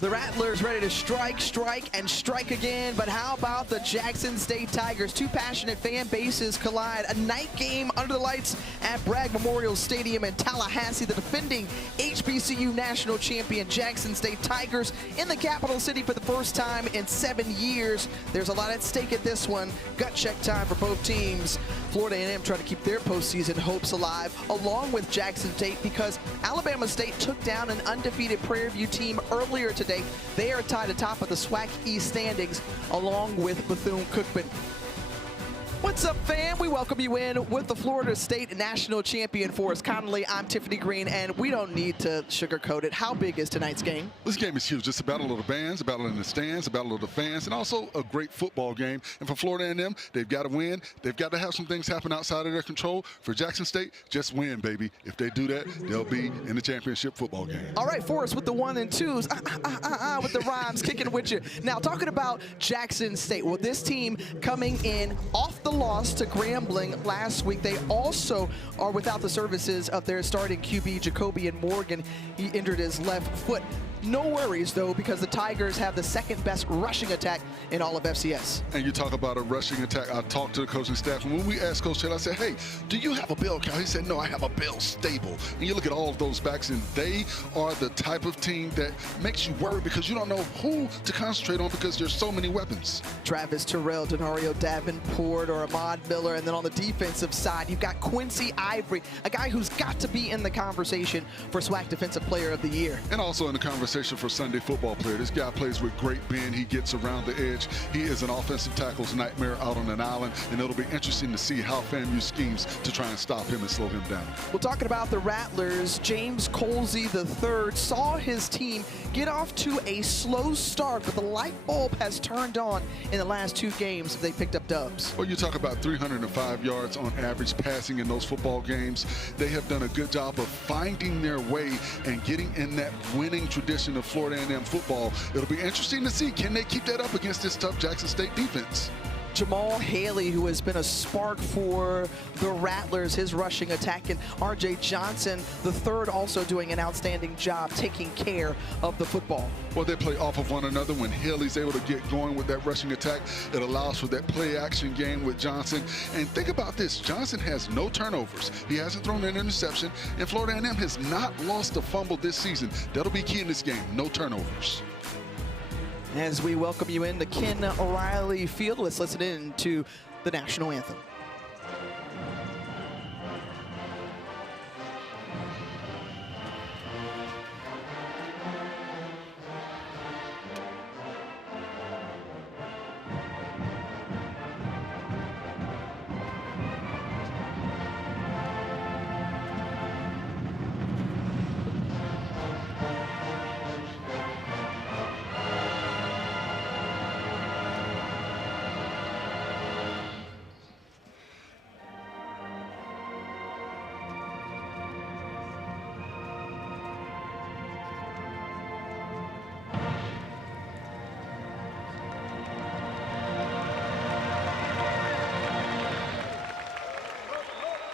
The Rattlers ready to strike, and strike again. But how about the Jackson State Tigers? Two passionate fan bases collide. A night game under the lights at Bragg Memorial Stadium in Tallahassee. The defending HBCU national champion Jackson State Tigers in the capital city for the first time in 7 years. There's a lot at stake at this one. Gut check time for both teams. Florida A&M trying to keep their postseason hopes alive, along with Jackson State, because Alabama State took down an undefeated Prairie View team earlier today. They are tied atop of the SWAC East standings, along with Bethune-Cookman. What's up, fam? We welcome you in with the Florida State national champion Forrest Connolly. I'm Tiffany Green, and we don't need to sugarcoat it. How big is tonight's game? This game is huge. It's a battle of the bands, a battle in the stands, a battle of the fans, and also a great football game. And for Florida A&M, they've got to win. They've got to have some things happen outside of their control. For Jackson State, just win, baby. If they do that, they'll be in the championship football game. All right, Forrest with the 1 and 2s, with the rhymes kicking with you. Now, talking about Jackson State, well, this team coming in off the loss to Grambling last week. They also are without the services of their starting QB, Jacobian Morgan. He injured his left foot. No worries, though, because the Tigers have the second best rushing attack in all of FCS. And you talk about a rushing attack. I talked to the coaching staff, and when we asked Coach Taylor, I said, hey, do you have a bell cow? He said, no, I have a bell stable. And you look at all of those backs, and they are the type of team that makes you worry because you don't know who to concentrate on because there's so many weapons. Travis Terrell, Denario Davenport, or Ahmad Miller. And then on the defensive side, you've got Quincy Ivory, a guy who's got to be in the conversation for SWAC Defensive Player of the Year. And also in the conversation for Sunday football player. This guy plays with great bend. He gets around the edge. He is an offensive tackle's nightmare out on an island, and it'll be interesting to see how FAMU schemes to try and stop him and slow him down. Well, talking about the Rattlers, James Colsey III saw his team get off to a slow start, but the light bulb has turned on in the last 2 games. They picked up dubs. Well, you talk about 305 yards on average passing in those football games. They have done a good job of finding their way and getting in that winning tradition of Florida A&M football. It'll be interesting to see, can they keep that up against this tough Jackson State defense? Jamal Haley, who has been a spark for the Rattlers, his rushing attack, and R.J. Johnson III also doing an outstanding job taking care of the football. Well, they play off of one another. When Haley's able to get going with that rushing attack, it allows for that play-action game with Johnson. And think about this, Johnson has no turnovers. He hasn't thrown an interception, and Florida A&M has not lost a fumble this season. That'll be key in this game, no turnovers. As we welcome you into Ken O'Reilly Field, let's listen in to the national anthem.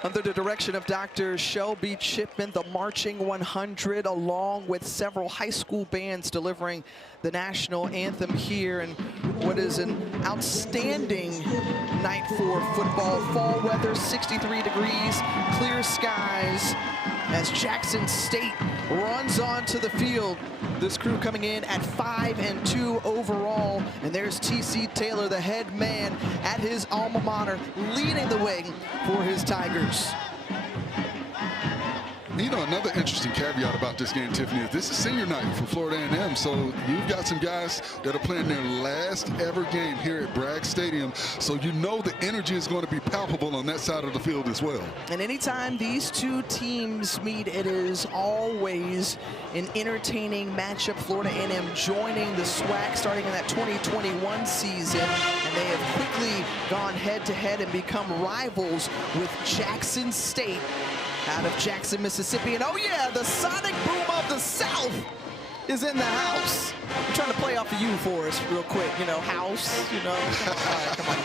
Under the direction of Dr. Shelby Chipman, the Marching 100, along with several high school bands delivering the national anthem here, and what is an outstanding night for football. Fall weather, 63 degrees, clear skies, as Jackson State runs onto the field. This crew coming in at 5-2 overall, and there's T.C. Taylor, the head man at his alma mater, leading the way for his Tigers. You know, another interesting caveat about this game, Tiffany, is this is senior night for Florida A&M, so you've got some guys that are playing their last ever game here at Bragg Stadium, so you know the energy is going to be palpable on that side of the field as well. And anytime these two teams meet, it is always an entertaining matchup. Florida A&M joining the SWAC starting in that 2021 season, and they have quickly gone head-to-head and become rivals with Jackson State out of Jackson, Mississippi. And oh yeah, the sonic boom of the South is in the house. I'm trying to play off of you for us real quick, you know, house, you know. All right, come on.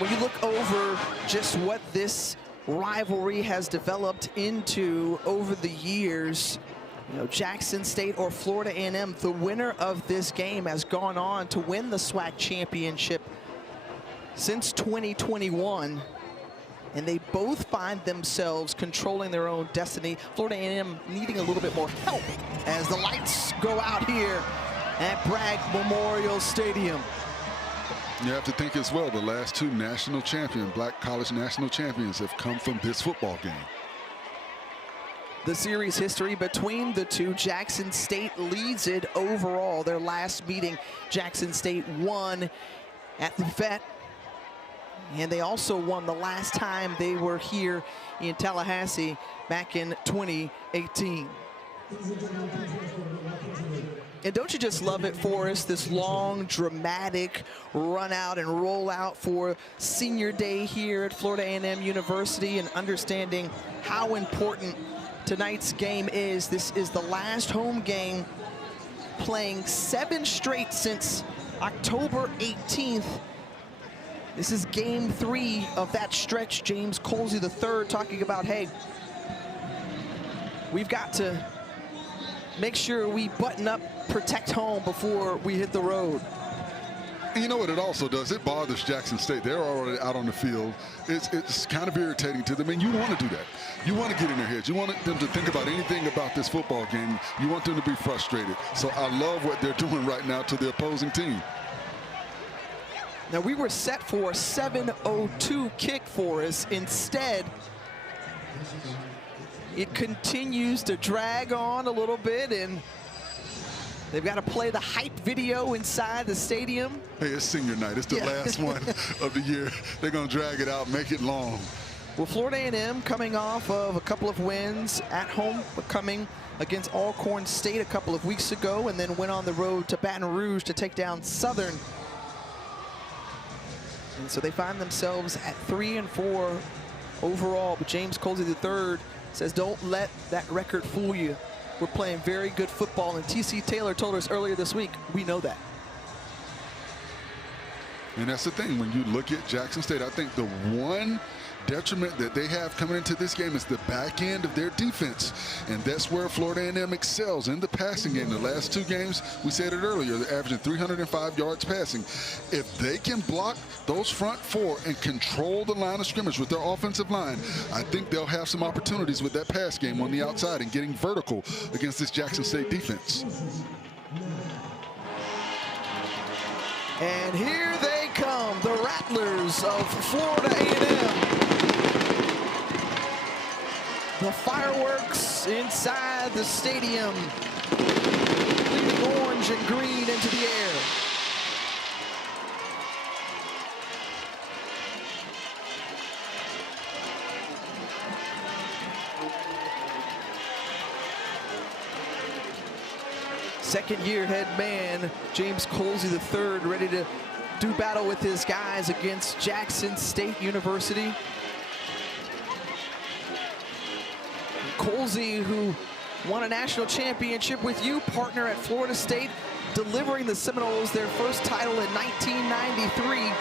When you look over just what this rivalry has developed into over the years. You know, Jackson State or Florida A&M, the winner of this game has gone on to win the SWAC championship since 2021. And they both find themselves controlling their own destiny. Florida A&M needing a little bit more help as the lights go out here at Bragg Memorial Stadium. You have to think as well, the last two national champions, black college national champions, have come from this football game. The series history between the two, Jackson State leads it overall. Their last meeting, Jackson State won at the Vet. And they also won the last time they were here in Tallahassee back in 2018. And don't you just love it, Forrest, this long, dramatic run out and roll out for senior day here at Florida A&M University, and understanding how important tonight's game is. This is the last home game, playing 7 straight since October 18th. This is game 3 of that stretch. James Colsey III talking about, hey, we've got to make sure we button up, protect home before we hit the road. And you know what it also does? It bothers Jackson State. They're already out on the field. It's kind of irritating to them, and you want to do that. You want to get in their heads. You want them to think about anything about this football game. You want them to be frustrated. So I love what they're doing right now to the opposing team. Now, we were set for a 7:02 kick for us. Instead, it continues to drag on a little bit, and they've got to play the hype video inside the stadium. Hey, it's senior night. It's the last one of the year. They're going to drag it out, make it long. Well, Florida A&M coming off of a couple of wins at home, coming against Alcorn State a couple of weeks ago, and then went on the road to Baton Rouge to take down Southern. And so they find themselves at 3-4 overall. But James Colsey III says, don't let that record fool you. We're playing very good football. And T.C. Taylor told us earlier this week, we know that. And that's the thing. When you look at Jackson State, I think the one detriment that they have coming into this game is the back end of their defense, and that's where Florida A&M excels in the passing game. The last 2 games, we said it earlier, they're averaging 305 yards passing. If they can block those front 4 and control the line of scrimmage with their offensive line, I think they'll have some opportunities with that pass game on the outside and getting vertical against this Jackson State defense. And here they come, the Rattlers of Florida A&M. The fireworks inside the stadium, leaving orange and green into the air. Second-year head man James Colsey III ready to do battle with his guys against Jackson State University. Colsey, who won a national championship with you, partner at Florida State, delivering the Seminoles their first title in 1993.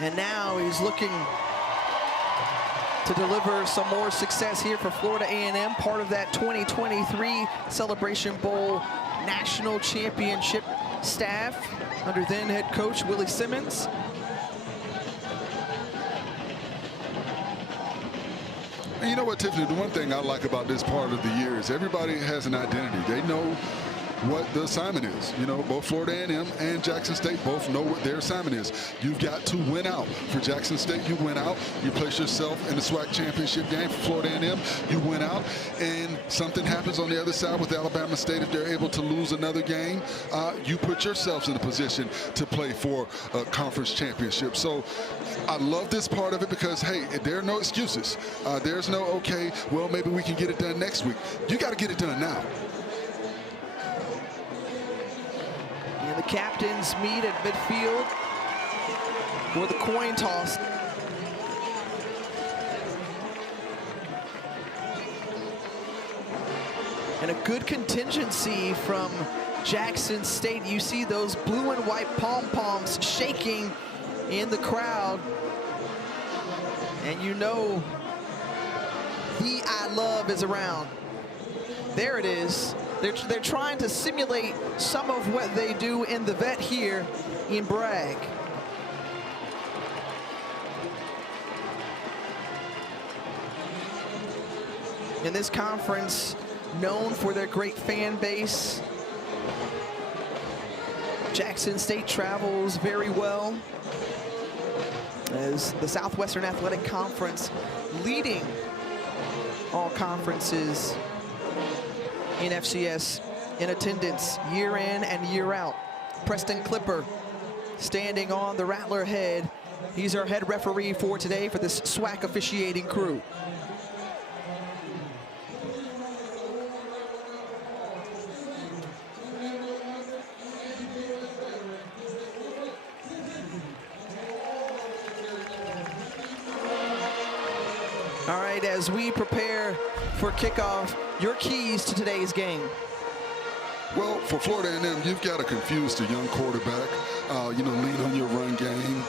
And now he's looking to deliver some more success here for Florida A&M, part of that 2023 Celebration Bowl national championship staff under then head coach Willie Simmons. And you know what, Tiffany, the one thing I like about this part of the year is everybody has an identity. They know what the assignment is. You know, both Florida A&M and Jackson State both know what their assignment is. You've got to win out. For Jackson State, you win out. You place yourself in the SWAC championship game. For Florida A&M, you win out. And something happens on the other side with Alabama State. If they're able to lose another game, you put yourselves in a position to play for a conference championship. So I love this part of it because, hey, there are no excuses. There's no, okay, well, maybe we can get it done next week. You got to get it done now. And the captains meet at midfield for the coin toss. And a good contingency from Jackson State. You see those blue and white pom-poms shaking in the crowd. And you know the I Love is around. There it is. They're trying to simulate some of what they do in the vet here in Bragg. In this conference, known for their great fan base, Jackson State travels very well as the Southwestern Athletic Conference leading all conferences in FCS in attendance year in and year out. Preston Clipper standing on the Rattler head. He's our head referee for today for this SWAC officiating crew. All right, as we prepare for kickoff, your keys to today's game. Well, for Florida A&M, you've got to confuse the young quarterback, lead on your run game,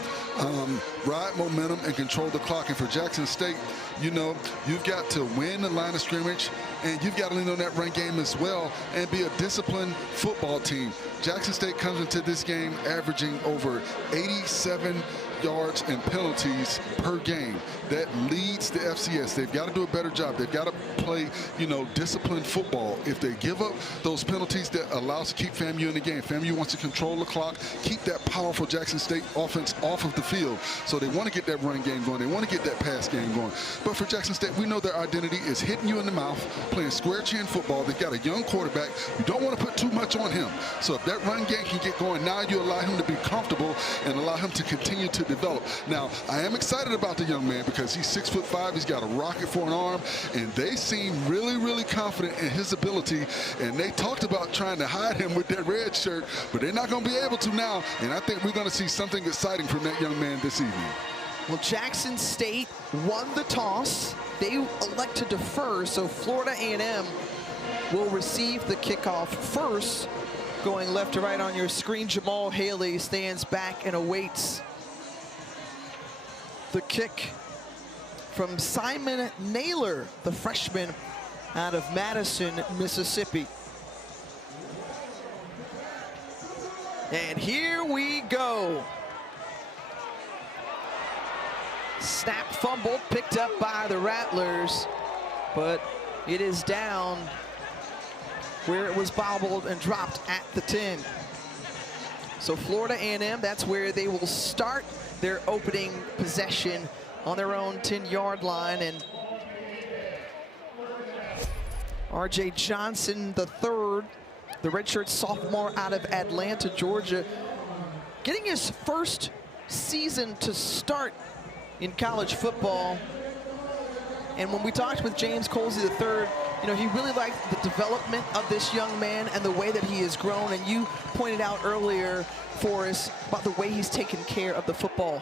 ride momentum and control the clock. And for Jackson State, you've got to win the line of scrimmage, and you've got to lean on that run game as well and be a disciplined football team. Jackson State comes into this game averaging over 87 yards and penalties per game. That leads the FCS. They've got to do a better job. They've got to play, disciplined football. If they give up those penalties, that allows to keep FAMU in the game. FAMU wants to control the clock, keep that powerful Jackson State offense off of the field. So they want to get that run game going. They want to get that pass game going. But for Jackson State, we know their identity is hitting you in the mouth, playing square chin football. They've got a young quarterback. You don't want to put too much on him. So if that run game can get going, now you allow him to be comfortable and allow him to continue to develop. Now, I am excited about the young man because he's 6'5". He's got a rocket for an arm, and they seem really, really confident in his ability. And they talked about trying to hide him with that red shirt, but they're not going to be able to now. And I think we're going to see something exciting from that young man this evening. Well, Jackson State won the toss. They elect to defer, so Florida A&M will receive the kickoff first. Going left to right on your screen, Jamal Haley stands back and awaits the kick from Simon Naylor, the freshman out of Madison, Mississippi. And here we go. Snap fumbled, picked up by the Rattlers, but it is down where it was bobbled and dropped at the 10. So Florida A&M, that's where they will start their opening possession on their own 10-yard line. And R.J. Johnson III, the redshirt sophomore out of Atlanta, Georgia, getting his first season to start in college football. And when we talked with James Colsey III, he really liked the development of this young man and the way that he has grown. And you pointed out earlier for us about the way he's taken care of the football.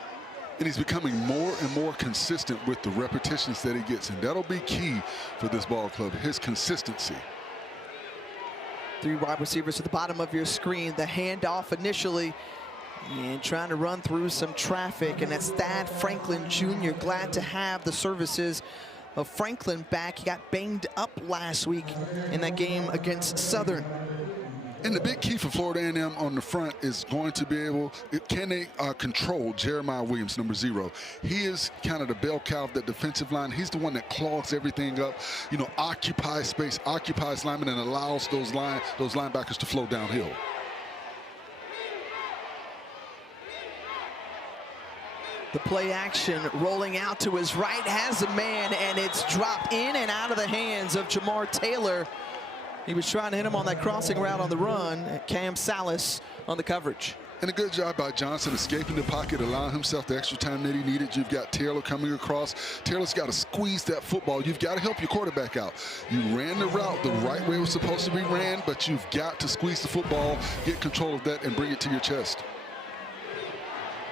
And he's becoming more and more consistent with the repetitions that he gets. And that'll be key for this ball club, his consistency. Three wide receivers to the bottom of your screen. The handoff initially, and trying to run through some traffic. And that's Thad Franklin Jr. Glad to have the services of Franklin back. He got banged up last week in that game against Southern. And the big key for Florida A&M on the front is going to be can they control Jeremiah Williams, number 0. He is kind of the bell cow of that defensive line. He's the one that clogs everything up, occupies space, occupies linemen, and allows those linebackers to flow downhill. The play action rolling out to his right, has a man, and it's dropped in and out of the hands of Jamar Taylor. He was trying to hit him on that crossing route on the run. Cam Salas on the coverage. And a good job by Johnson escaping the pocket, allowing himself the extra time that he needed. You've got Taylor coming across. Taylor's got to squeeze that football. You've got to help your quarterback out. You ran the route the right way it was supposed to be ran, but you've got to squeeze the football, get control of that, and bring it to your chest.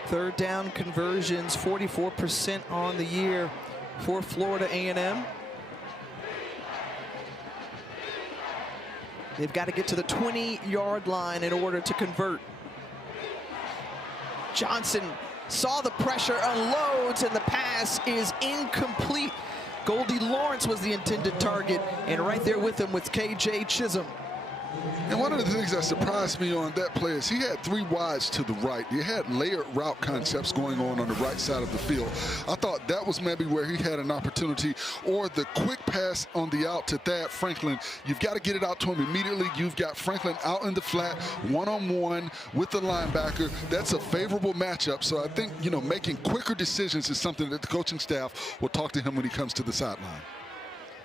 Third down conversions, 44% on the year for Florida A&M. They've got to get to the 20-yard line in order to convert. Johnson saw the pressure, unloads, and the pass is incomplete. Goldie Lawrence was the intended target, and right there with him was KJ Chisholm. And one of the things that surprised me on that play is he had 3 wides to the right. He had layered route concepts going on the right side of the field. I thought that was maybe where he had an opportunity, or the quick pass on the out to Thad Franklin. You've got to get it out to him immediately. You've got Franklin out in the flat, one-on-one with the linebacker. That's a favorable matchup. So I think, you know, making quicker decisions is something that the coaching staff will talk to him when he comes to the sideline.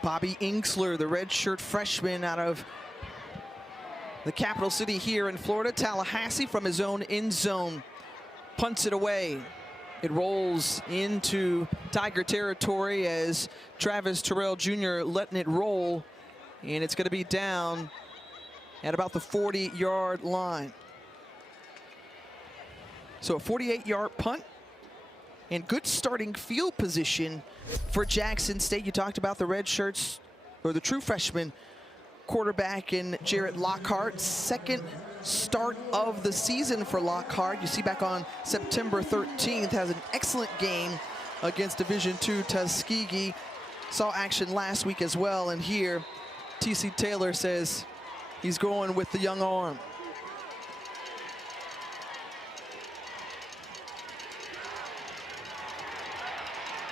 Bobby Inksler, the redshirt freshman out of the capital city here in Florida, Tallahassee, from his own end zone, punts it away. It rolls into Tiger territory as Travis Terrell Jr. letting it roll, and it's going to be down at about the 40-yard line. So a 48-yard punt and good starting field position for Jackson State. You talked about the red shirts, or the true freshman quarterback in Jarrett Lockhart. Second start of the season for Lockhart. You see back on September 13th, has an excellent game against Division II Tuskegee. Saw action last week as well, and here TC Taylor says he's going with the young arm.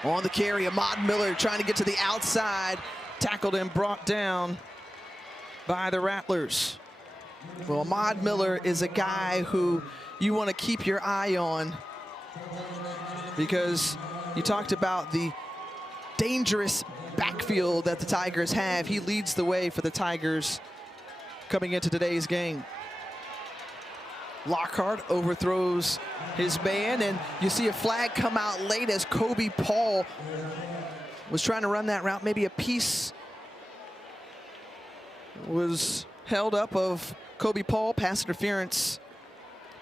On the carry, Ahmad Miller trying to get to the outside, tackled and brought down by the Rattlers. Well, Ahmad Miller is a guy who you want to keep your eye on, because you talked about the dangerous backfield that the Tigers have. He leads the way for the Tigers coming into today's game. Lockhart overthrows his man, and you see a flag come out late as Kobe Paul was trying to run that route. Maybe a piece was held up of Kobe Paul. Pass interference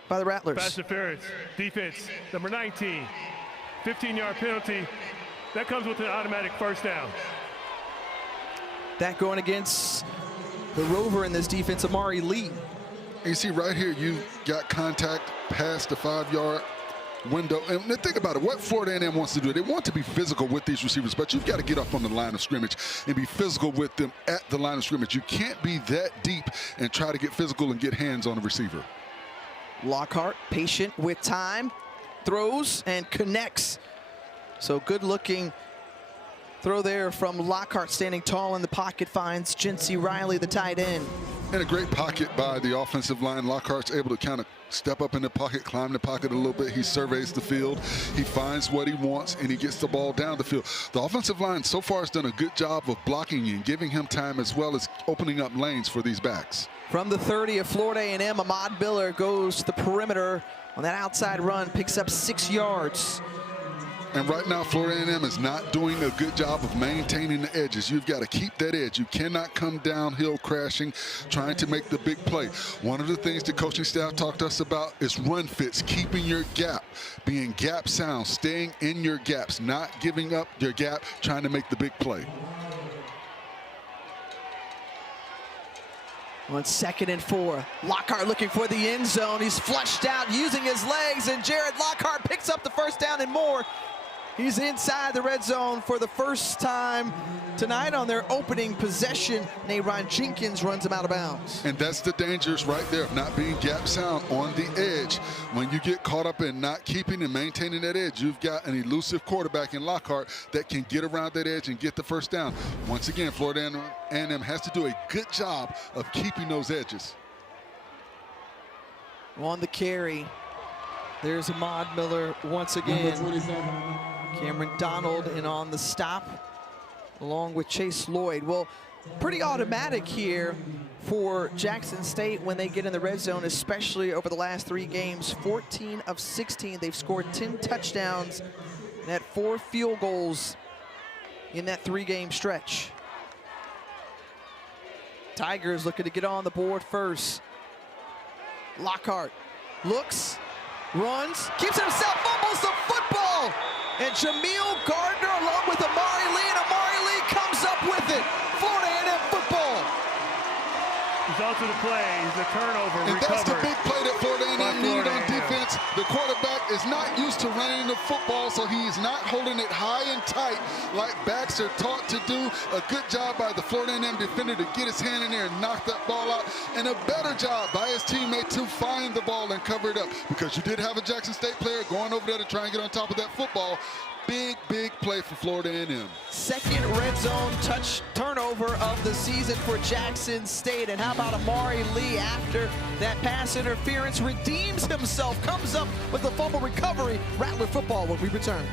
by the Rattlers. Pass interference, defense, number 19, 15-yard penalty. That comes with an automatic first down. That going against the rover in this defense, Amari Lee. You see right here, you got contact past the 5-yard window. And think about it, what Florida A&M wants to do, they want to be physical with these receivers, but you've got to get up on the line of scrimmage and be physical with them at the line of scrimmage. You can't be that deep and try to get physical and get hands on the receiver. Lockhart, patient with time, throws and connects. So good looking throw there from Lockhart, standing tall in the pocket, finds Jinsey Riley, the tight end. And a great pocket by the offensive line. Lockhart's able to kind of step up in the pocket, climb the pocket a little bit. He surveys the field. He finds what he wants, and he gets the ball down the field. The offensive line so far has done a good job of blocking and giving him time, as well as opening up lanes for these backs. From the 30 of Florida A&M, Ahmad Miller goes to the perimeter on that outside run, picks up 6 yards. And right now, Florida A&M is not doing a good job of maintaining the edges. You've got to keep that edge. You cannot come downhill crashing, trying to make the big play. One of the things the coaching staff talked to us about is run fits, keeping your gap, being gap sound, staying in your gaps, not giving up your gap, trying to make the big play. On 2nd and 4, Lockhart looking for the end zone. He's flushed out using his legs, and Jared Lockhart picks up the first down and more. He's inside the red zone for the first time tonight on their opening possession. Nayron Jenkins runs him out of bounds. And that's the dangers right there of not being gap sound on the edge. When you get caught up in not keeping and maintaining that edge, you've got an elusive quarterback in Lockhart that can get around that edge and get the first down. Once again, Florida A&M has to do a good job of keeping those edges. On the carry, there's Ahmad Miller once again. Cameron Donald in on the stop, along with Chase Lloyd. Well, pretty automatic here for Jackson State when they get in the red zone, especially over the last 3 games. 14 of 16. They've scored 10 touchdowns and had 4 field goals in that 3-game stretch. Tigers looking to get on the board first. Lockhart looks, runs, keeps it himself, fumbles the football. And Jameel Gardner along with Amari Lee, and Amari Lee comes up with it. Florida A&M football. Result of the play is a turnover. And recovered. That's the big play that Florida A&M needed on defense. The quarterback is not used to to running the football, so he's not holding it high and tight like backs are taught to do. A good job by the Florida A&M defender to get his hand in there and knock that ball out, and a better job by his teammate to find the ball and cover it up, because you did have a Jackson State player going over there to try and get on top of that football. Big play for Florida A&M. Second red zone turnover of the season for Jackson State. And how about Amari Lee, after that pass interference, redeems himself, comes up with a fumble recovery. Rattler football when we return.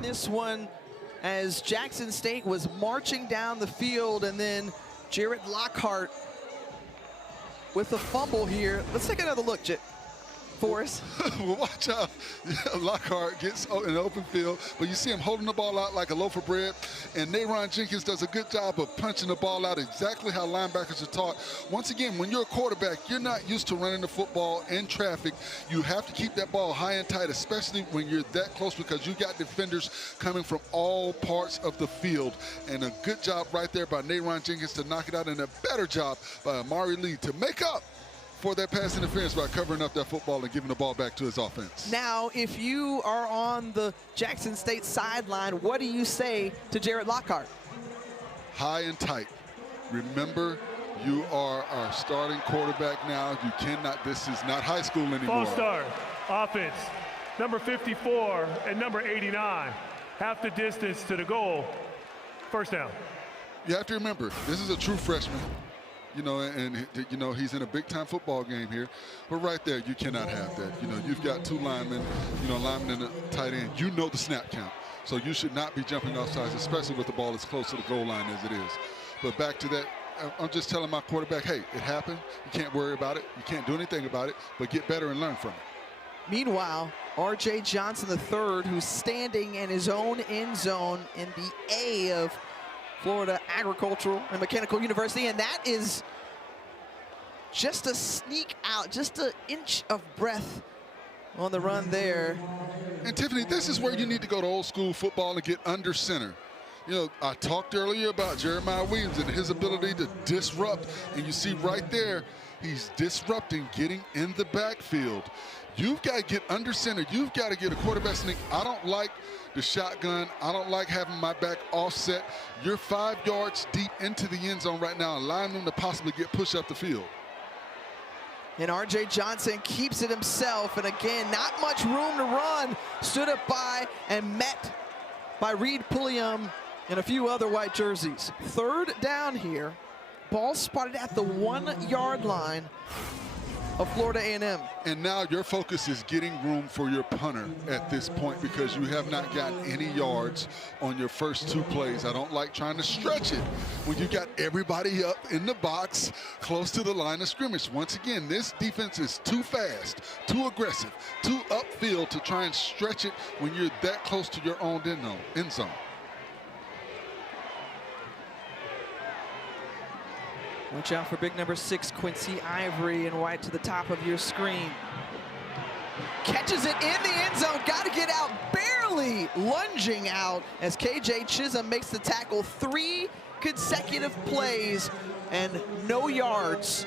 This one, as Jackson State was marching down the field, and then Jared Lockhart with a fumble here. Let's take another look, Forrest. Well, watch out. Lockhart gets in the open field, but you see him holding the ball out like a loaf of bread, and Nayron Jenkins does a good job of punching the ball out exactly how linebackers are taught. Once again, when you're a quarterback, you're not used to running the football in traffic. You have to keep that ball high and tight, especially when you're that close, because you got defenders coming from all parts of the field. And a good job right there by Nayron Jenkins to knock it out, and a better job by Amari Lee to make up for that pass interference by covering up that football and giving the ball back to his offense. Now, if you are on the Jackson State sideline, what do you say to Jared Lockhart? High and tight. Remember, you are our starting quarterback now. You cannot, this is not high school anymore. False start, offense, number 54 and number 89. Half the distance to the goal, first down. You have to remember, this is a true freshman. you know, and you know he's in a big-time football game here. But right there, you cannot have that. You know, you've got two linemen, you know, lineman and a tight end. You know the snap count, so you should not be jumping off sides, especially with the ball as close to the goal line as it is. But back to that, I'm just telling my quarterback, hey, it happened. You can't worry about it. You can't do anything about it, but get better and learn from it. Meanwhile, R.J. Johnson III, who's standing in his own end zone in the A of Florida Agricultural and Mechanical University, and that is just a sneak out, just an inch of breath on the run there. And Tiffany, this is where you need to go to old school football and get under center. You know, I talked earlier about Jeremiah Williams and his ability to disrupt, and you see right there, he's disrupting, getting in the backfield. You've got to get under center. You've got to get a quarterback sneak. I don't like the shotgun. I don't like having my back offset. You're 5 yards deep into the end zone right now, allowing them to possibly get pushed up the field. And R.J. Johnson keeps it himself, and again, not much room to run. Stood up by and met by Reed Pulliam and a few other white jerseys. 3rd down here. Ball spotted at the 1-yard line of Florida A&M. And now your focus is getting room for your punter at this point because you have not gotten any yards on your first 2 plays. I don't like trying to stretch it when you got everybody up in the box close to the line of scrimmage. Once again, this defense is too fast, too aggressive, too upfield to try and stretch it when you're that close to your own end zone. Watch out for big number 6, Quincy Ivory, in white to the top of your screen. Catches it in the end zone, got to get out, barely lunging out as KJ Chisholm makes the tackle. 3 consecutive plays and no yards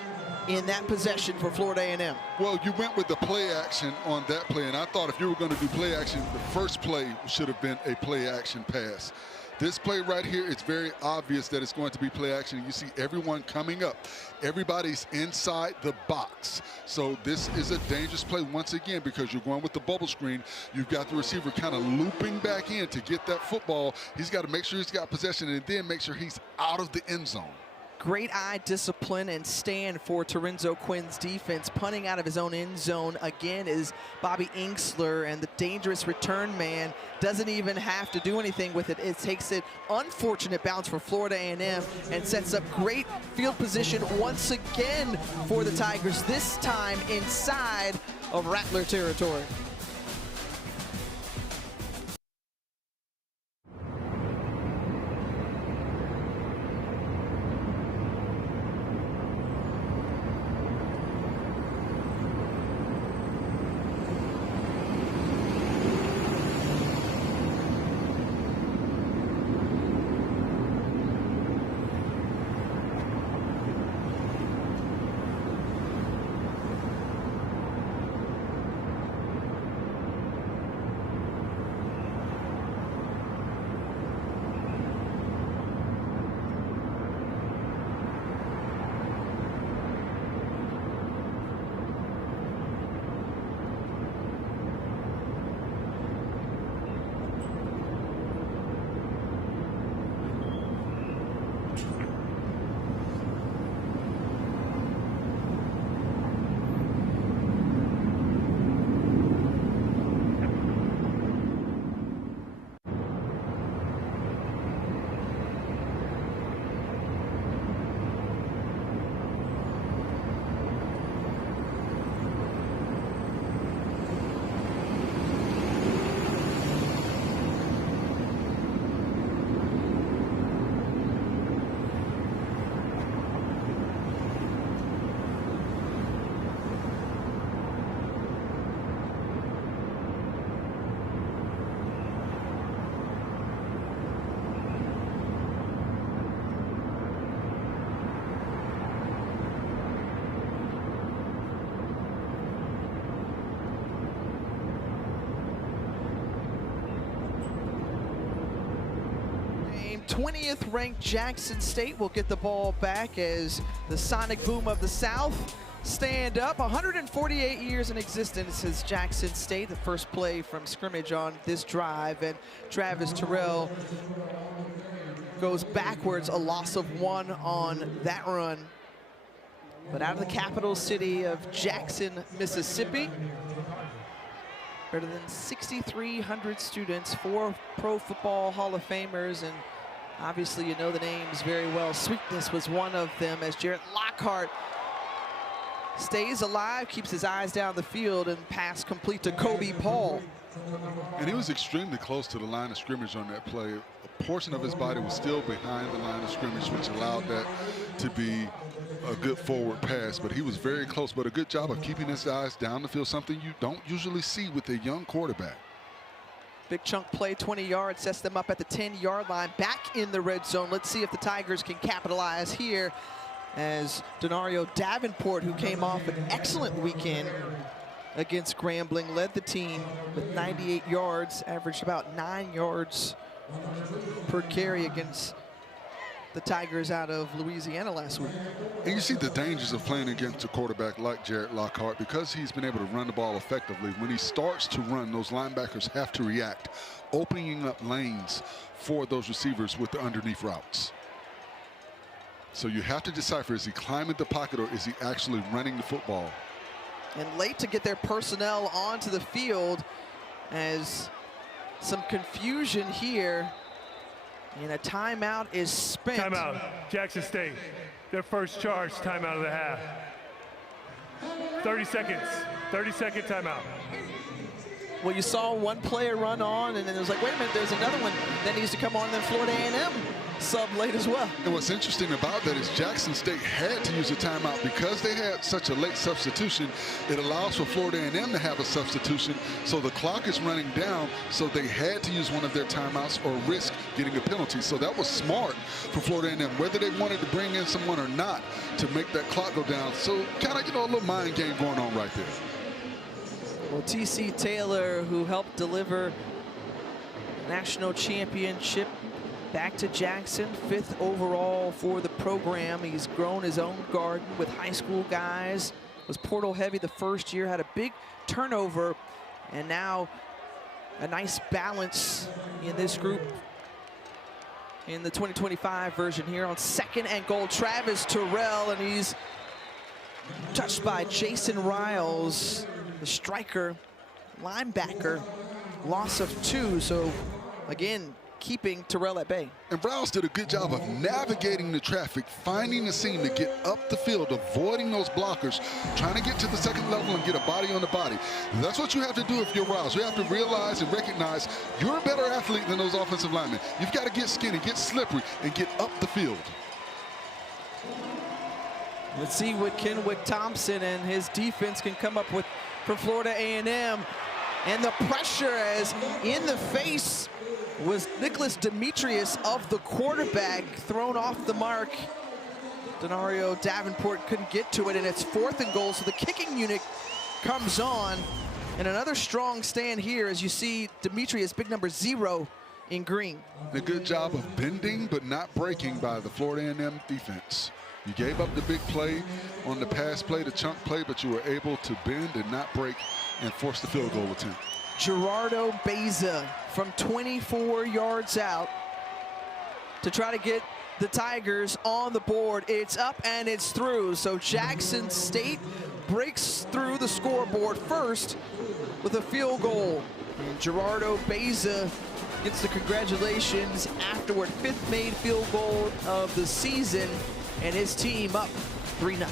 in that possession for Florida A&M. Well, you went with the play action on that play, and I thought if you were going to do play action, the first play should have been a play action pass. This play right here, it's very obvious that it's going to be play action. You see everyone coming up. Everybody's inside the box. So this is a dangerous play once again because you're going with the bubble screen. You've got the receiver kind of looping back in to get that football. He's got to make sure he's got possession and then make sure he's out of the end zone. Great eye discipline and stand for Torenzo Quinn's defense. Punting out of his own end zone again is Bobby Inksler, and the dangerous return man doesn't even have to do anything with it. It takes it unfortunate bounce for Florida A&M and sets up great field position once again for the Tigers, this time inside of Rattler territory. game. 20th ranked Jackson State will get the ball back as the Sonic Boom of the South stand up. 148 years in existence as Jackson State. The first play from scrimmage on this drive, and Travis Terrell goes backwards, a loss of 1 on that run. but out of the capital city of Jackson, Mississippi. Better than 6,300 students, 4 Pro Football Hall of Famers, and obviously you know the names very well. Sweetness was one of them, as Jarrett Lockhart stays alive, keeps his eyes down the field, and pass complete to Kobe Paul. And he was extremely close to the line of scrimmage on that play. A portion of his body was still behind the line of scrimmage, which allowed that to be a good forward pass, but he was very close. But a good job of keeping his eyes down the field, something you don't usually see with a young quarterback. Big chunk play, 20 yards, sets them up at the 10-yard line, back in the red zone. Let's see if the Tigers can capitalize here, as Denario Davenport, who came off an excellent weekend against Grambling, led the team with 98 yards, averaged about 9 yards per carry against the Tigers out of Louisiana last week. And you see the dangers of playing against a quarterback like Jarrett Lockhart, because he's been able to run the ball effectively. When he starts to run, those linebackers have to react, opening up lanes for those receivers with the underneath routes. So you have to decipher, is he climbing the pocket or is he actually running the football? And late to get their personnel onto the field, as some confusion here, and a timeout is spent. Timeout, Jackson State. Their first charge, timeout of the half. 30 seconds, 30-second timeout. Well, you saw one player run on, and then it was like, wait a minute, there's another one that needs to come on, and then Florida A&M sub late as well. And what's interesting about that is Jackson State had to use a timeout because they had such a late substitution. It allows for Florida A&M to have a substitution, so the clock is running down, so they had to use one of their timeouts or risk getting a penalty. So that was smart for Florida A&M, whether they wanted to bring in someone or not, to make that clock go down. So kind of, you know, a little mind game going on right there. Well, T.C. Taylor, who helped deliver national championship back to Jackson, 5th overall for the program. He's grown his own garden with high school guys, was portal heavy the first year, had a big turnover, and now a nice balance in this group in the 2025 version here. On 2nd and goal, Travis Terrell, and he's touched by Jason Riles, the striker, linebacker. Loss of 2, so again, keeping Terrell at bay. And Browns did a good job of navigating the traffic, finding the seam to get up the field, avoiding those blockers, trying to get to the second level and get a body on the body. That's what you have to do if you're Browns. You have to realize and recognize you're a better athlete than those offensive linemen. You've got to get skinny, get slippery, and get up the field. Let's see what Kenwick Thompson and his defense can come up with for Florida A&M. And the pressure, as in the face was Nicholas Demetrius of the quarterback, thrown off the mark. Denario Davenport couldn't get to it, and it's 4th and goal, so the kicking unit comes on. And another strong stand here, as you see Demetrius, big number 0 in green. A good job of bending but not breaking by the Florida A&M defense. You gave up the big play on the pass play, the chunk play, but you were able to bend and not break and force the field goal attempt. Gerardo Beza from 24 yards out to try to get the Tigers on the board. It's up and it's through. So Jackson State breaks through the scoreboard first with a field goal. And Gerardo Beza gets the congratulations afterward. 5th made field goal of the season, and his team up 3-0.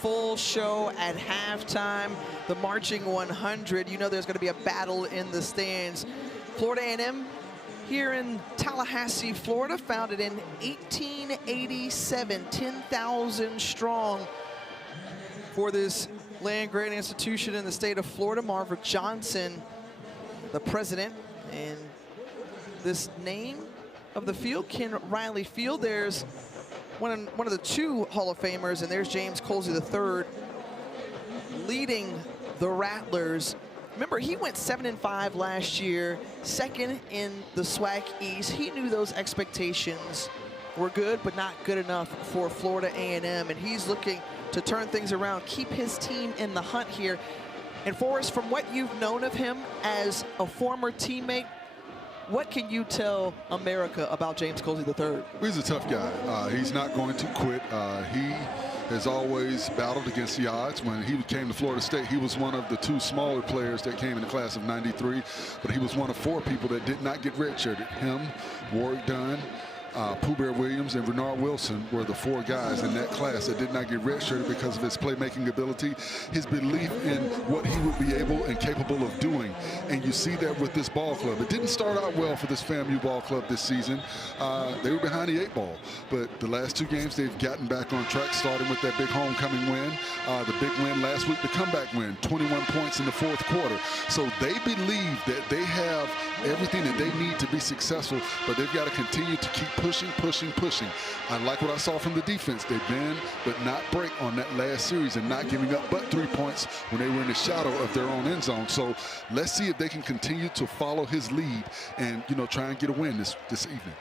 full show at halftime. The marching 100. You know there's going to be a battle in the stands. Florida A&M here in Tallahassee, Florida, founded in 1887, 10,000 strong. For this land-grant institution in the state of Florida, Marvin Johnson, the president. And this name of the field, Ken Riley Field, there's one of the two Hall of Famers, and there's James Colsey III leading the Rattlers. Remember, he went 7-5 last year, second in the SWAC East. He knew those expectations were good, but not good enough for Florida A&M, and he's looking to turn things around, keep his team in the hunt here. And Forrest, from what you've known of him as a former teammate, what can you tell America about James Colsey III? He's a tough guy. He's not going to quit. He has always battled against the odds. When he came to Florida State, he was one of the two smaller players that came in the class of '93, but he was one of 4 people that did not get redshirted. Him, Warwick Dunn, Pooh Bear Williams, and Renard Wilson were the 4 guys in that class that did not get redshirted because of his playmaking ability, his belief in what he would be able and capable of doing. And you see that with this ball club. It didn't start out well for this FAMU ball club this season. They were behind the 8 ball, but the last 2 games they've gotten back on track, starting with that big homecoming win, the big win last week, the comeback win, 21 points in the 4th quarter. So they believe that they have everything that they need to be successful, but they've got to continue to keep pushing. I like what I saw from the defense. They bend but not break on that last series and not giving up but 3 points when they were in the shadow of their own end zone. So let's see if they can continue to follow his lead and, you know, try and get a win this evening.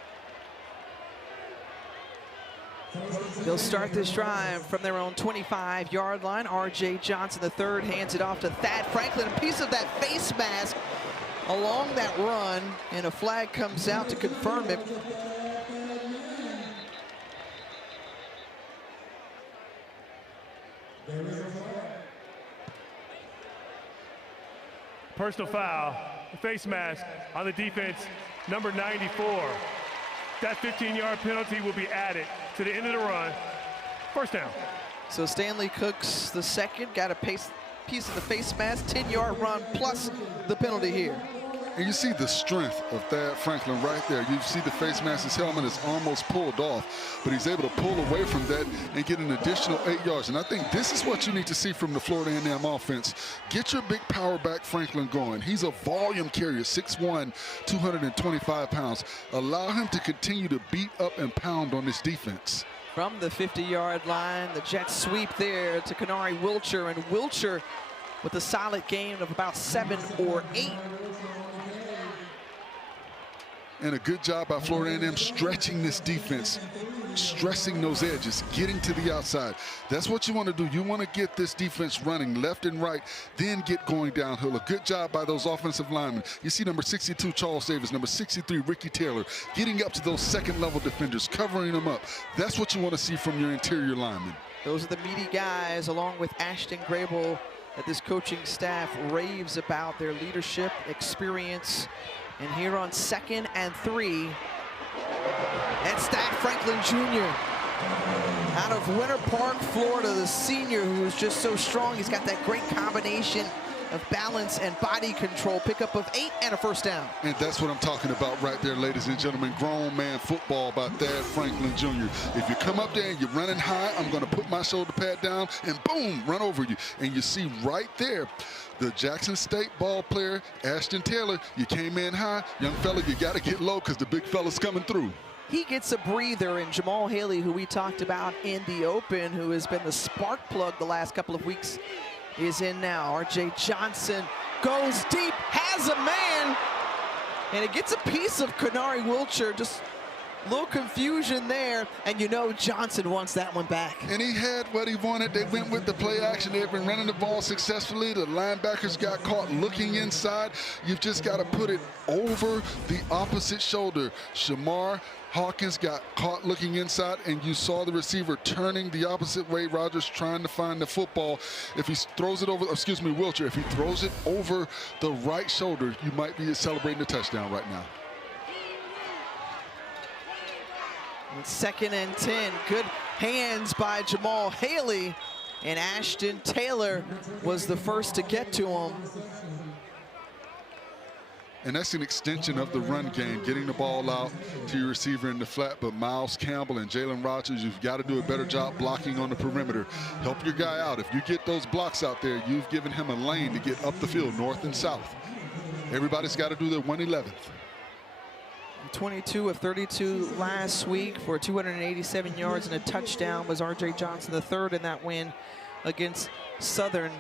They'll start this drive from their own 25-yard line. R.J. Johnson III hands it off to Thad Franklin. A piece of that face mask along that run, and a flag comes out to confirm it. Personal foul, the face mask on the defense, number 94. That 15-yard penalty will be added to the end of the run. First down. So Stanley Cooks the second got a piece of the face mask, 10-yard run plus the penalty here. And you see the strength of Thad Franklin right there. You see the face mask, his helmet is almost pulled off, but he's able to pull away from that and get an additional 8 yards. And I think this is what you need to see from the Florida A&M offense. Get your big power back Franklin going. He's a volume carrier, 6'1", 225 pounds. Allow him to continue to beat up and pound on this defense. From the 50-yard line, the jet sweep there to Kenari Wilcher, and Wilcher with a solid gain of about 7 or 8. And a good job by Florida A&M stretching this defense, stressing those edges, getting to the outside. That's what you want to do. You want to get this defense running left and right, then get going downhill. A good job by those offensive linemen. You see number 62, Charles Davis, number 63, Ricky Taylor, getting up to those second-level defenders, covering them up. That's what you want to see from your interior linemen. Those are the meaty guys, along with Ashton Grable, that this coaching staff raves about their leadership, experience. And here on 2nd and 3, it's Thad Franklin Jr. out of Winter Park, Florida, the senior who is just so strong. He's got that great combination of balance and body control. Pickup of 8 and a first down. And that's what I'm talking about right there, ladies and gentlemen. Grown man football by Thad Franklin Jr. If you come up there and you're running high, I'm going to put my shoulder pad down and boom, run over you. And you see right there, the Jackson State ball player, Ashton Taylor, you came in high. Young fella, you got to get low because the big fella's coming through. He gets a breather, and Jamal Haley, who we talked about in the open, who has been the spark plug the last couple of weeks, is in now. R.J. Johnson goes deep, has a man, and it gets a piece of Kenari Wilcher. Just a little confusion there, and you know Johnson wants that one back. And he had what he wanted. They went with the play action. They've been running the ball successfully. The linebackers got caught looking inside. You've just got to put it over the opposite shoulder. Shamar Hawkins got caught looking inside, and you saw the receiver turning the opposite way. Rogers trying to find the football. If he throws it over, excuse me, Wilcher, if he throws it over the right shoulder, you might be celebrating a touchdown right now. 2nd and 10. Good hands by Jamal Haley. and Ashton Taylor was the first to get to him. And that's an extension of the run game, getting the ball out to your receiver in the flat. But Miles Campbell and Jalen Rogers, you've got to do a better job blocking on the perimeter. Help your guy out. If you get those blocks out there, you've given him a lane to get up the field, north and south. Everybody's got to do their 111th. 22 of 32 last week for 287 yards and a touchdown was R.J. Johnson, the third in that win against Southern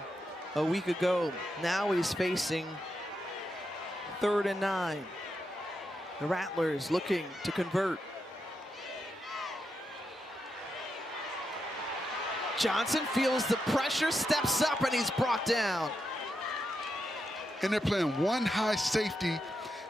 a week ago. Now he's facing 3rd and 9. The Rattlers looking to convert. Johnson feels the pressure, steps up, and he's brought down. And they're playing one high safety,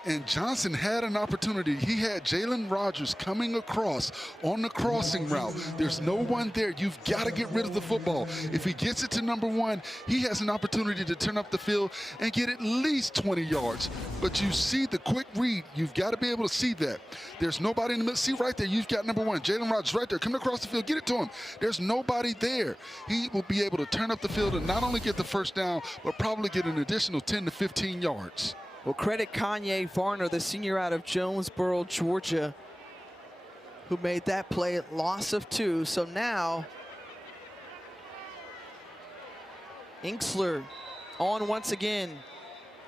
and Johnson had an opportunity. He had Jalen Rogers coming across on the crossing route. There's no one there. You've got to get rid of the football. If he gets it to number 1, he has an opportunity to turn up the field and get at least 20 yards. But you see the quick read. You've got to be able to see that. There's nobody in the middle. See right there, you've got number 1, Jalen Rogers right there, coming across the field. Get it to him. There's nobody there. He will be able to turn up the field and not only get the first down, but probably get an additional 10 to 15 yards. Well, credit Kanye Varner, the senior out of Jonesboro, Georgia, who made that play, loss of 2. So now Inksler on once again.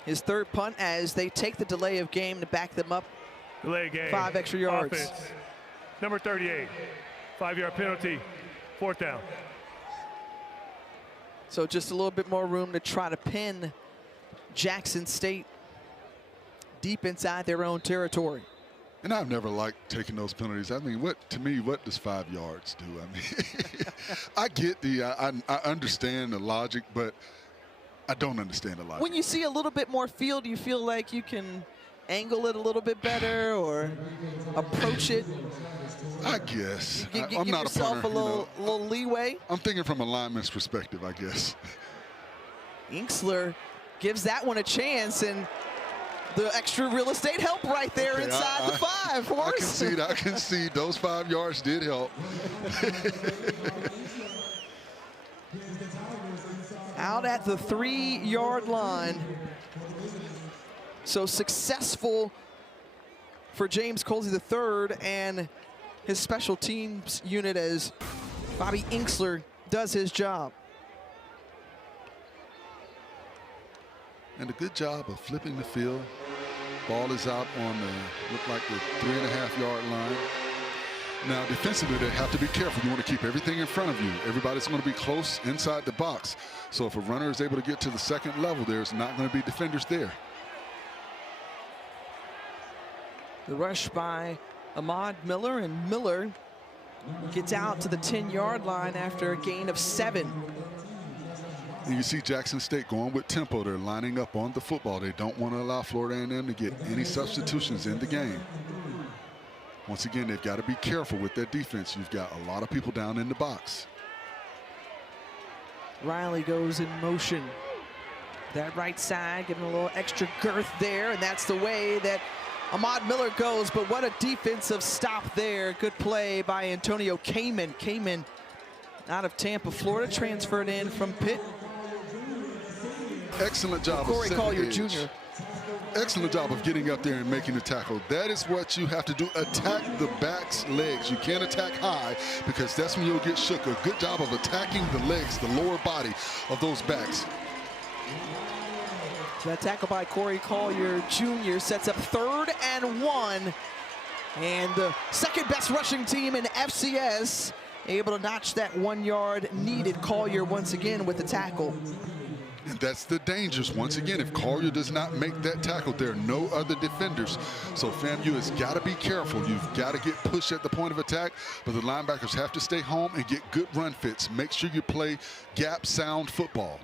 His third punt as they take the delay of game to back them up. Delay of game. 5 extra yards. Offense. Number 38, 5-yard penalty, 4th down. So just a little bit more room to try to pin Jackson State deep inside their own territory. And I've never liked taking those penalties. I mean, what does 5 yards do? I mean, I get I understand the logic, but I don't understand the logic. When you see a little bit more field, you feel like you can angle it a little bit better or approach it. I guess. I'm not a punter. Give yourself a little leeway. I'm thinking from a lineman's perspective, I guess. Inksler gives that one a chance, and the extra real estate help right there inside the 5 for us. I concede. Those 5 yards did help. Out at the 3-yard line. So successful for James Colsey III and his special teams unit as Bobby Inksler does his job. And a good job of flipping the field. Ball is out on the, look like the 3.5-yard line. Now, defensively, they have to be careful. You want to keep everything in front of you. Everybody's going to be close inside the box. So if a runner is able to get to the second level, there's not going to be defenders there. The rush by Ahmad Miller, and Miller gets out to the 10-yard line after a gain of 7. And you see Jackson State going with tempo. They're lining up on the football. They don't want to allow Florida A&M to get any substitutions in the game. Once again, they've got to be careful with their defense. You've got a lot of people down in the box. Riley goes in motion. That right side, giving a little extra girth there, and that's the way that Ahmad Miller goes. But what a defensive stop there. Good play by Antonio Kamen. Kamen out of Tampa, Florida, transferred in from Pitt. Excellent job. Corey Collier Jr. Excellent job of getting up there and making the tackle. That is what you have to do. Attack the back's legs. You can't attack high because that's when you'll get shook. A good job of attacking the legs, the lower body of those backs. So that tackle by Corey Collier Jr. sets up 3rd and 1. And the second best rushing team in FCS able to notch that 1 yard needed. Collier once again with the tackle. And that's the dangers. Once again, if Collier does not make that tackle, there are no other defenders. So FAMU has got to be careful. You've got to get pushed at the point of attack, but the linebackers have to stay home and get good run fits. Make sure you play gap sound football.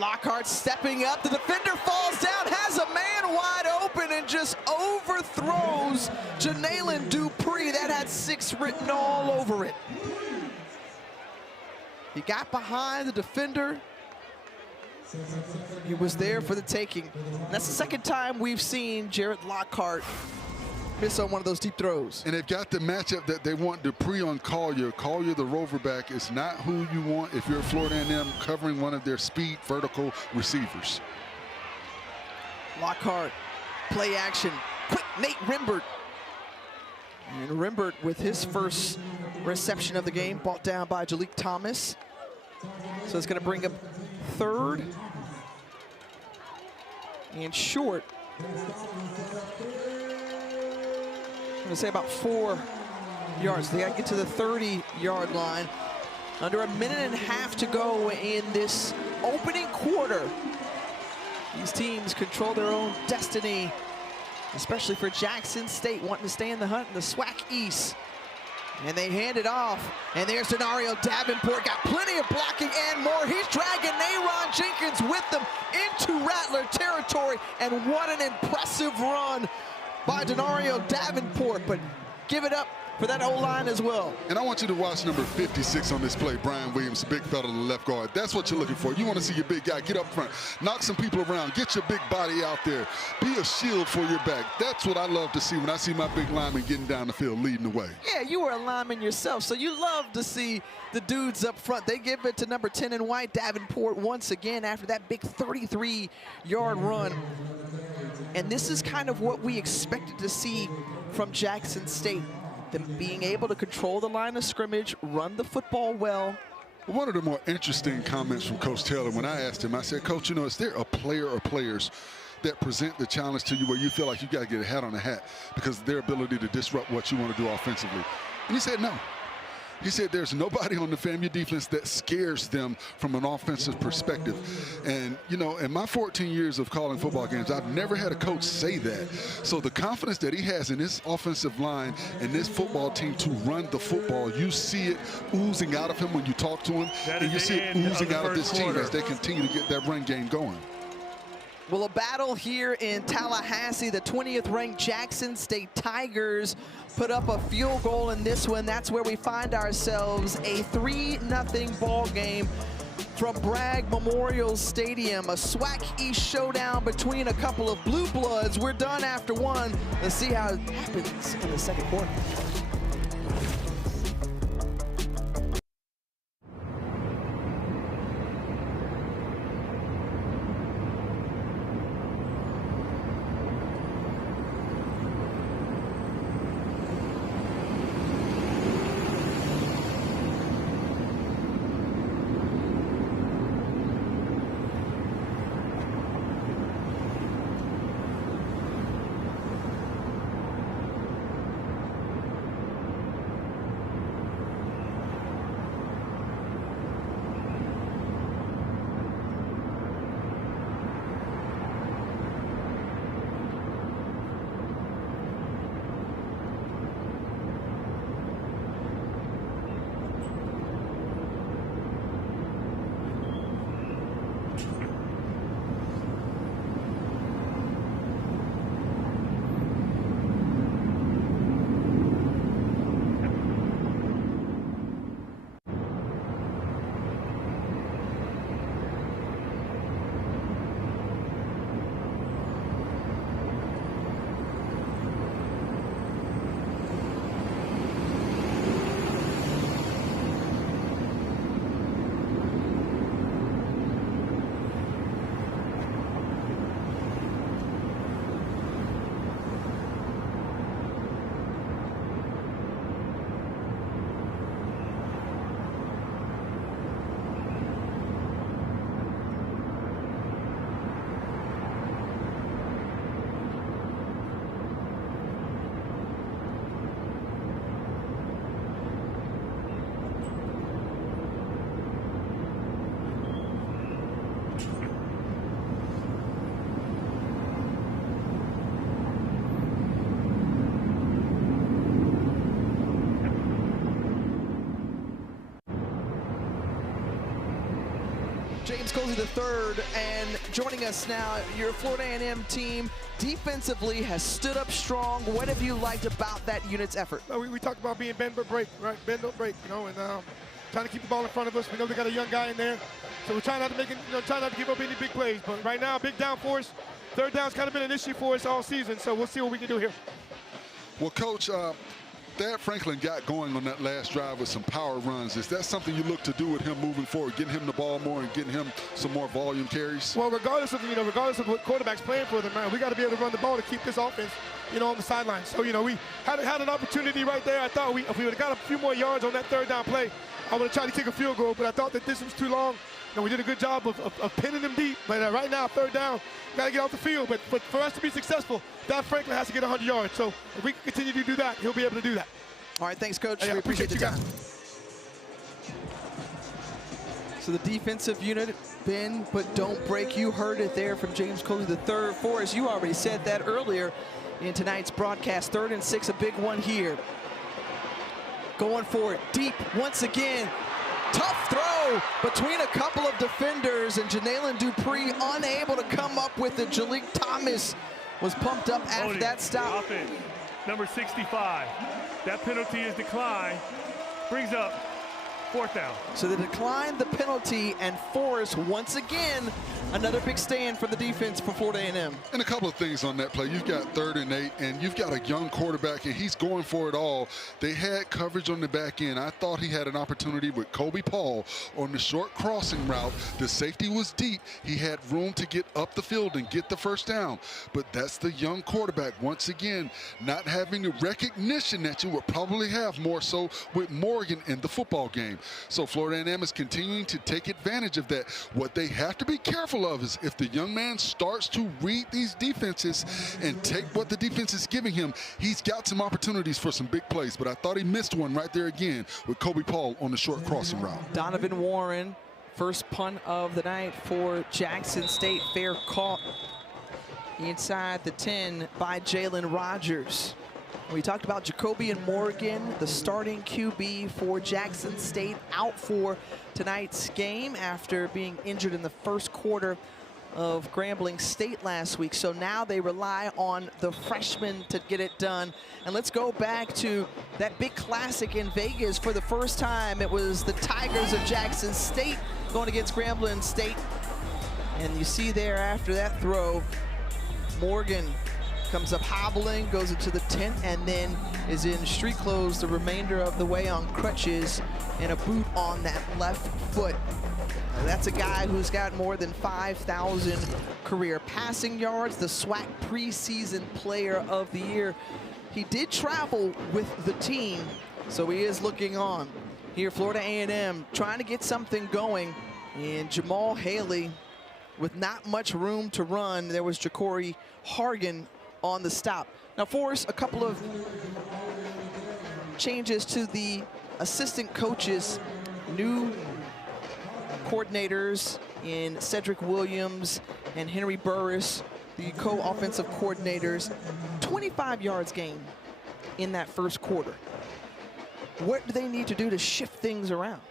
Lockhart stepping up. The defender falls down, has a man wide open, and just overthrows Janalen Dupree. That had 6 written all over it. He got behind the defender. He was there for the taking. And that's the second time we've seen Jared Lockhart miss on one of those deep throws. And they've got the matchup that they want. Dupree on Collier. Collier, the rover back, is not who you want if you're Florida A&M covering one of their speed vertical receivers. Lockhart, play action. Quick, Nate Rimbert. And Rimbert with his first reception of the game, brought down by Jalik Thomas. So it's going to bring up third and short. I'm going to say about 4 yards. They got to get to the 30-yard line. Under a minute and a half to go in this opening quarter. These teams control their own destiny, especially for Jackson State, wanting to stay in the hunt in the SWAC East. And they hand it off, and there's Denario Davenport, got plenty of blocking and more. He's dragging Nayron Jenkins with them into Rattler territory, and what an impressive run by Denario Davenport, but give it up for that O-line as well. And I want you to watch number 56 on this play, Brian Williams, big fella, the left guard. That's what you're looking for. You want to see your big guy get up front, knock some people around, get your big body out there, be a shield for your back. That's what I love to see when I see my big lineman getting down the field, leading the way. Yeah, you were a lineman yourself, so you love to see the dudes up front. They give it to number 10 in white, Davenport, once again after that big 33-yard run. And this is kind of what we expected to see from Jackson State. Them being able to control the line of scrimmage, run the football well. One of the more interesting comments from Coach Taylor, when I asked him, I said, Coach, you know, is there a player or players that present the challenge to you where you feel like you got to get a hat on a hat because of their ability to disrupt what you want to do offensively? And he said no. He said there's nobody on the FAMU defense that scares them from an offensive perspective. And, you know, in my 14 years of calling football games, I've never had a coach say that. So the confidence that he has in this offensive line and this football team to run the football, you see it oozing out of him when you talk to him. And you see it oozing out of this team as they continue to get that run game going. Well, a battle here in Tallahassee. The 20th ranked Jackson State Tigers put up a field goal in this one. That's where we find ourselves, a 3-0 ball game from Bragg Memorial Stadium. A SWAC East showdown between a couple of blue bloods. We're done after one. Let's see how it happens in the second quarter. James Colsey III, and joining us now, your Florida A&M team defensively has stood up strong. What have you liked about that unit's effort? We talked about being bend but break, right? Bend don't break, you know, and trying to keep the ball in front of us. We know they got a young guy in there, so we're trying not to make it, you know, trying not to give up any big plays. But right now, big down for us. Third down's kind of been an issue for us all season, so we'll see what we can do here. Well, Coach, Thad Franklin got going on that last drive with some power runs. Is that something you look to do with him moving forward, getting him the ball more and getting him some more volume carries? Well, regardless of what quarterback's playing for them, man, we got to be able to run the ball to keep this offense, on the sideline. So, we had an opportunity right there. I thought if we would have got a few more yards on that third down play, I would have tried to kick a field goal, but I thought that this was too long. We did a good job of pinning them deep. But right now, third down, got to get off the field. But for us to be successful, Thad Franklin has to get 100 yards. So if we can continue to do that, he'll be able to do that. All right, thanks, Coach. Hey, we appreciate the time. guys. So the defensive unit, bend but don't break. You heard it there from James Coley III. Forrest, you already said that earlier in tonight's broadcast. 3rd and 6, a big one here. Going for it deep once again. Tough throw between a couple of defenders, and Janalen Dupree unable to come up with it. Jalik Thomas was pumped up after that stop. Offense, number 65. That penalty is declined. Brings up 4th down. So they declined the penalty, and Forrest, once again, another big stand for the defense for Florida A&M. And a couple of things on that play. You've got 3rd and 8, and you've got a young quarterback, and he's going for it all. They had coverage on the back end. I thought he had an opportunity with Kobe Paul on the short crossing route. The safety was deep. He had room to get up the field and get the first down. But that's the young quarterback, once again, not having the recognition that you would probably have more so with Morgan in the football game. So Florida A&M is continuing to take advantage of that. What they have to be careful of is if the young man starts to read these defenses and take what the defense is giving him, he's got some opportunities for some big plays. But I thought he missed one right there again with Kobe Paul on the short crossing route. Donovan Warren, first punt of the night for Jackson State. Fair caught inside the 10 by Jalen Rogers. We talked about Jacobian Morgan, the starting QB for Jackson State, out for tonight's game after being injured in the first quarter of Grambling State last week. So now they rely on the freshman to get it done. And let's go back to that big classic in Vegas. For the first time, it was the Tigers of Jackson State going against Grambling State. And you see there after that throw, Morgan comes up hobbling, goes into the tent, and then is in street clothes the remainder of the way on crutches and a boot on that left foot. Now that's a guy who's got more than 5,000 career passing yards, the SWAC preseason player of the year. He did travel with the team, so he is looking on. Here, Florida A&M trying to get something going, and Jamal Haley with not much room to run. There was Ja'Cory Hargan on the stop. Now, Forrest, a couple of changes to the assistant coaches, new coordinators in Cedric Williams and Henry Burris, the co-offensive coordinators. 25 yards gained in that first quarter. What do they need to do to shift things around?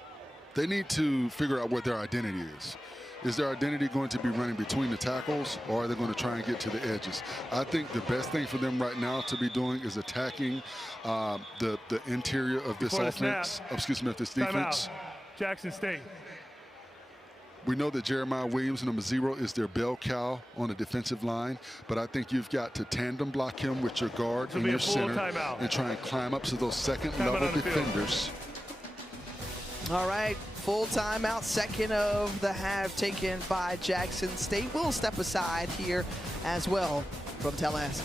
They need to figure out what their identity is. Is their identity going to be running between the tackles, or are they going to try and get to the edges? I think the best thing for them right now to be doing is attacking the interior of this offense, of this defense. Jackson State. We know that Jeremiah Williams, number 0, is their bell cow on the defensive line, but I think you've got to tandem block him with your guard and your center and try and climb up to those second-level defenders. All right, full timeout, second of the half taken by Jackson State. We'll step aside here as well from Tallahassee.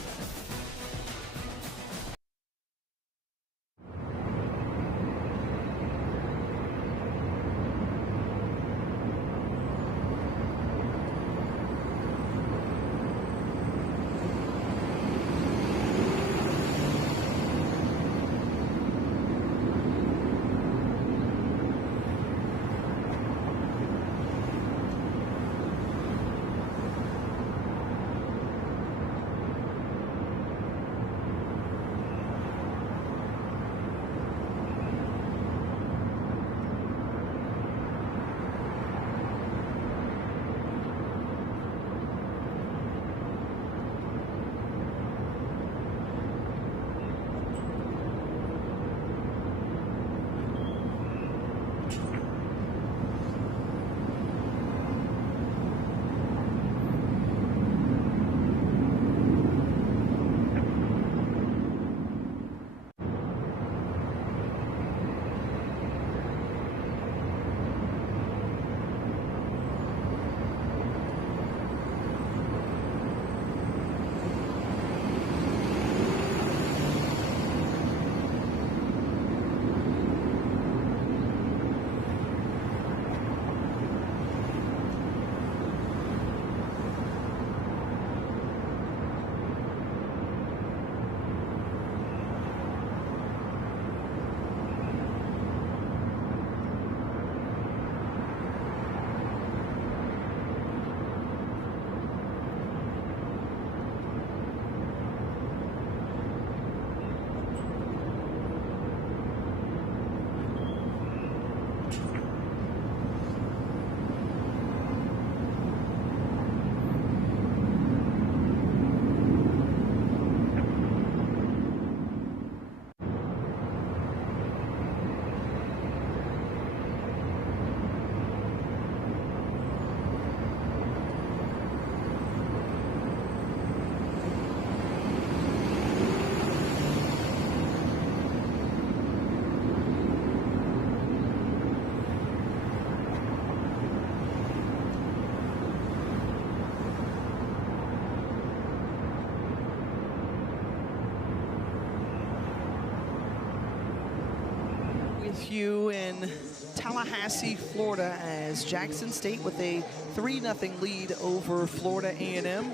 you in Tallahassee, Florida, as Jackson State with a 3-0 lead over Florida A&M.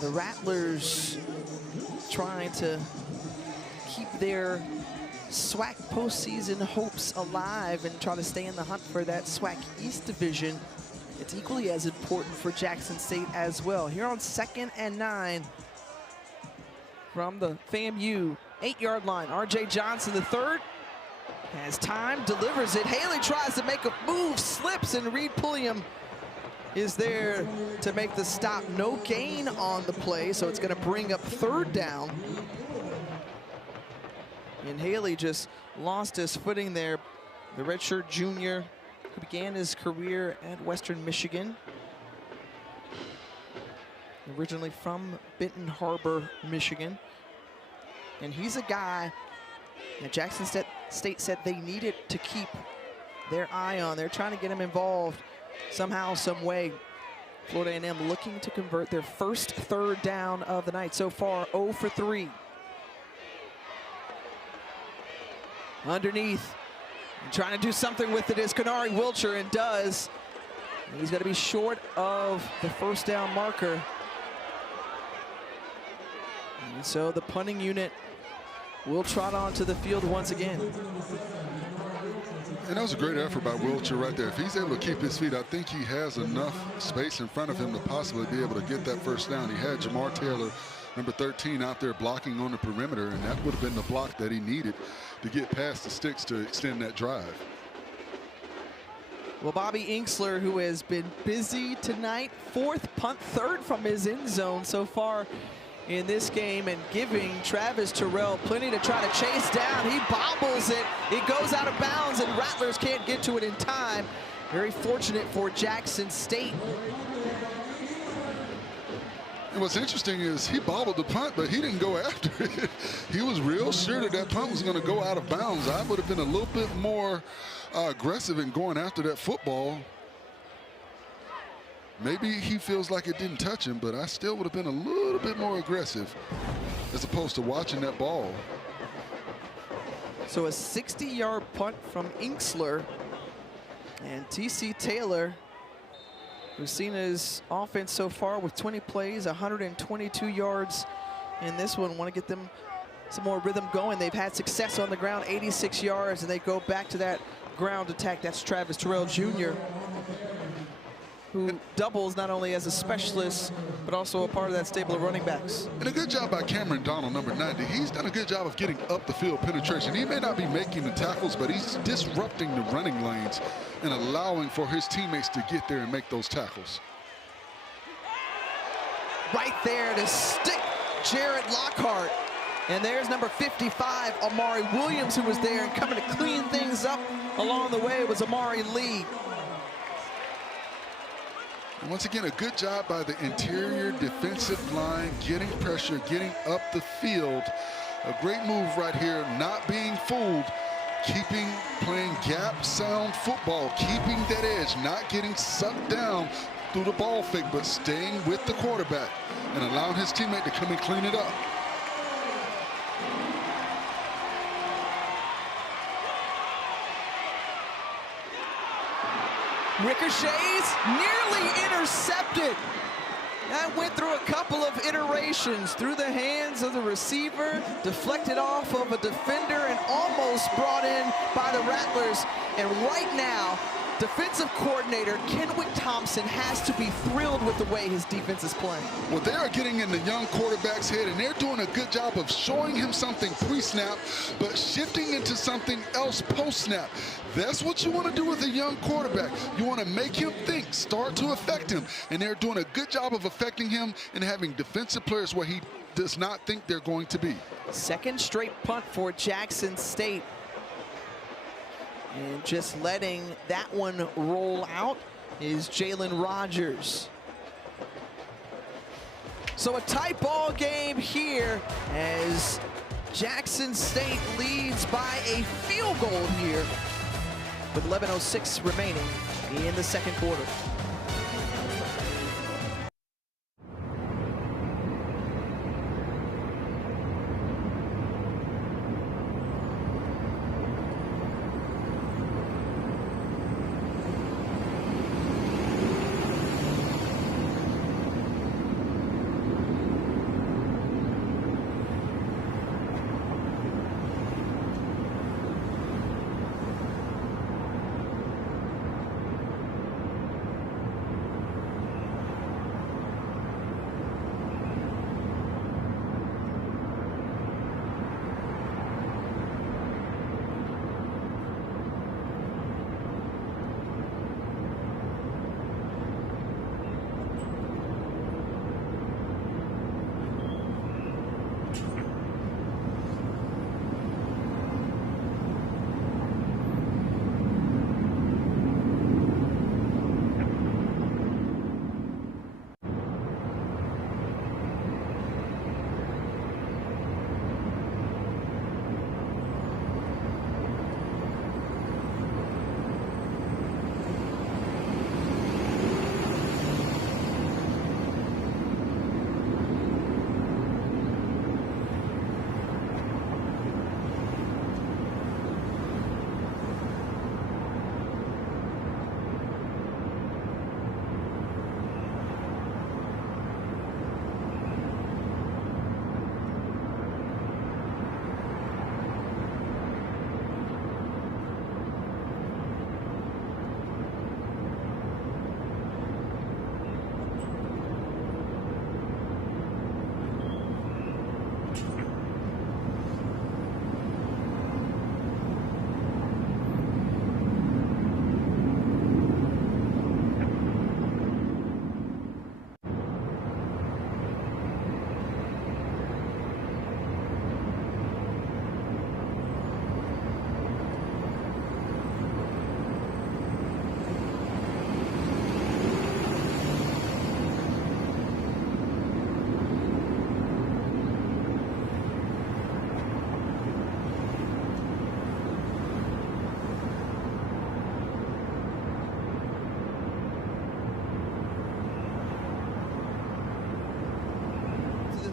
The Rattlers trying to keep their SWAC postseason hopes alive and try to stay in the hunt for that SWAC East Division. It's equally as important for Jackson State as well. Here on 2nd and 9 from the FAMU 8-yard line. R.J. Johnson, the third, has time, delivers it. Haley tries to make a move, slips, and Reed Pulliam is there to make the stop. No gain on the play, so it's going to bring up 3rd down. And Haley just lost his footing there. The redshirt junior who began his career at Western Michigan. Originally from Benton Harbor, Michigan. And he's a guy that Jackson State said they needed to keep their eye on. They're trying to get him involved somehow, some way. Florida A&M looking to convert their first 3rd down of the night. So far, 0 for 3. Underneath, trying to do something with it is Kanari Wilcher, and does. He's going to be short of the 1st down marker. And so the punting unit will trot onto the field once again. And that was a great effort by Wilcher right there. If he's able to keep his feet, I think he has enough space in front of him to possibly be able to get that 1st down. He had Jamar Taylor, number 13, out there blocking on the perimeter, and that would have been the block that he needed to get past the sticks to extend that drive. Well, Bobby Inksler, who has been busy tonight, 4th punt, 3rd from his end zone so far in this game, and giving Travis Terrell plenty to try to chase down. He bobbles it. It goes out of bounds, and Rattlers can't get to it in time. Very fortunate for Jackson State. And what's interesting is he bobbled the punt, but he didn't go after it. He was real sure that that punt was going to go out of bounds. I would have been a little bit more aggressive in going after that football. Maybe he feels like it didn't touch him, but I still would have been a little bit more aggressive as opposed to watching that ball. So a 60-yard punt from Inksler, and TC Taylor, who's seen his offense so far with 20 plays, 122 yards in this one. Want to get them some more rhythm going. They've had success on the ground, 86 yards, and they go back to that ground attack. That's Travis Terrell Jr., who doubles not only as a specialist, but also a part of that stable of running backs. And a good job by Cameron Donald, number 90. He's done a good job of getting up the field penetration. He may not be making the tackles, but he's disrupting the running lanes and allowing for his teammates to get there and make those tackles. Right there to stick Jared Lockhart. And there's number 55, Amari Williams, who was there, and coming to clean things up along the way was Amari Lee. And once again, a good job by the interior defensive line, getting pressure, getting up the field. A great move right here, not being fooled, playing gap sound football, keeping that edge, not getting sucked down through the ball fake, but staying with the quarterback and allowing his teammate to come and clean it up. Ricochets, nearly intercepted. That went through a couple of iterations, through the hands of the receiver, deflected off of a defender, and almost brought in by the Rattlers. And right now, defensive coordinator Kenwick Thompson has to be thrilled with the way his defense is playing. Well, they are getting in the young quarterback's head, and they're doing a good job of showing him something pre-snap, but shifting into something else post-snap. That's what you want to do with a young quarterback. You want to make him think, start to affect him, and they're doing a good job of affecting him and having defensive players where he does not think they're going to be. Second straight punt for Jackson State. And just letting that one roll out is Jalen Rogers. So a tight ball game here as Jackson State leads by a field goal here with 11:06 remaining in the second quarter.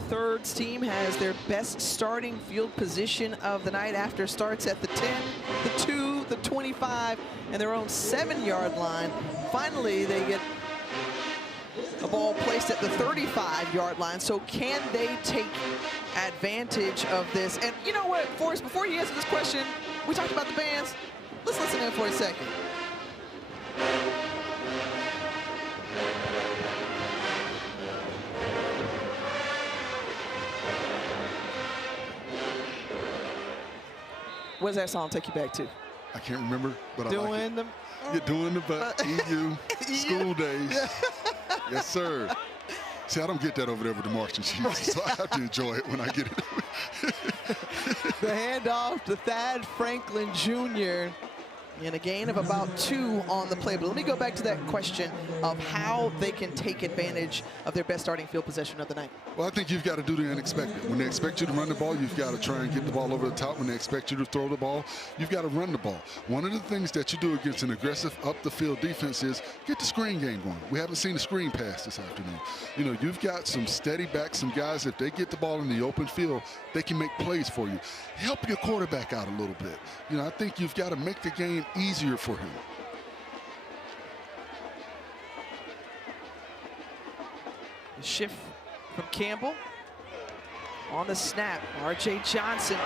Thirds team has their best starting field position of the night after starts at the 10, the 2, the 25, and their own 7-yard line. Finally, they get a ball placed at the 35-yard line. So can they take advantage of this? And you know what, Forrest, before you answer this question, we talked about the bands. Let's listen in for a second. What does that song take you back to? I can't remember, but I like Doing it. the... You're doing the EU school days. Yes, sir. See, I don't get that over there with the Marching Chiefs, so I have to enjoy it when I get it. The handoff to Thad Franklin Jr. and a gain of about 2 on the play. But let me go back to that question of how they can take advantage of their best starting field possession of the night. Well, I think you've got to do the unexpected. When they expect you to run the ball, you've got to try and get the ball over the top. When they expect you to throw the ball, you've got to run the ball. One of the things that you do against an aggressive up-the-field defense is get the screen game going. We haven't seen a screen pass this afternoon. You know, you've got some steady backs, some guys, if they get the ball in the open field, they can make plays for you. Help your quarterback out a little bit. You know, I think you've got to make the game easier for him. The shift from Campbell. On the snap, R.J. Johnson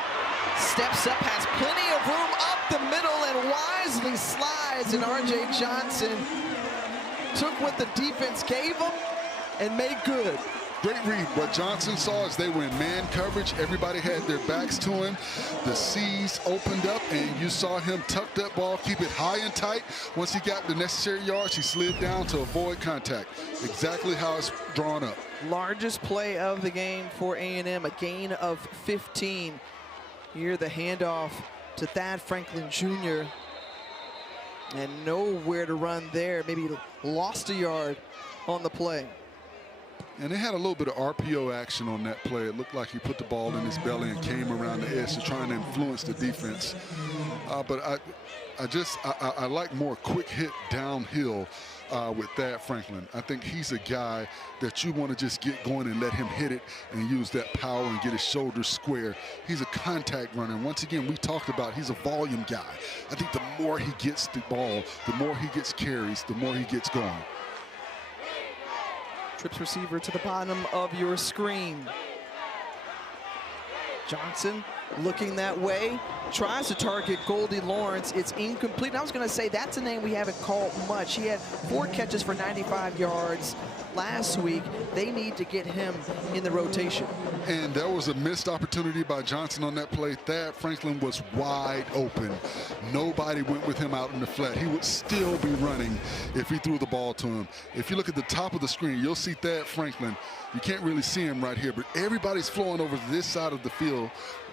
steps up, has plenty of room up the middle and wisely slides, and R.J. Johnson took what the defense gave him and made good. Great read. What Johnson saw is they were in man coverage. Everybody had their backs to him. The C's opened up, and you saw him tuck that ball, keep it high and tight. Once he got the necessary yards, he slid down to avoid contact. Exactly how it's drawn up. Largest play of the game for A&M, a gain of 15. Here the handoff to Thad Franklin Jr. And nowhere to run there. Maybe lost a yard on the play. And they had a little bit of RPO action on that play. It looked like he put the ball in his belly and came around the edge to try and influence the defense. But I like more quick hit downhill with Thad Franklin. I think he's a guy that you want to just get going and let him hit it and use that power and get his shoulders square. He's a contact runner. And once again, we talked about he's a volume guy. I think the more he gets the ball, the more he gets carries, the more he gets going. Trips receiver to the bottom of your screen. Johnson looking that way, tries to target Goldie Lawrence. It's incomplete. And I was going to say that's a name we haven't called much. He had 4 catches for 95 yards last week. They need to get him in the rotation. And there was a missed opportunity by Johnson on that play. Thad Franklin was wide open. Nobody went with him out in the flat. He would still be running if he threw the ball to him. If you look at the top of the screen, you'll see Thad Franklin. You can't really see him right here, but everybody's flowing over to this side of the field.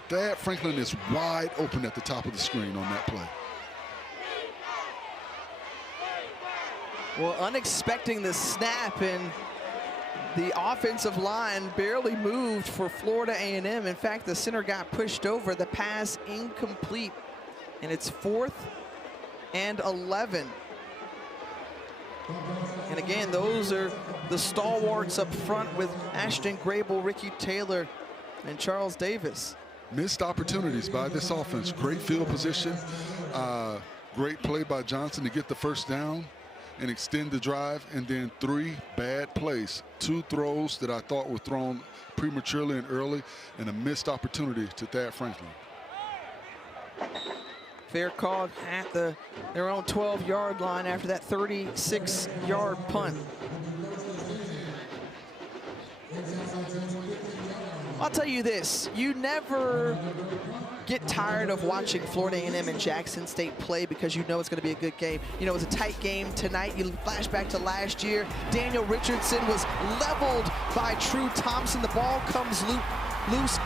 Thad Franklin is wide open at the top of the screen on that play. Well, unexpecting the snap, and the offensive line barely moved for Florida A&M. In fact, the center got pushed over. The pass incomplete, and it's 4th and 11. And again, those are the stalwarts up front with Ashton Grable, Ricky Taylor, and Charles Davis. Missed opportunities by this offense. Great field position. Great play by Johnson to get the first down and extend the drive, and then 3 bad plays. 2 throws that I thought were thrown prematurely and early, and a missed opportunity to Thad Franklin. Fair call at their own 12-yard line after that 36-yard punt. I'll tell you this, you never get tired of watching Florida A&M and Jackson State play because you know it's going to be a good game. You know, it's a tight game tonight. You flash back to last year. Daniel Richardson was leveled by True Thompson. The ball comes loose.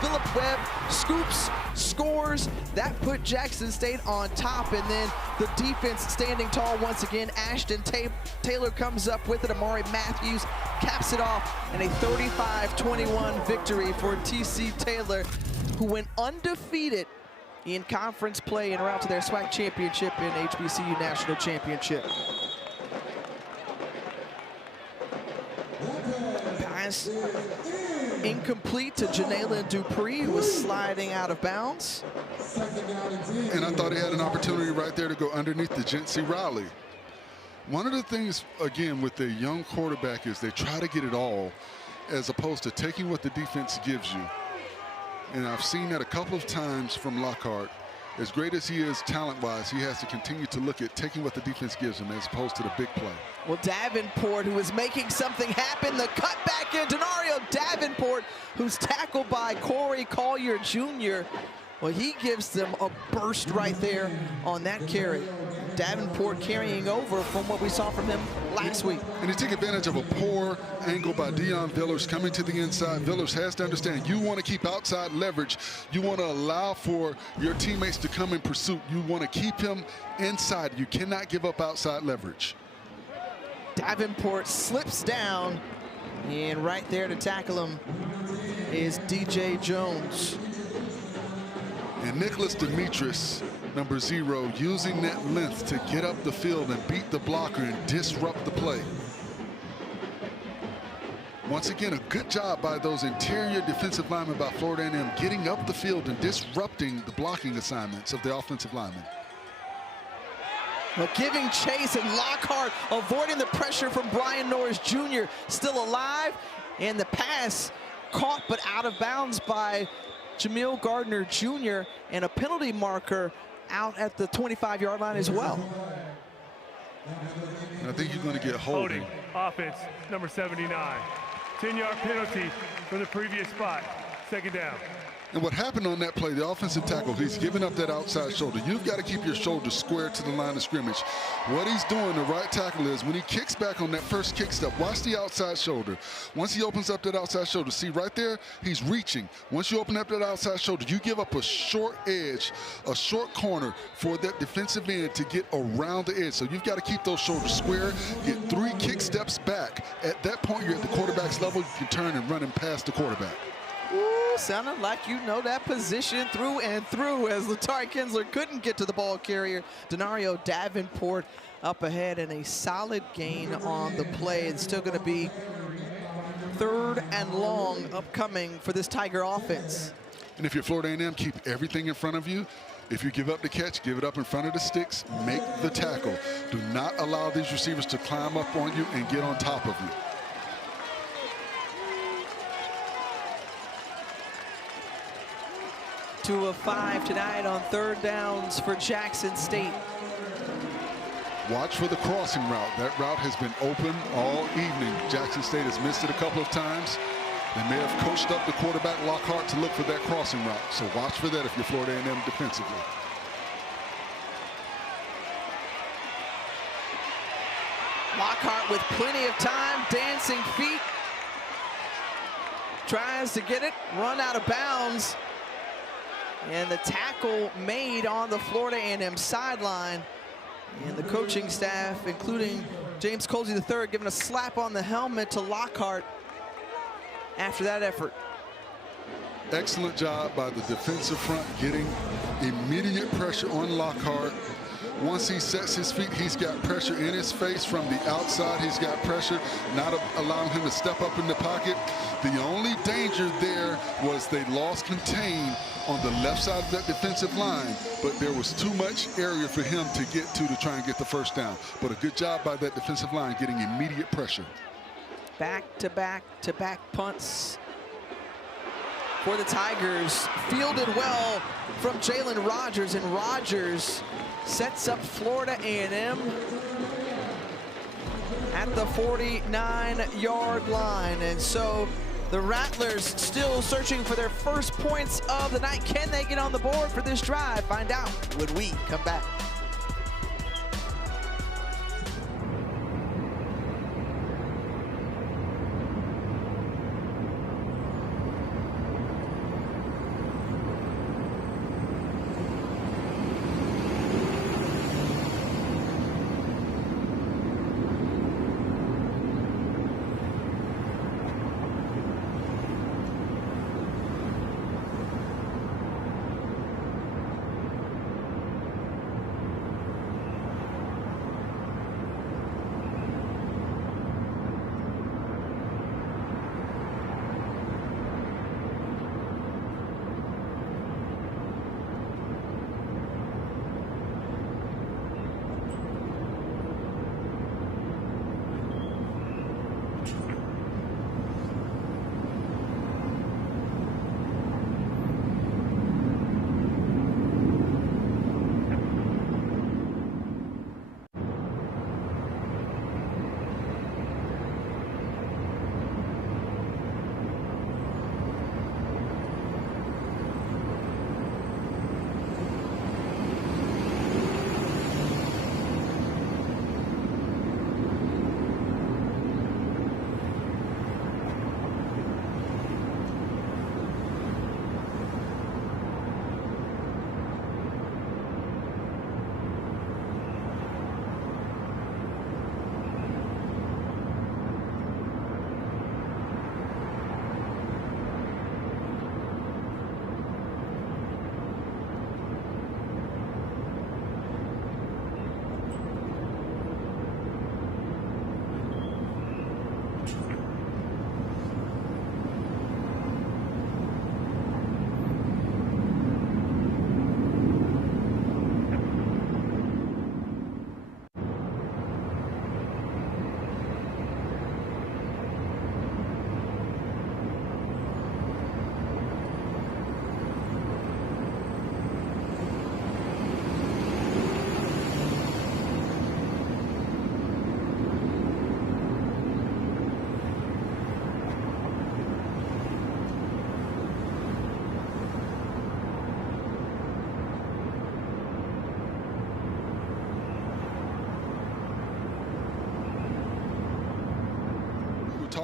Phillip Webb scoops, scores. That put Jackson State on top, and then the defense standing tall once again. Ashton Taylor comes up with it. Amari Matthews caps it off, and a 35-21 victory for TC Taylor, who went undefeated in conference play and route to their SWAC championship and HBCU national championship. pass incomplete to Janalen Dupree, who was sliding out of bounds. And I thought he had an opportunity right there to go underneath the Jency Riley. One of the things, again, with the young quarterback is they try to get it all as opposed to taking what the defense gives you. And I've seen that a couple of times from Lockhart. As great as he is talent-wise, he has to continue to look at taking what the defense gives him as opposed to the big play. Well, Davenport, who is making something happen, the cut back in, Denario Davenport, who's tackled by Corey Collier Jr. Well, he gives them a burst right there on that carry. Davenport carrying over from what we saw from him last week. And he took advantage of a poor angle by Deion Villers coming to the inside. Villers has to understand, you want to keep outside leverage. You want to allow for your teammates to come in pursuit. You want to keep him inside. You cannot give up outside leverage. Davenport slips down, and right there to tackle him is DJ Jones. And Nicholas Demetris, number 0, using that length to get up the field and beat the blocker and disrupt the play. Once again, a good job by those interior defensive linemen by Florida A&M getting up the field and disrupting the blocking assignments of the offensive linemen. Well, giving chase, and Lockhart avoiding the pressure from Brian Norris Jr. still alive, and the pass caught but out of bounds by Jamil Gardner Jr., and a penalty marker out at the 25-yard line as well. And I think you're going to get holding. Offense, number 79. 10-yard penalty from the previous spot. Second down. And what happened on that play, the offensive tackle, he's giving up that outside shoulder. You've got to keep your shoulder square to the line of scrimmage. What he's doing, the right tackle, is when he kicks back on that first kick step, watch the outside shoulder. Once he opens up that outside shoulder, see right there, he's reaching. Once you open up that outside shoulder, you give up a short edge, a short corner for that defensive end to get around the edge. So you've got to keep those shoulders square, get 3 kick steps back. At that point, you're at the quarterback's level. You can turn and run and pass the quarterback. Ooh, sounded like you know that position through and through, as Latari Kinsler couldn't get to the ball carrier. Denario Davenport up ahead, and a solid gain on the play. It's still going to be 3rd and long upcoming for this Tiger offense. And if you're Florida A&M, keep everything in front of you. If you give up the catch, give it up in front of the sticks. Make the tackle. Do not allow these receivers to climb up on you and get on top of you. 2 of 5 tonight on 3rd downs for Jackson State. Watch for the crossing route. That route has been open all evening. Jackson State has missed it a couple of times. They may have coached up the quarterback Lockhart to look for that crossing route. So watch for that if you're Florida A&M defensively. Lockhart with plenty of time, dancing feet. Tries to get it, run out of bounds. And the tackle made on the Florida A&M sideline. And the coaching staff, including James Colsey III, giving a slap on the helmet to Lockhart after that effort. Excellent job by the defensive front, getting immediate pressure on Lockhart. Once he sets his feet, he's got pressure in his face from the outside. He's got pressure, not allowing him to step up in the pocket. The only danger there was they lost contain on the left side of that defensive line, but there was too much area for him to get to try and get the first down. But a good job by that defensive line getting immediate pressure. Back-to-back punts for the Tigers. Fielded well from Jalen Rogers, and Rogers sets up Florida A&M at the 49-yard line. And so the Rattlers still searching for their first points of the night. Can they get on the board for this drive? Find out when we come back.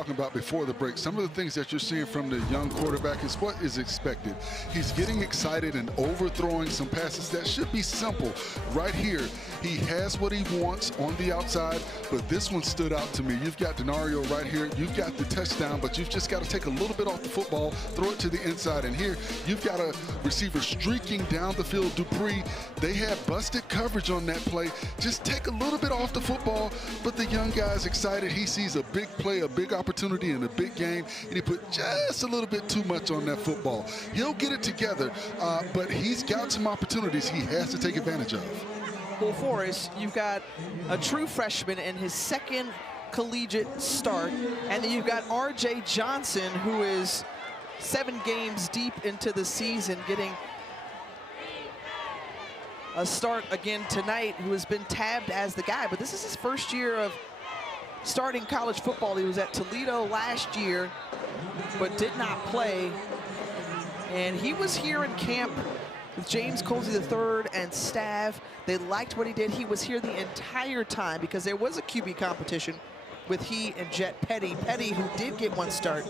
talking about before the break, some of the things that you're seeing from the young quarterback is what is expected. He's getting excited and overthrowing some passes that should be simple. Right here, he has what he wants on the outside, but this one stood out to me. You've got Denario right here. You've got the touchdown, but you've just got to take a little bit off the football, throw it to the inside, and here you've got a receiver streaking down the field. Dupree, they had busted coverage on that play. Just take a little bit off the football, but the young guy's excited. He sees a big play, a big opportunity in a big game, and he put just a little bit too much on that football. He'll get it together, but he's got some opportunities he has to take advantage of. Well, Forrest, you've got a true freshman in his second collegiate start, and then you've got R.J. Johnson, who is 7 games deep into the season, getting a start again tonight, who has been tabbed as the guy. But this is his first year of starting college football. He was at Toledo last year, but did not play. And he was here in camp with James Colsey III and staff. They liked what he did. He was here the entire time because there was a QB competition with he and Jet Petty. Petty, who did get one start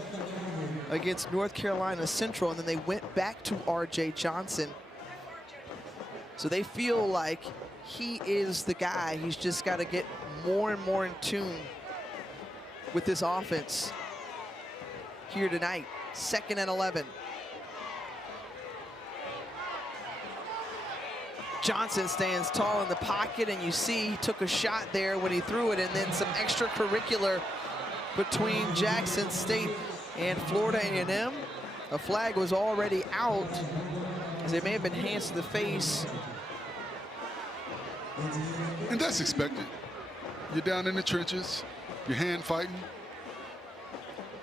against North Carolina Central, and then they went back to R.J. Johnson. So they feel like he is the guy. He's just got to get more and more in tune with this offense here tonight. 2nd and 11. Johnson stands tall in the pocket, and you see he took a shot there when he threw it, and then some extracurricular between Jackson State and Florida A&M. A flag was already out, as they may have been hands to the face. And that's expected. You're down in the trenches, you're hand fighting,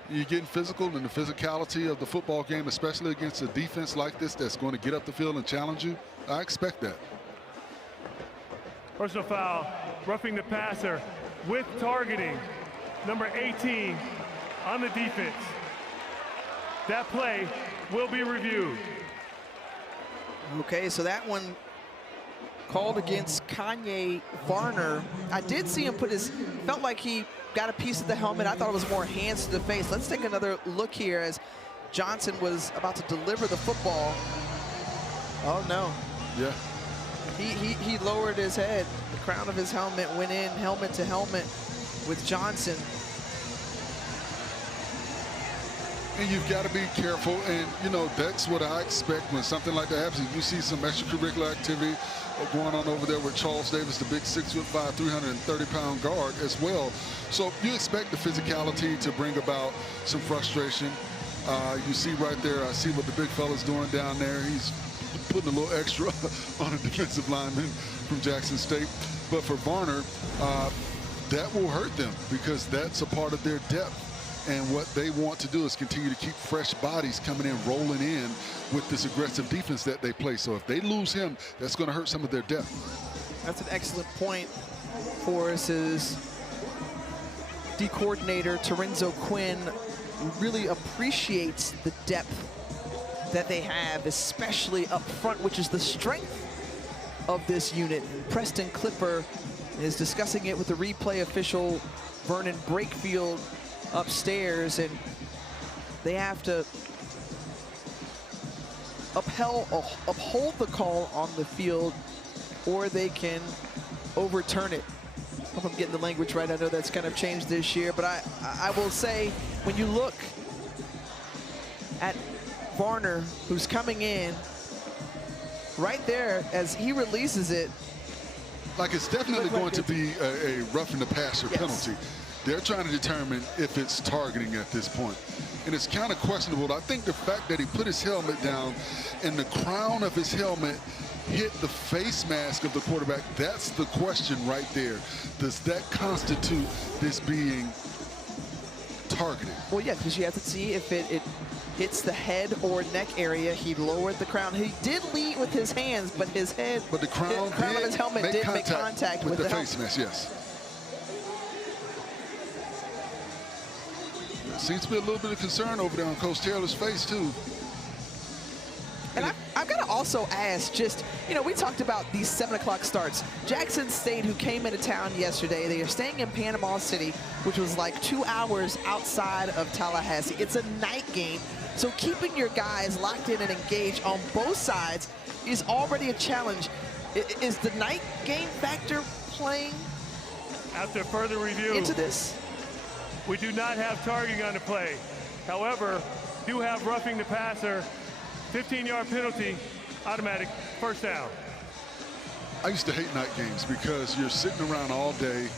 you're getting physical, and the physicality of the football game, especially against a defense like this that's going to get up the field and challenge you, I expect that. Personal foul, roughing the passer with targeting, number 18 on the defense. That play will be reviewed. Okay, so that one called against Kanye Varner. I did see him put his, felt like he got a piece of the helmet. I thought it was more hands to the face. Let's take another look here as Johnson was about to deliver the football. Oh no. Yeah. He lowered his head. The crown of his helmet went in, helmet to helmet with Johnson. And you've got to be careful, and you know that's what I expect when something like that happens. You see some extracurricular activity going on over there with Charles Davis, the big 6'5", 330-pound guard as well. So you expect the physicality to bring about some frustration. You see right there, I see what the big fella's doing down there. He's putting a little extra on a defensive lineman from Jackson State. But for Varner, that will hurt them because that's a part of their depth. And what they want to do is continue to keep fresh bodies coming in, rolling in with this aggressive defense that they play. So if they lose him, that's going to hurt some of their depth. That's an excellent point for us. As D coordinator Terenzo Quinn really appreciates the depth that they have, especially up front, which is the strength of this unit. And Preston Clipper is discussing it with the replay official Vernon Brakefield upstairs, and they have to uphold the call on the field, or they can overturn it. I hope I'm getting the language right. I know that's kind of changed this year, but I will say, when you look at Varner, who's coming in right there as he releases it, like it's definitely going to be a roughing the passer penalty. They're trying to determine if it's targeting at this point. And it's kind of questionable. I think the fact that he put his helmet down and the crown of his helmet hit the face mask of the quarterback, that's the question right there. Does that constitute this being targeted? Well, yeah, because you have to see if it hits the head or neck area. He lowered the crown. He did lead with his hands, but his head, but the crown of his helmet did make contact with the face mask, yes. Seems to be a little bit of concern over there on Coach Taylor's face, too. And I've got to also ask, just, you know, we talked about these 7 o'clock starts. Jackson State, who came into town yesterday, they are staying in Panama City, which was like 2 hours outside of Tallahassee. It's a night game, so keeping your guys locked in and engaged on both sides is already a challenge. Is the night game factor playing After further review into this? We do not have targeting on the play. However, do have roughing the passer, 15-yard penalty, automatic first down. I used to hate night games because you're sitting around all day,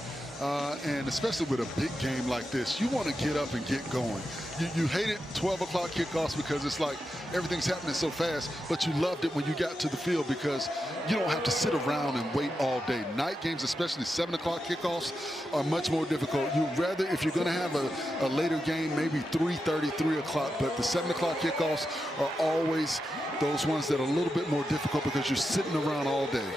and especially with a big game like this, you want to get up and get going. You hated 12 o'clock kickoffs because it's like everything's happening so fast, but you loved it when you got to the field because you don't have to sit around and wait all day. Night games, especially 7 o'clock kickoffs, are much more difficult. You'd rather, if you're going to have a later game, maybe 3:30, 3 o'clock, but the 7 o'clock kickoffs are always those ones that are a little bit more difficult because you're sitting around all day.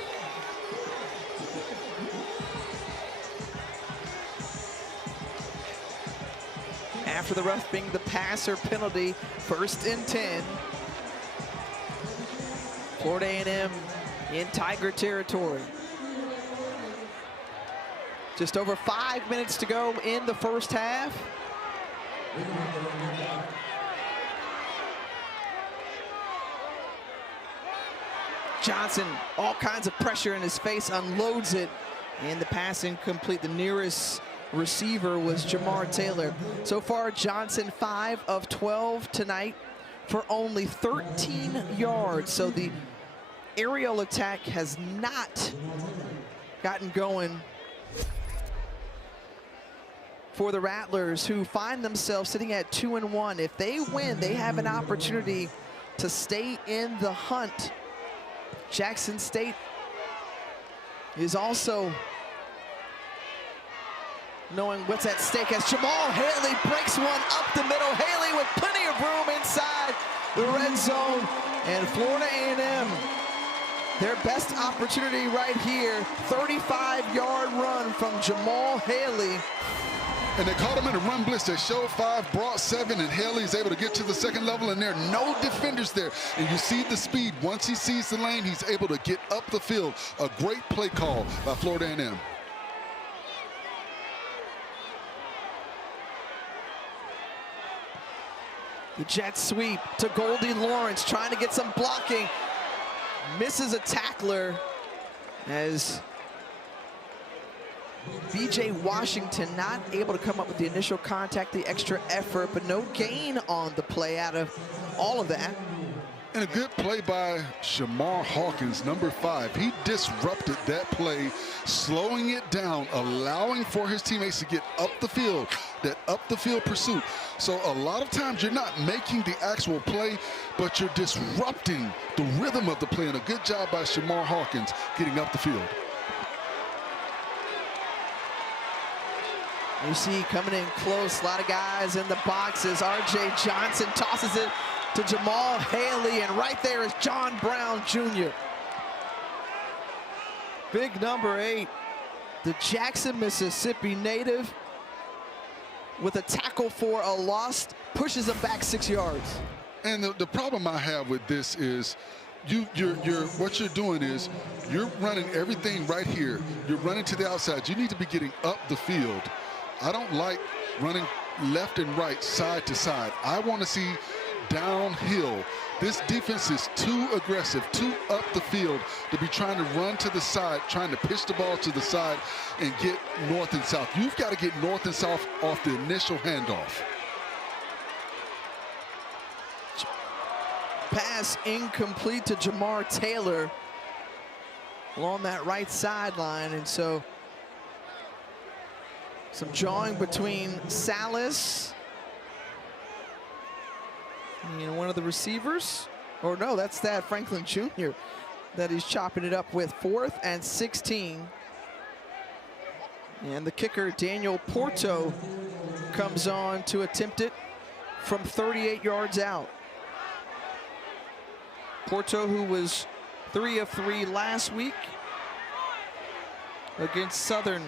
After the roughing the passer penalty, 1st and 10. Florida A&M in Tiger territory. Just over 5 minutes to go in the first half. Johnson, all kinds of pressure in his face, unloads it, and the pass incomplete. The nearest receiver was Jamar Taylor. So far, Johnson 5 of 12 tonight for only 13 yards. So the aerial attack has not gotten going for the Rattlers, who find themselves sitting at 2-1. If they win, they have an opportunity to stay in the hunt. Jackson State is also knowing what's at stake as Jamal Haley breaks one up the middle. Haley with plenty of room inside the red zone. And Florida A&M, their best opportunity right here. 35-yard run from Jamal Haley. And they caught him in a run blitz. They showed 5, brought 7, and Haley's able to get to the second level, and there are no defenders there. And you see the speed. Once he sees the lane, he's able to get up the field. A great play call by Florida A&M. The jet sweep to Goldie Lawrence, trying to get some blocking. Misses a tackler as B.J. Washington not able to come up with the initial contact, the extra effort, but no gain on the play out of all of that. And a good play by Shamar Hawkins, number 5. He disrupted that play, slowing it down, allowing for his teammates to get up the field, that up the field pursuit. So a lot of times you're not making the actual play, but you're disrupting the rhythm of the play. And a good job by Shamar Hawkins getting up the field. You see coming in close, a lot of guys in the boxes. R.J. Johnson tosses it to Jamal Haley, and right there is John Brown Jr. Big number 8, the Jackson, Mississippi native, with a tackle for a loss, pushes him back 6 yards. And the problem I have with this is what you're doing is you're running everything right here. You're running to the outside. You need to be getting up the field. I don't like running left and right, side to side. I want to see downhill. This defense is too aggressive, too up the field to be trying to run to the side, trying to pitch the ball to the side and get north and south. You've got to get north and south off the initial handoff. Pass incomplete to Jamar Taylor along that right sideline, and so some jawing between Salas and one of the receivers. Or no, that's that Franklin Jr. that he's chopping it up with. 4th and 16. And the kicker, Daniel Porto, comes on to attempt it from 38 yards out. Porto, who was 3 of 3 last week against Southern.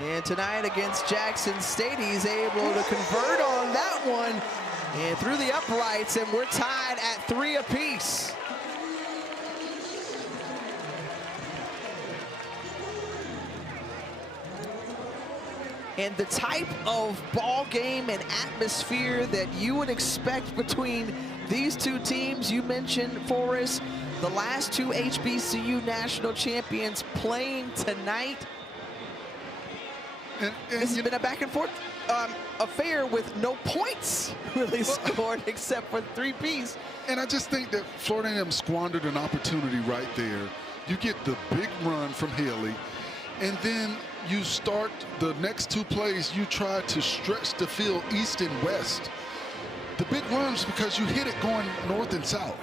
And tonight against Jackson State, he's able to convert on that one And through the uprights, and we're tied at 3 apiece. And the type of ball game and atmosphere that you would expect between these two teams, you mentioned, Forrest, the last 2 HBCU national champions playing tonight. This has been a back and forth affair with no points really scored except for 3-piece. And I just think that Florida A&M squandered an opportunity right there. You get the big run from Haley, and then you start the next 2 plays, you try to stretch the field east and west. The big runs because you hit it going north and south.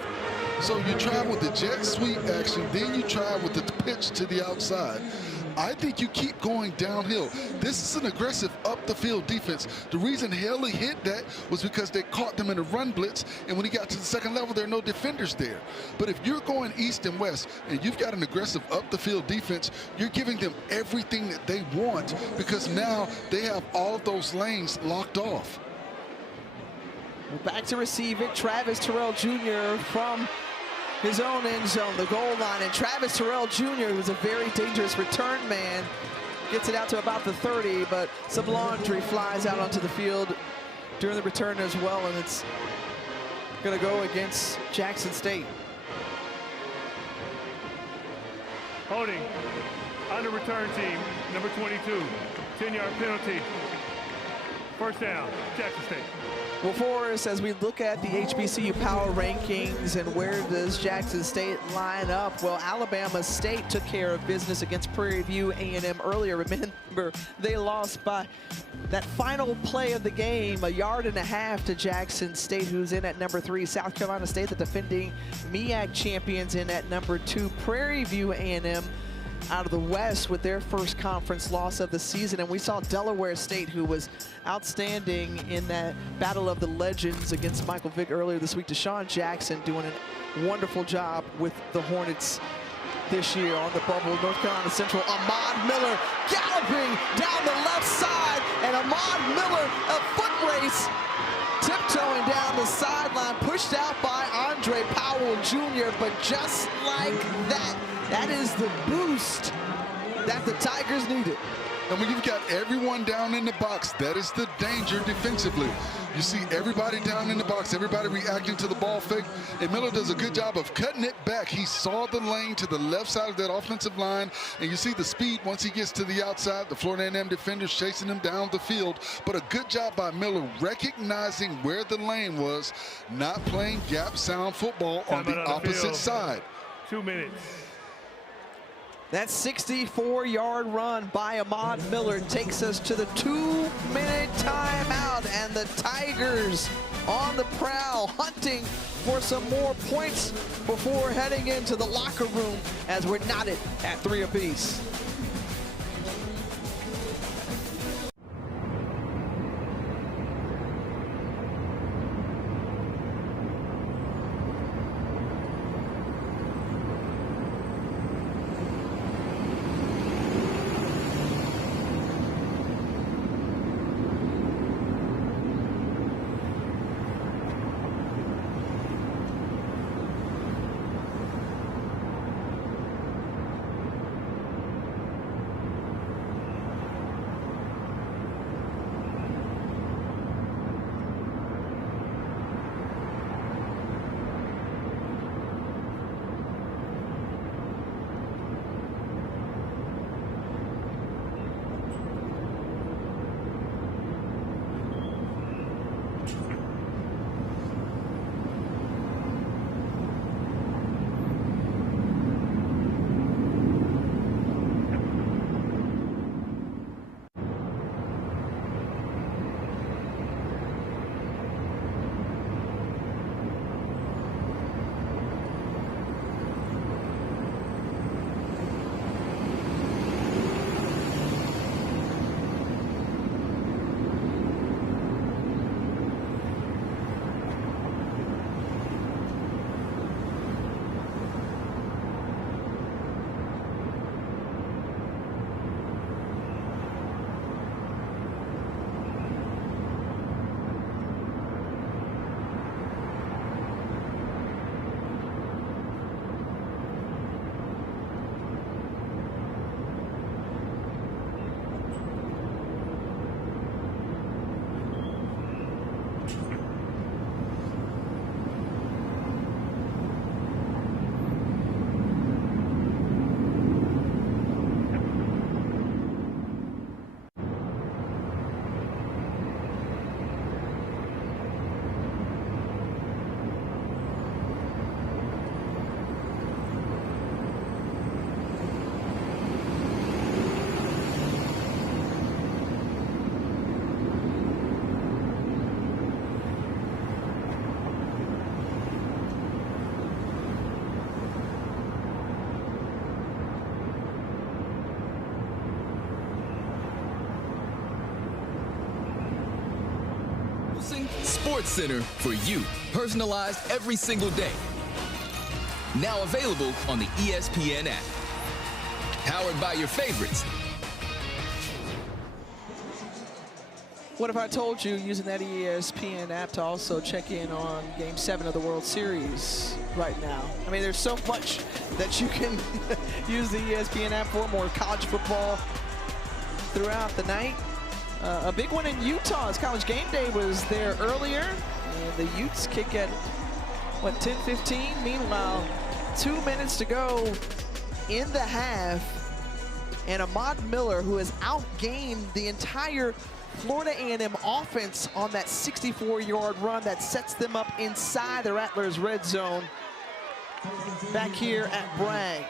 So you try with the jet sweep action, then you try with the pitch to the outside. I think you keep going downhill. This is an aggressive up the field defense. The reason Haley hit that was because they caught them in a run blitz, and when he got to the second level, there are no defenders there. But if you're going east and west and you've got an aggressive up the field defense, you're giving them everything that they want because now they have all of those lanes locked off. Well, back to receive it, Travis Terrell Jr. from his own end zone, the goal line, and Travis Terrell Jr., who's a very dangerous return man, gets it out to about the 30, but some laundry flies out onto the field during the return as well, and it's going to go against Jackson State. Holding on the return team, number 22, 10-yard penalty. First down, Jackson State. Well, for us, as we look at the HBCU power rankings and where does Jackson State line up, well, Alabama State took care of business against Prairie View A&M earlier. Remember, they lost by that final play of the game, 1.5 yards to Jackson State, who's in at number 3. South Carolina State, the defending MEAC champions, in at number 2. Prairie View A&M out of the West with their first conference loss of the season. And we saw Delaware State, who was outstanding in that battle of the legends against Michael Vick earlier this week. Deshaun Jackson doing a wonderful job with the Hornets this year on the bubble. North Carolina Central, Ahmad Miller galloping down the left side, and Ahmad Miller, a foot race, tiptoeing down the sideline, pushed out by Andre Powell Jr., but just like that, that is the boost that the Tigers needed. And when you've got everyone down in the box, that is the danger defensively. You see everybody down in the box, everybody reacting to the ball fake, and Miller does a good job of cutting it back. He saw the lane to the left side of that offensive line, and you see the speed once he gets to the outside. The Florida A&M defenders chasing him down the field, but a good job by Miller recognizing where the lane was, not playing gap sound football on the opposite side. 2 minutes. That 64-yard run by Ahmad Miller takes us to the 2-minute timeout, and the Tigers on the prowl, hunting for some more points before heading into the locker room as we're knotted at 3 apiece. Introducing SportsCenter for you, personalized every single day. Now available on the ESPN app. Powered by your favorites. What if I told you using that ESPN app to also check in on Game 7 of the World Series right now? I mean, there's so much that you can use the ESPN app for. More college football throughout the night. A big one in Utah as College Game Day was there earlier. And the Utes kick at, what, 10:15? Meanwhile, 2 minutes to go in the half. And Ahmad Miller, who has outgained the entire Florida A&M offense on that 64-yard run that sets them up inside the Rattlers' red zone back here at Bragg.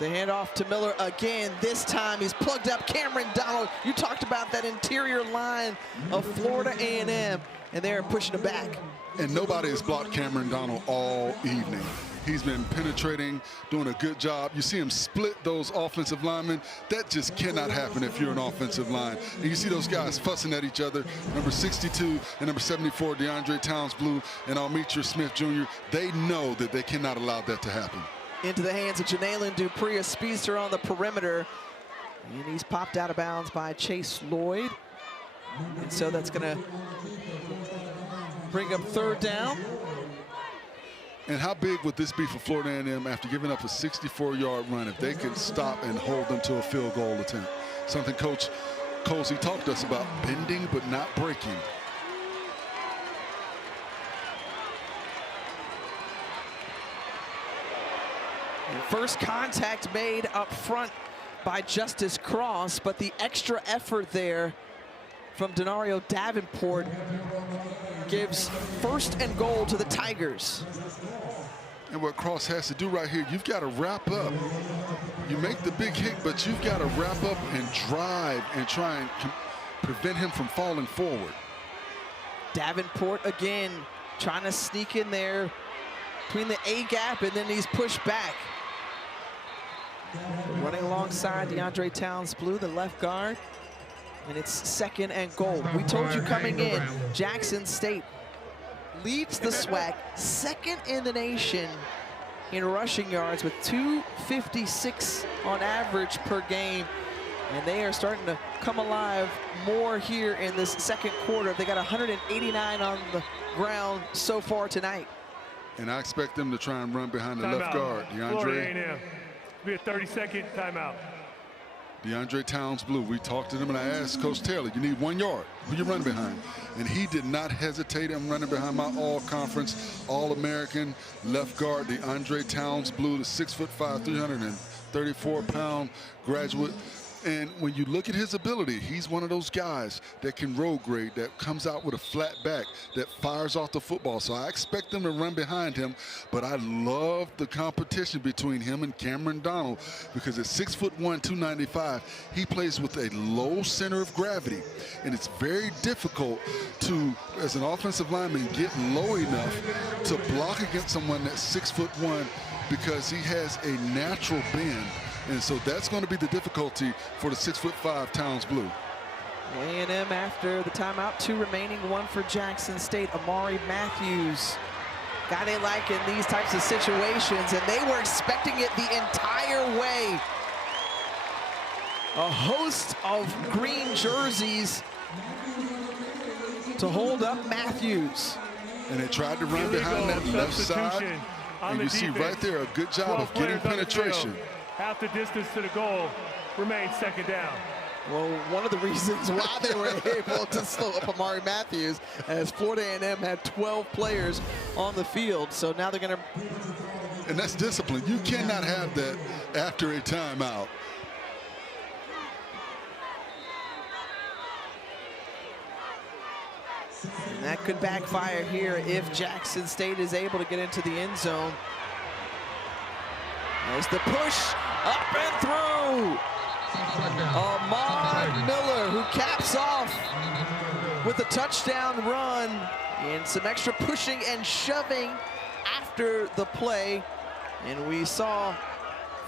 The handoff to Miller again. This time he's plugged up Cameron Donald. You talked about that interior line of Florida A&M, and they're pushing it back. And nobody has blocked Cameron Donald all evening. He's been penetrating, doing a good job. You see him split those offensive linemen. That just cannot happen if you're an offensive line. And you see those guys fussing at each other. Number 62 and number 74, DeAndre Towns-Blue and Almetra Smith Jr., they know that they cannot allow that to happen. Into the hands of Janalen Dupree, a speedster on the perimeter. And he's popped out of bounds by Chase Lloyd. And so that's gonna bring up third down. And how big would this be for Florida A&M after giving up a 64-yard run if they can stop and hold them to a field goal attempt? Something Coach Colsey talked to us about, bending but not breaking. And first contact made up front by Justice Cross, but the extra effort there from Denario Davenport gives first and goal to the Tigers. And what Cross has to do right here, you've got to wrap up. You make the big hit, but you've got to wrap up and drive and try and prevent him from falling forward. Davenport again trying to sneak in there between the A gap, and then he's pushed back. Running alongside DeAndre Towns-Blue, the left guard. And it's second and goal. We told you coming in, Jackson State leads the SWAC, second in the nation in rushing yards with 256 on average per game. And they are starting to come alive more here in this second quarter. They got 189 on the ground so far tonight. And I expect them to try and run behind the left guard. DeAndre. Be a 30-second timeout. DeAndre Towns-Blue, we talked to him and I asked Coach Taylor, you need 1 yard. Who you running behind? And he did not hesitate. I'm running behind my all-conference, all-American left guard, DeAndre Towns-Blue, the 6'5", 334-pound graduate. And when you look at his ability, he's one of those guys that can road grade, that comes out with a flat back, that fires off the football. So I expect them to run behind him, but I love the competition between him and Cameron Donald because at 6'1", 295, he plays with a low center of gravity. And it's very difficult to, as an offensive lineman, get low enough to block against someone that's 6'1", because he has a natural bend. And so that's going to be the difficulty for the 6'5" Towns-Blue. A&M after the timeout, 2 remaining, 1 for Jackson State. Amari Matthews, guy they like in these types of situations, and they were expecting it the entire way. A host of green jerseys to hold up Matthews. And they tried to run behind that left side. And you see right there a good job of getting penetration. Half the distance to the goal remains second down. Well, one of the reasons why they were able to slow up Amari Matthews, as Florida A&M had 12 players on the field. So now they're going to... And that's discipline. You cannot have that after a timeout. And that could backfire here if Jackson State is able to get into the end zone. There's the push, up and through. Ahmad Miller, who caps off with a touchdown run, and some extra pushing and shoving after the play. And we saw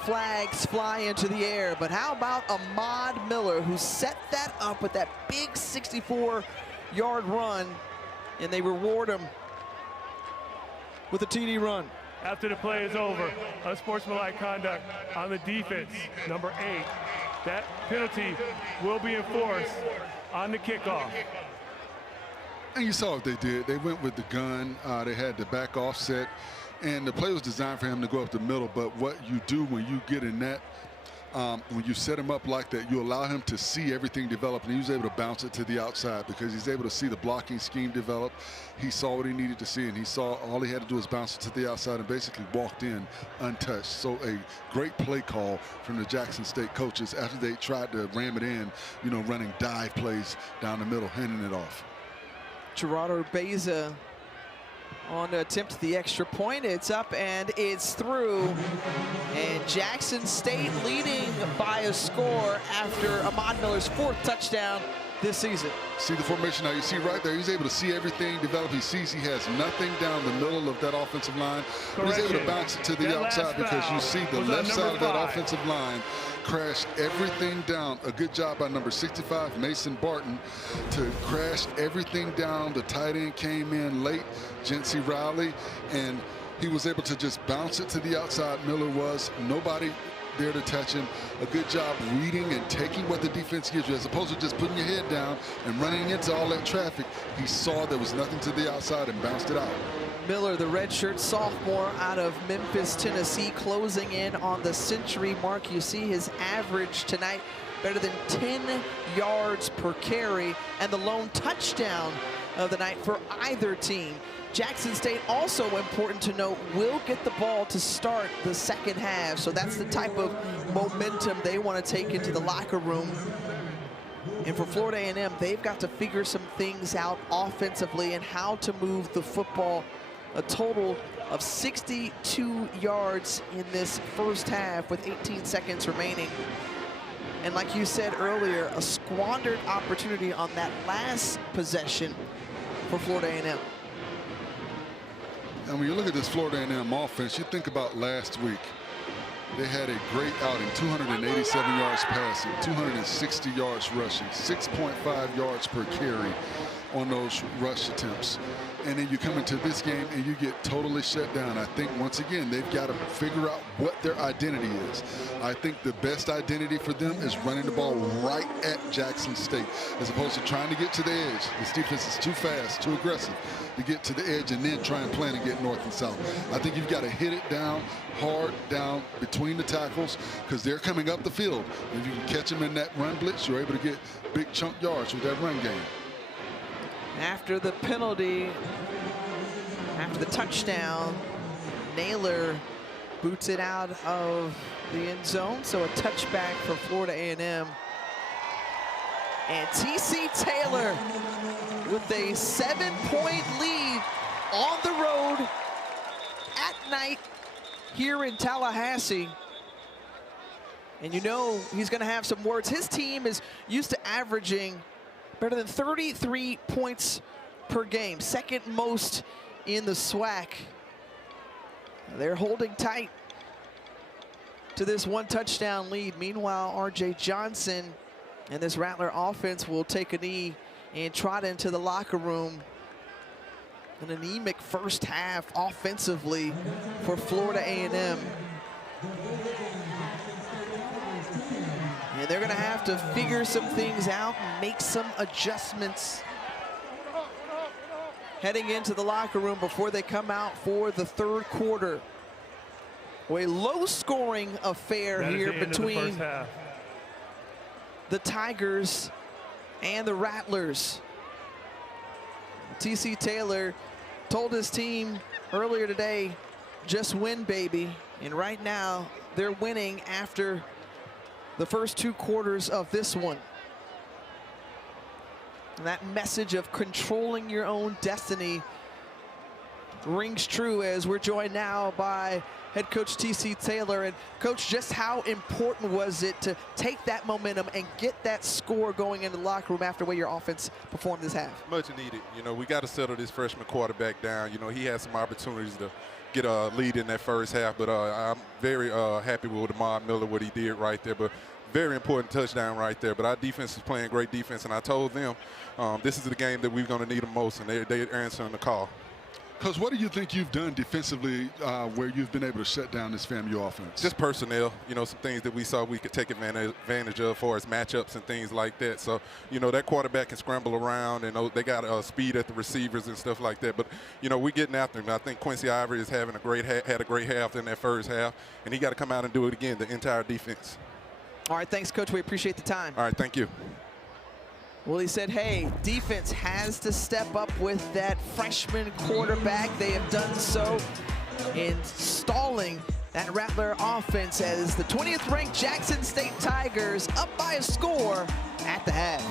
flags fly into the air. But how about Ahmad Miller, who set that up with that big 64-yard run, and they reward him with a TD run. After the play is over, unsportsmanlike conduct on the defense, number 8. That penalty will be enforced on the kickoff. And you saw what they did. They went with the gun. They had the back offset. And the play was designed for him to go up the middle. But what you do when you get in that, when you set him up like that, you allow him to see everything develop. And he was able to bounce it to the outside because he's able to see the blocking scheme develop. He saw what he needed to see, and he saw all he had to do was bounce it to the outside and basically walked in untouched. So a great play call from the Jackson State coaches after they tried to ram it in, you know, running dive plays down the middle, handing it off. Gerardo Beza on to attempt the extra point. It's up and it's through. And Jackson State leading by a score after Ahmad Miller's 4th touchdown this season. See the formation now. You see right there, he's able to see everything develop. He sees he has nothing down the middle of that offensive line. But he's able to bounce it to the outside because you see the left side of that offensive line crash everything down. A good job by number 65, Mason Barton, to crash everything down. The tight end came in late, Jency Riley, and he was able to just bounce it to the outside. Miller was nobody there to touch him. A good job reading and taking what the defense gives you, as opposed to just putting your head down and running into all that traffic. He saw there was nothing to the outside and bounced it out. Miller, the redshirt sophomore out of Memphis, Tennessee, closing in on the century mark. You see his average tonight, better than 10 yards per carry, and the lone touchdown of the night for either team. Jackson State, also important to note, will get the ball to start the second half. So that's the type of momentum they want to take into the locker room. And for Florida A&M, they've got to figure some things out offensively and how to move the football. A total of 62 yards in this first half with 18 seconds remaining. And like you said earlier, a squandered opportunity on that last possession for Florida A&M. And when you look at this Florida A&M offense, you think about last week. They had a great outing, 287 yards passing, 260 yards rushing, 6.5 yards per carry on those rush attempts. And then you come into this game and you get totally shut down. I think, once again, they've got to figure out what their identity is. I think the best identity for them is running the ball right at Jackson State, as opposed to trying to get to the edge. This defense is too fast, too aggressive to get to the edge and then try and plan and get north and south. I think you've got to hit it down, hard down between the tackles, because they're coming up the field. If you can catch them in that run blitz, you're able to get big chunk yards with that run game. After the penalty, after the touchdown, Naylor boots it out of the end zone. So a touchback for Florida A&M. And TC Taylor with a 7-point lead on the road at night here in Tallahassee. And you know he's going to have some words. His team is used to averaging better than 33 points per game, second most in the SWAC. They're holding tight to this one touchdown lead. Meanwhile, RJ Johnson and this Rattler offense will take a knee and trot into the locker room. An anemic first half offensively for Florida A&M. And they're going to have to figure some things out and make some adjustments heading into the locker room before they come out for the third quarter. A low-scoring affair here between the Tigers and the Rattlers. TC Taylor told his team earlier today, just win, baby. And right now, they're winning after the first 2 quarters of this one. And that message of controlling your own destiny rings true as we're joined now by head coach T.C. Taylor. And Coach, just how important was it to take that momentum and get that score going into the locker room after the way your offense performed this half? Much needed. You know, we got to settle this freshman quarterback down. You know, he had some opportunities to get a lead in that first half, but I'm very happy with Ahmad Miller, what he did right there. But very important touchdown right there. But our defense is playing great defense, and I told them this is the game that we're going to need them most, and they're answering the call. Because what do you think you've done defensively where you've been able to shut down this FAMU offense? Just personnel, you know, some things that we saw we could take advantage of as far as matchups and things like that. So, you know, that quarterback can scramble around, and they got speed at the receivers and stuff like that. But, you know, we're getting after him. I think Quincy Ivory is having had a great half in that first half, and he got to come out and do it again, the entire defense. All right, thanks, Coach. We appreciate the time. All right, thank you. Well, he said, hey, defense has to step up with that freshman quarterback. They have done so in stalling that Rattler offense as the 20th ranked Jackson State Tigers up by a score at the half.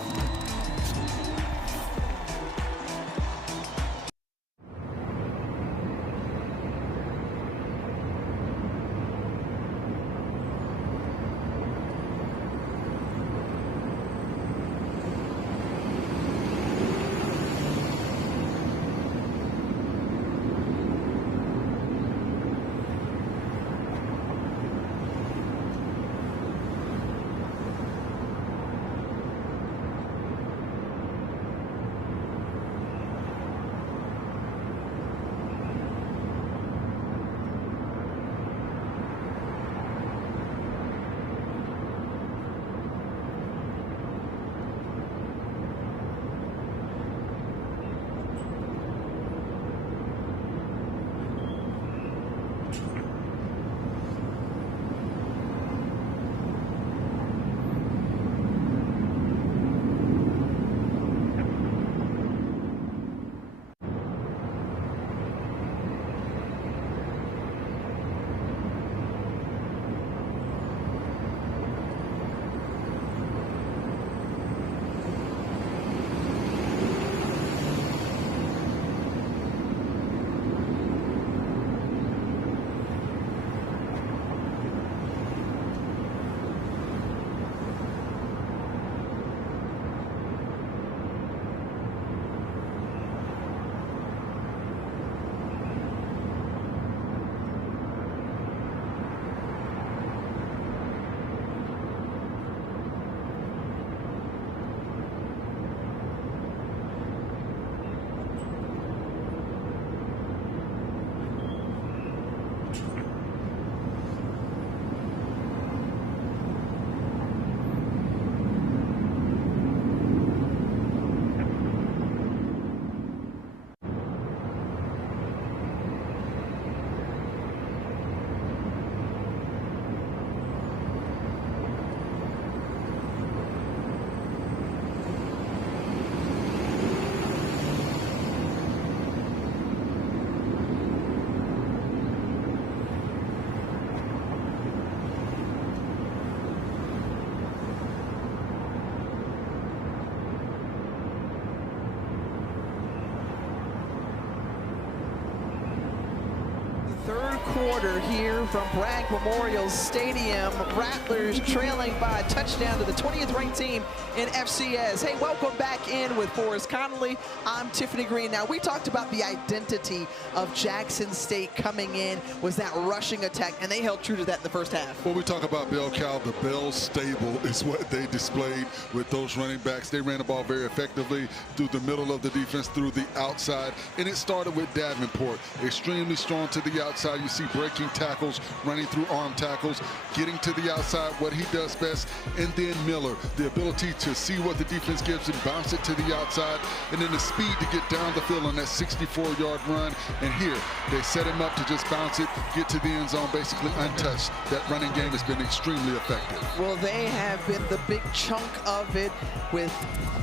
Third quarter here from Bragg Memorial Stadium. Rattlers trailing by a touchdown to the 20th ranked team in FCS. Hey, welcome back in with Forrest Connolly. I'm Tiffany Green. Now, we talked about the identity of Jackson State coming in was that rushing attack, and they held true to that in the first half. When we talk about Bell Cal, the Bell stable is what they displayed with those running backs. They ran the ball very effectively through the middle of the defense, through the outside, and it started with Davenport. Extremely strong to the outside. You see breaking tackles, running through arm tackles, getting to the outside, what he does best, and then Miller, the ability to see what the defense gives and bounce it to the outside, and then the speed to get down the field on that 64-yard run. And here, they set him up to just bounce it, get to the end zone, basically untouched. That running game has been extremely effective. Well, they have been the big chunk of it, with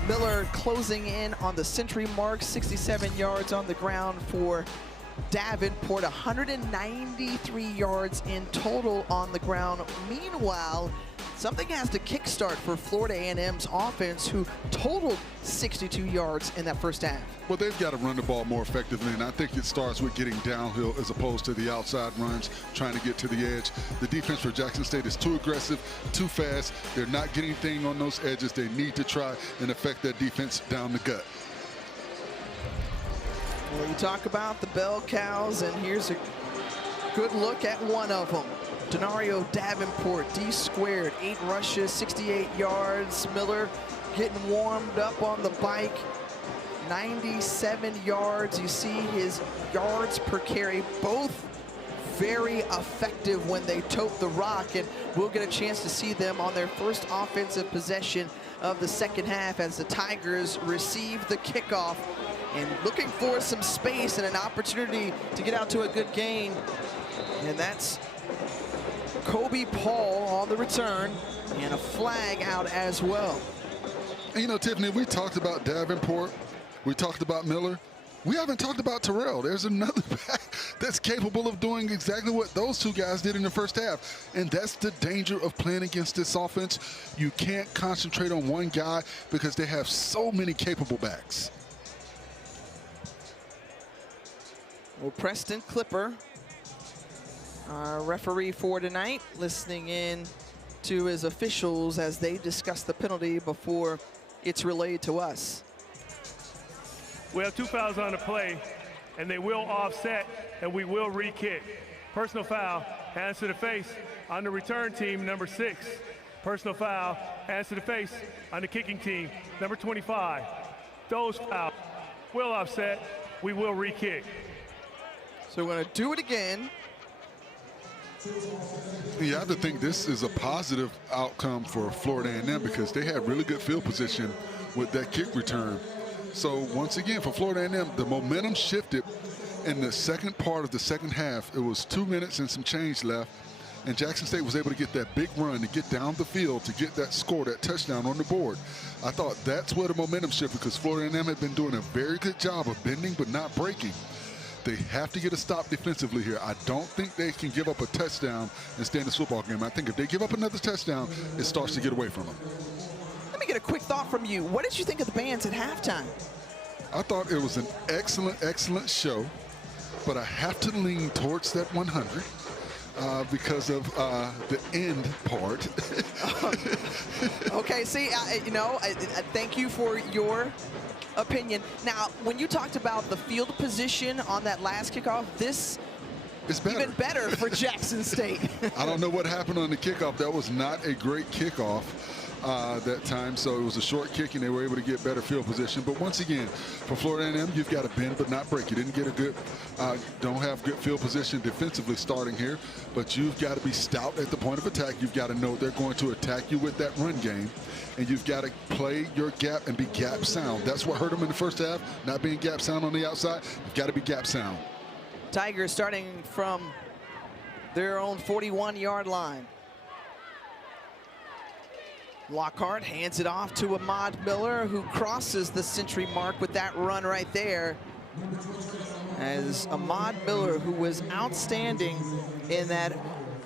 Miller closing in on the century mark, 67 yards on the ground for Davenport, 193 yards in total on the ground. Meanwhile, something has to kickstart for Florida A&M's offense, who totaled 62 yards in that first half. Well, they've got to run the ball more effectively, and I think it starts with getting downhill as opposed to the outside runs, trying to get to the edge. The defense for Jackson State is too aggressive, too fast. They're not getting anything on those edges. They need to try and affect that defense down the gut. Well, you talk about the bell cows, and here's a good look at one of them. Denario Davenport, D-squared, 8 rushes, 68 yards. Miller getting warmed up on the bike, 97 yards. You see his yards per carry, both very effective when they tote the rock, and we'll get a chance to see them on their first offensive possession of the second half as the Tigers receive the kickoff and looking for some space and an opportunity to get out to a good gain. And that's Kobe Paul on the return, and a flag out as well. And you know, Tiffany, we talked about Davenport, we talked about Miller. We haven't talked about Terrell. There's another back that's capable of doing exactly what those two guys did in the first half. And that's the danger of playing against this offense. You can't concentrate on one guy because they have so many capable backs. Well, Preston Clipper, our referee for tonight, listening in to his officials as they discuss the penalty before it's relayed to us. We have 2 fouls on the play, and they will offset, and we will re-kick. Personal foul, hands to the face on the return team, number 6. Personal foul, hands to the face on the kicking team, number 25. Those fouls will offset, we will re-kick. So we're going to do it again. You have to think this is a positive outcome for Florida A&M because they had really good field position with that kick return. So once again, for Florida A&M, the momentum shifted in the second part of the second half. It was 2 minutes and some change left, and Jackson State was able to get that big run to get down the field to get that score, that touchdown on the board. I thought that's where the momentum shifted because Florida A&M had been doing a very good job of bending but not breaking. They have to get a stop defensively here. I don't think they can give up a touchdown and stay in this football game. I think if they give up another touchdown, it starts to get away from them. Let me get a quick thought from you. What did you think of the bands at halftime? I thought it was an excellent, excellent show, but I have to lean towards that 100 because of the end part. Okay, see, you know, I thank you for your opinion. Now, when you talked about the field position on that last kickoff, this is better. Even better for Jackson State. I don't know what happened on the kickoff. That was not a great kickoff that time, so it was a short kick and they were able to get better field position. But once again, for Florida A&M, you've got to bend but not break. You didn't get a good, don't have good field position defensively starting here, but you've got to be stout at the point of attack. You've got to know they're going to attack you with that run game, and you've got to play your gap and be gap sound. That's what hurt them in the first half, not being gap sound on the outside. You've got to be gap sound. Tigers starting from their own 41-yard line. Lockhart hands it off to Ahmad Miller, who crosses the century mark with that run right there. As Ahmad Miller, who was outstanding in that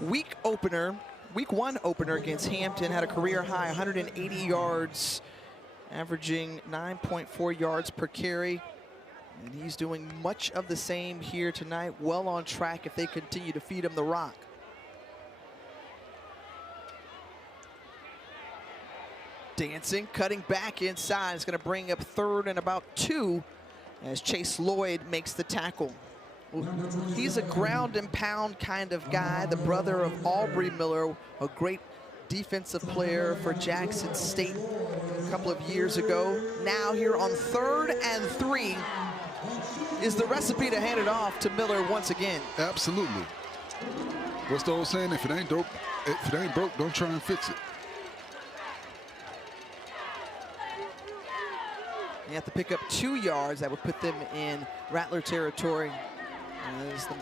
week 1 opener against Hampton, had a career high 180 yards, averaging 9.4 yards per carry. And he's doing much of the same here tonight, well on track if they continue to feed him the rock. Dancing, cutting back inside. It's going to bring up 3rd and about 2 as Chase Lloyd makes the tackle. He's a ground and pound kind of guy, the brother of Aubrey Miller, a great defensive player for Jackson State a couple of years ago. Now here on 3rd and 3 is the recipe to hand it off to Miller once again. Absolutely. What's the old saying? If it ain't broke, don't try and fix it. You have to pick up 2 yards. That would put them in Rattler territory. As the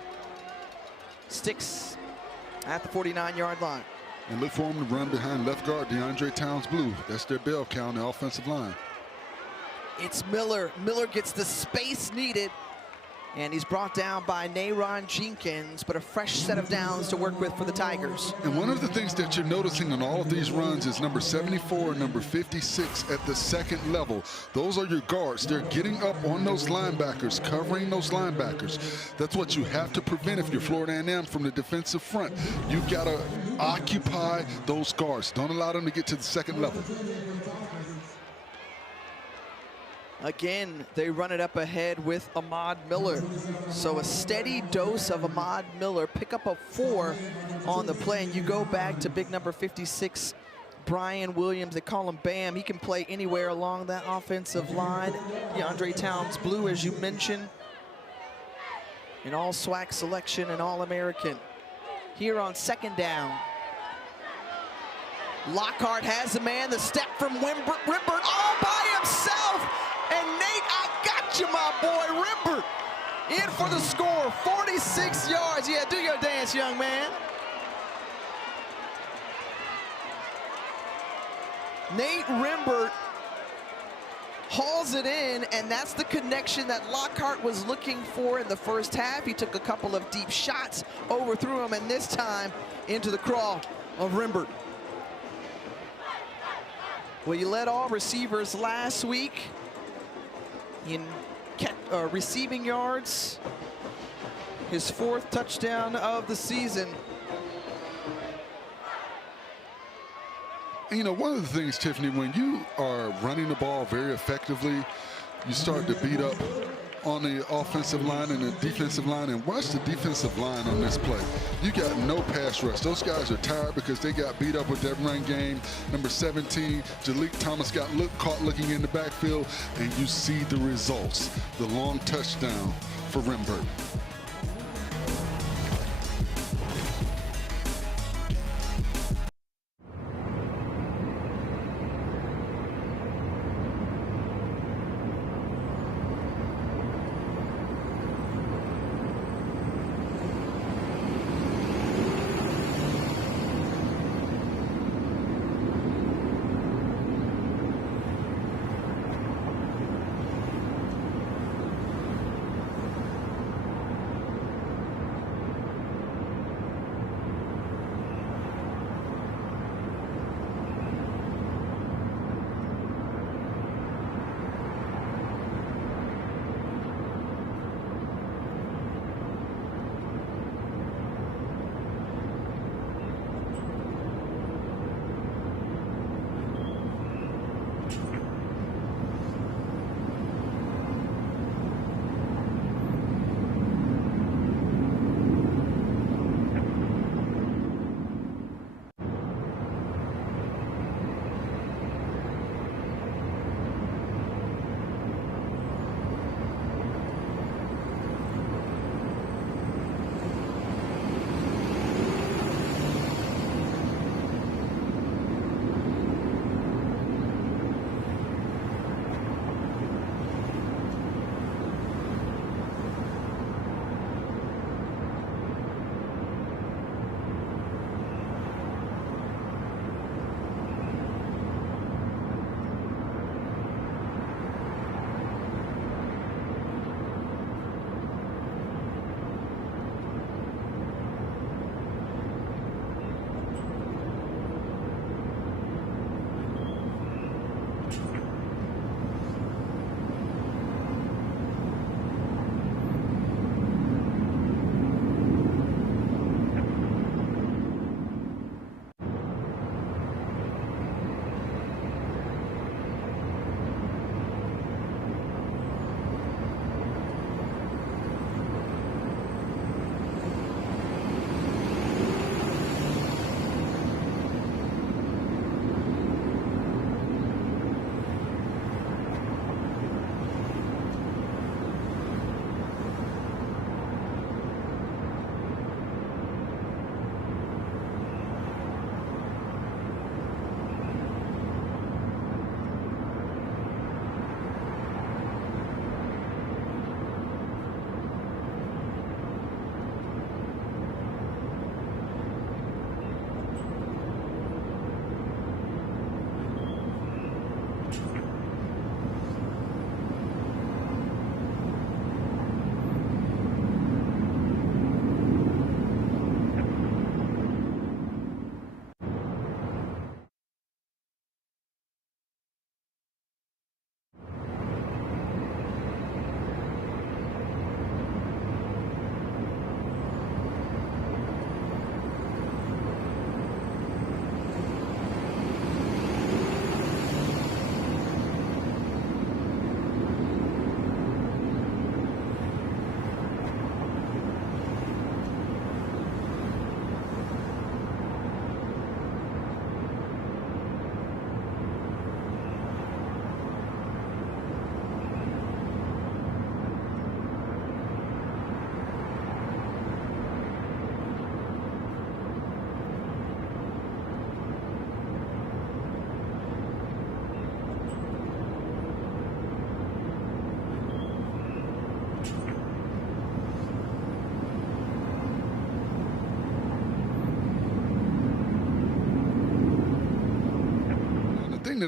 sticks at the 49-yard line. And look for him to run behind left guard DeAndre Towns Blue. That's their bell cow on the offensive line. It's Miller. Miller gets the space needed And he's brought down by Nayron Jenkins, but a fresh set of downs to work with for the Tigers. And one of the things that you're noticing in all of these runs is number 74 and number 56 at the second level. Those are your guards. They're getting up on those linebackers, covering those linebackers. That's what you have to prevent if you're Florida A&M from the defensive front. You've got to occupy those guards. Don't allow them to get to the second level. Again, they run it up ahead with Ahmad Miller. So a steady dose of Ahmad Miller. Pick up a 4 on the play, and you go back to big number 56, Brian Williams. They call him Bam. He can play anywhere along that offensive line. DeAndre Towns Blue, as you mentioned, an all-SWAC selection and All-American. Here on second down, Lockhart has the man. The step from Rimbert all by himself. And Nate, I got you, my boy, Rimbert, in for the score, 46 yards. Yeah, do your dance, young man. Nate Rimbert hauls it in, and that's the connection that Lockhart was looking for in the first half. He took a couple of deep shots, overthrew him, and this time into the crawl of Rimbert. Well, you led all receivers last week in receiving yards, his 4th touchdown of the season. And, you know, one of the things, Tiffany, when you are running the ball very effectively, you start to beat up on the offensive line and the defensive line. And watch the defensive line on this play. You got no pass rush. Those guys are tired because they got beat up with that run game. Number 17, Jalik Thomas got caught looking in the backfield, and you see the results. The long touchdown for Rimbert.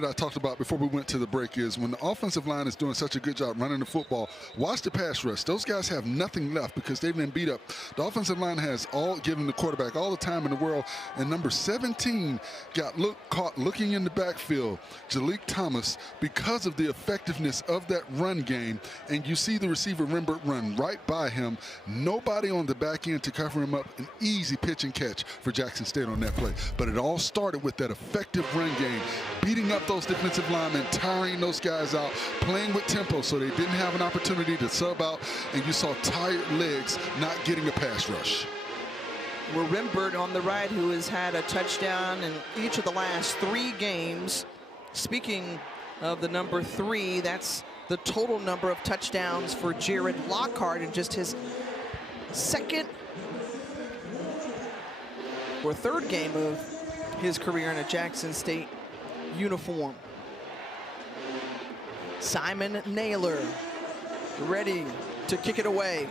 that I talked about before we went to the break is when the offensive line is doing such a good job running the football, watch the pass rush. Those guys have nothing left because they've been beat up. The offensive line has given the quarterback all the time in the world, and number 17 got caught looking in the backfield, Jalik Thomas, because of the effectiveness of that run game. And you see the receiver Rimbert run right by him. Nobody on the back end to cover him up. An easy pitch and catch for Jackson State on that play. But it all started with that effective run game, beating up those defensive linemen, tiring those guys out, playing with tempo so they didn't have an opportunity to sub out, and you saw tired legs not getting a pass rush. We're Rimbert on the right, who has had a touchdown in each of the last 3 games. Speaking of the number 3, that's the total number of touchdowns for Jared Lockhart in just his second or third game of his career in a Jackson State uniform. Simon Naylor ready to kick it away.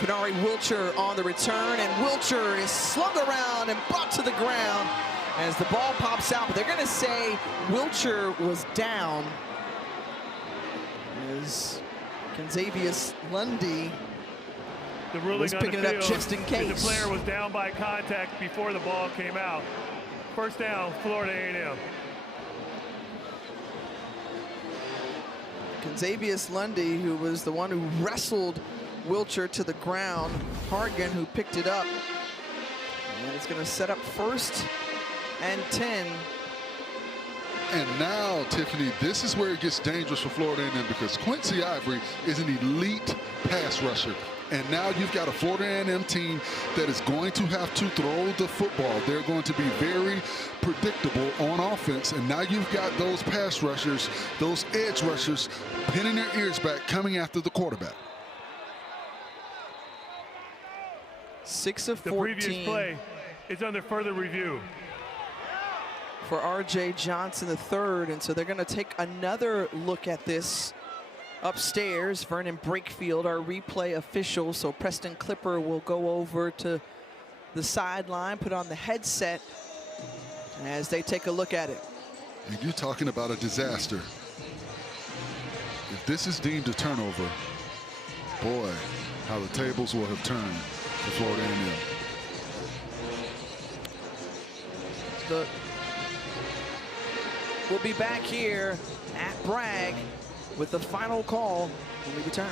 Kenari Wilcher on the return, and Wilcher is slung around and brought to the ground as the ball pops out. But they're going to say Wilcher was down as Kenzavius Lundy the ruling was on picking the it up field just in is case. The player was down by contact before the ball came out. First down, Florida A&M. Kenzavius Lundy, who was the one who wrestled Wilcher to the ground. Hargan, who picked it up. And it's going to set up 1st and 10. And now, Tiffany, this is where it gets dangerous for Florida A&M because Quincy Ivory is an elite pass rusher. And now you've got a Florida A&M team that is going to have to throw the football. They're going to be very predictable on offense. And now you've got those pass rushers, those edge rushers, pinning their ears back, coming after the quarterback. 6 of 14. The previous play is under further review For R.J. Johnson III, and so they're going to take another look at this upstairs. Vernon Brakefield, our replay official, so Preston Clipper will go over to the sideline, put on the headset as they take a look at it. And you're talking about a disaster. If this is deemed a turnover, boy, how the tables will have turned for Florida A&M. We'll be back here at Bragg with the final call when we return.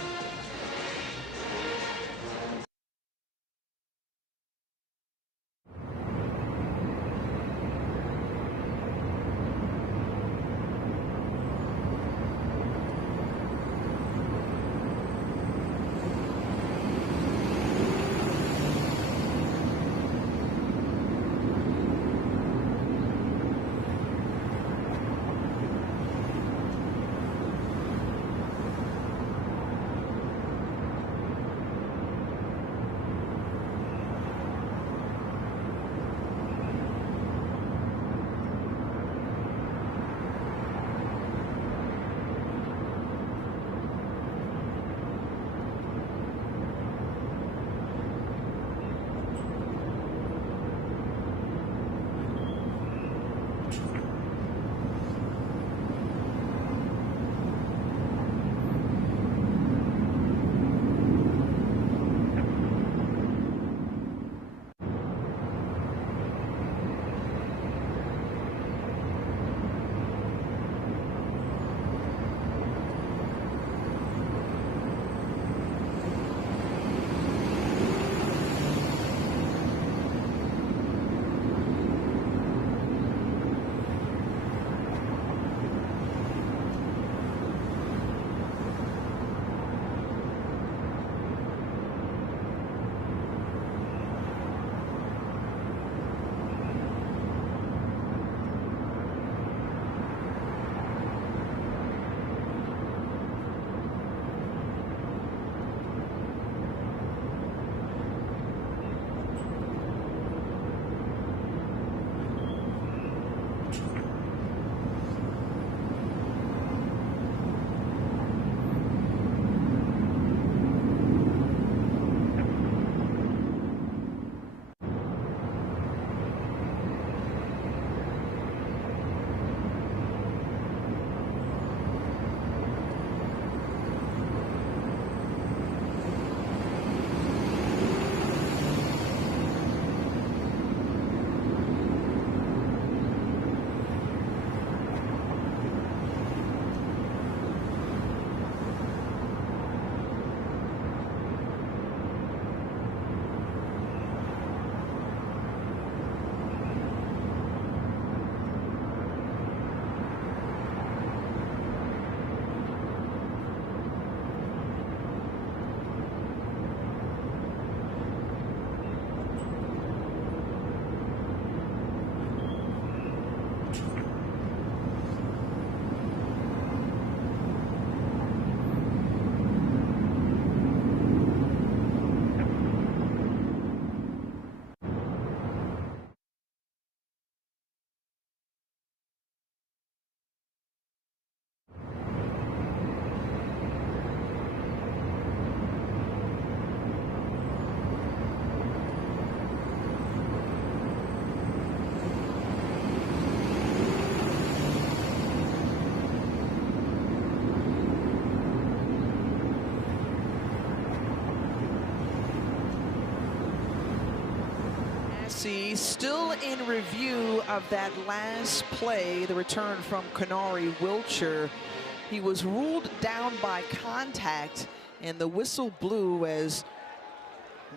see, still in review of that last play, the return from Kenari Wilcher. He was ruled down by contact, and the whistle blew as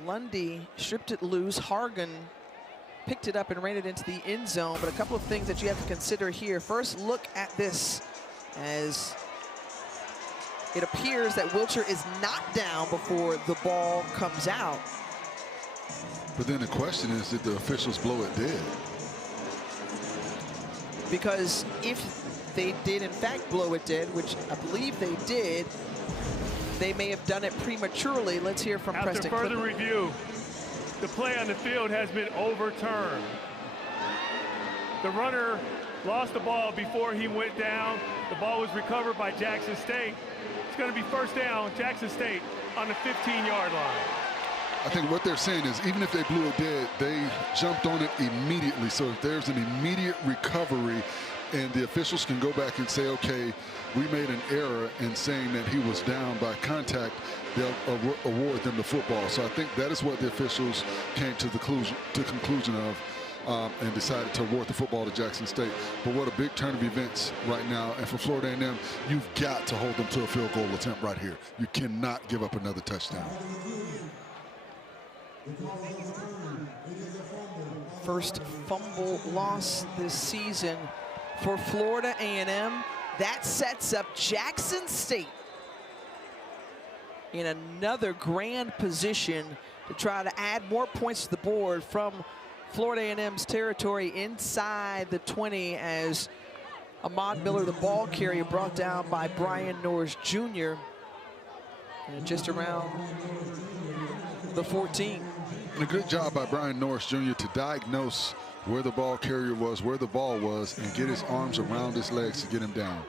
Lundy stripped it loose. Hargan picked it up and ran it into the end zone. But a couple of things that you have to consider here. First, look at this, as it appears that Wilcher is knocked down before the ball comes out. But then the question is, did the officials blow it dead? Because if they did in fact blow it dead, which I believe they did, they may have done it prematurely. Let's hear from Preston. After further review, the play on the field has been overturned. The runner lost the ball before he went down. The ball was recovered by Jackson State. It's going to be first down, Jackson State, on the 15-yard line. I think what they're saying is, even if they blew it dead, they jumped on it immediately. So if there's an immediate recovery and the officials can go back and say, okay, we made an error in saying that he was down by contact, they'll award them the football. So I think that is what the officials came to the conclusion of, and decided to award the football to Jackson State. But what a big turn of events right now. And for Florida A&M, you've got to hold them to a field goal attempt right here. You cannot give up another touchdown. First fumble loss this season for Florida A&M. That sets up Jackson State in another grand position to try to add more points to the board from Florida A&M's territory inside the 20, as Ahmad Miller, the ball carrier, brought down by Brian Norris Jr. and just around the 14. And a good job by Brian Norris Jr. to diagnose where the ball carrier was, where the ball was, and get his arms around his legs to get him down.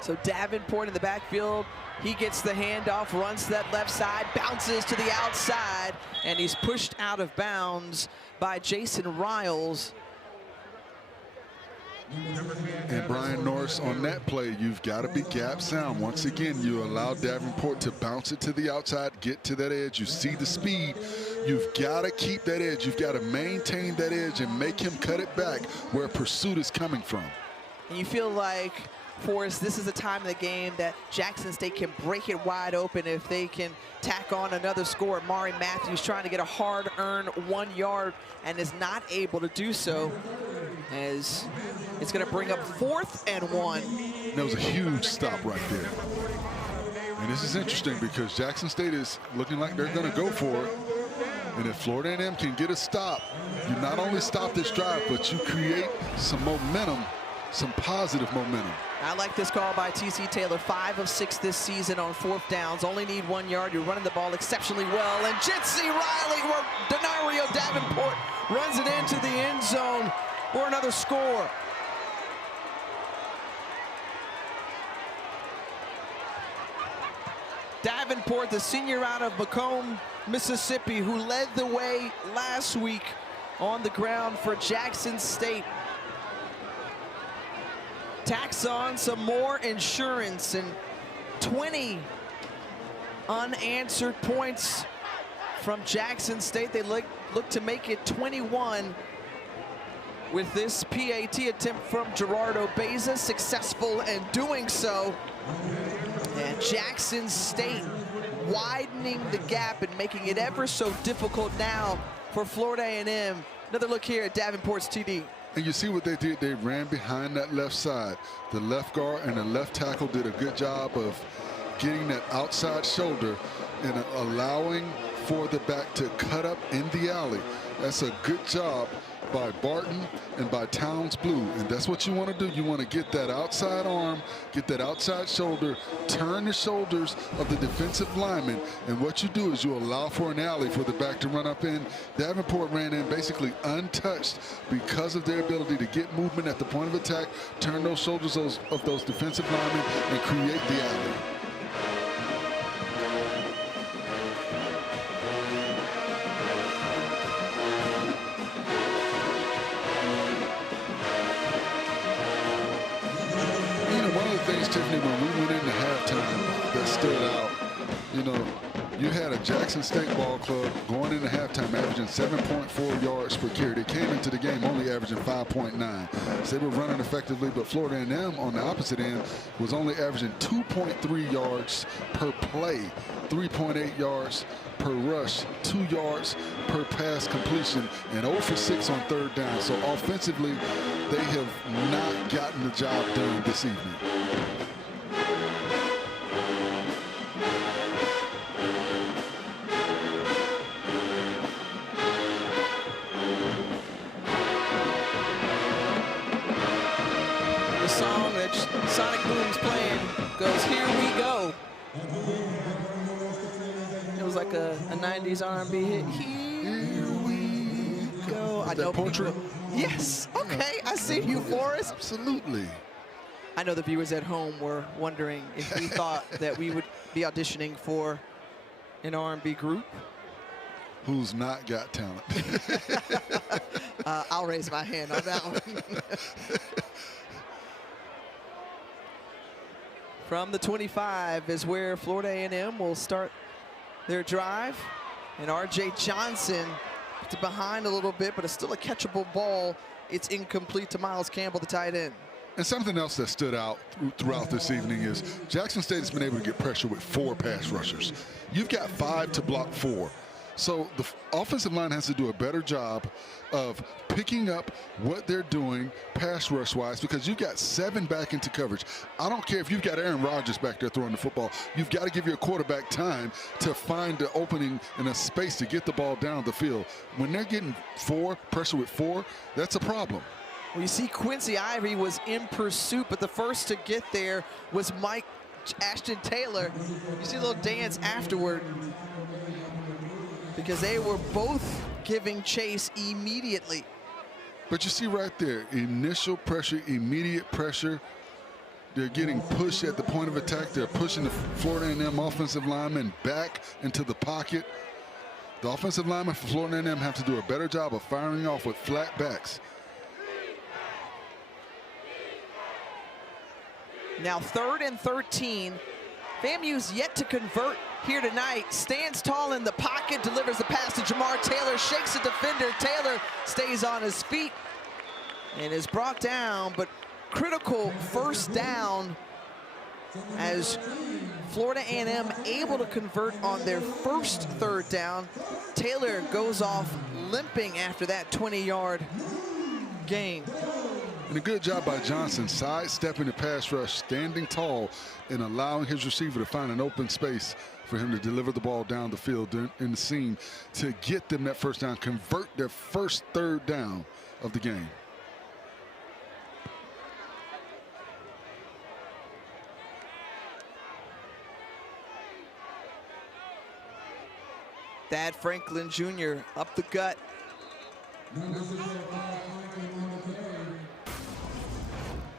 So Davenport in the backfield, he gets the handoff, runs to that left side, bounces to the outside, and he's pushed out of bounds by Jason Riles. And Brian Norris on that play, you've got to be gap sound. Once again, you allow Davenport to bounce it to the outside, get to that edge. You see the speed. You've got to keep that edge. You've got to maintain that edge and make him cut it back where pursuit is coming from. And you feel like, Forrest, this is the time of the game that Jackson State can break it wide open if they can tack on another score. Mari Matthews trying to get a hard-earned 1 yard and is not able to do so, as it's going to bring up 4th and 1. That was a huge stop right there. And this is interesting because Jackson State is looking like they're going to go for it. And if Florida A&M can get a stop, you not only stop this drive, but you create some momentum, some positive momentum. I like this call by T.C. Taylor. 5 of 6 this season on 4th downs. Only need 1 yard. You're running the ball exceptionally well. And Jitsi Riley, or Denario Davenport, runs it into the end zone for another score. Davenport, the senior out of Macomb, Mississippi, who led the way last week on the ground for Jackson State, tacks on some more insurance, and 20 unanswered points from Jackson State. They look to make it 21 with this PAT attempt from Gerardo Beza, successful in doing so. And Jackson State widening the gap and making it ever so difficult now for Florida A&M. Another look here at Davenport's TD. And you see what they did? They ran behind that left side. The left guard and the left tackle did a good job of getting that outside shoulder and allowing for the back to cut up in the alley. That's a good job by Barton and by Towns Blue. And that's what you want to do. You want to get that outside arm, get that outside shoulder, turn the shoulders of the defensive lineman. And what you do is you allow for an alley for the back to run up in. Davenport ran in basically untouched because of their ability to get movement at the point of attack, turn those shoulders of those defensive linemen, and create the alley. Tiffany, when we went into halftime, that stood out. You know, you had a Jackson State Ball Club going into halftime averaging 7.4 yards per carry. They came into the game only averaging 5.9. So they were running effectively, but Florida A&M on the opposite end was only averaging 2.3 yards per play, 3.8 yards per rush, 2 yards per pass completion, and 0 for 6 on third down. So offensively, they have not gotten the job done this evening. The song that Sonic Boom's playing goes, "Here We Go." It was like a 90s R&B hit. Here we go. I know Portrait? Yes. Okay. I see you, Forrest. Absolutely. I know the viewers at home were wondering if we thought that we would be auditioning for an R&B group. Who's not got talent? I'll raise my hand on that one. From the 25 is where Florida A&M will start their drive. And R.J. Johnson is behind a little bit, but it's still a catchable ball. It's incomplete to Miles Campbell, the tight end. And something else that stood out throughout this evening is Jackson State has been able to get pressure with 4 pass rushers. You've got 5 to block 4. So the offensive line has to do a better job of picking up what they're doing pass rush-wise, because you've got 7 back into coverage. I don't care if you've got Aaron Rodgers back there throwing the football. You've got to give your quarterback time to find the opening and a space to get the ball down the field. When they're getting 4, pressure with 4, that's a problem. Well, you see Quincy Ivory was in pursuit, but the first to get there was Mike Ashton Taylor. You see a little dance afterward, because they were both giving chase immediately. But you see right there, initial pressure, immediate pressure. They're getting pushed at the point of attack. They're pushing the Florida A&M offensive linemen back into the pocket. The offensive linemen for Florida A&M have to do a better job of firing off with flat backs. Now 3rd and 13. FAMU's yet to convert here tonight. Stands tall in the pocket, delivers the pass to Jamar Taylor, shakes the defender. Taylor stays on his feet and is brought down, but critical first down as Florida A&M able to convert on their first 3rd down. Taylor goes off limping after that 20-yard gain. And a good job by Johnson, sidestepping the pass rush, standing tall, and allowing his receiver to find an open space for him to deliver the ball down the field in the seam to get them that first down, convert their first 3rd down of the game. Thad Franklin Jr. up the gut.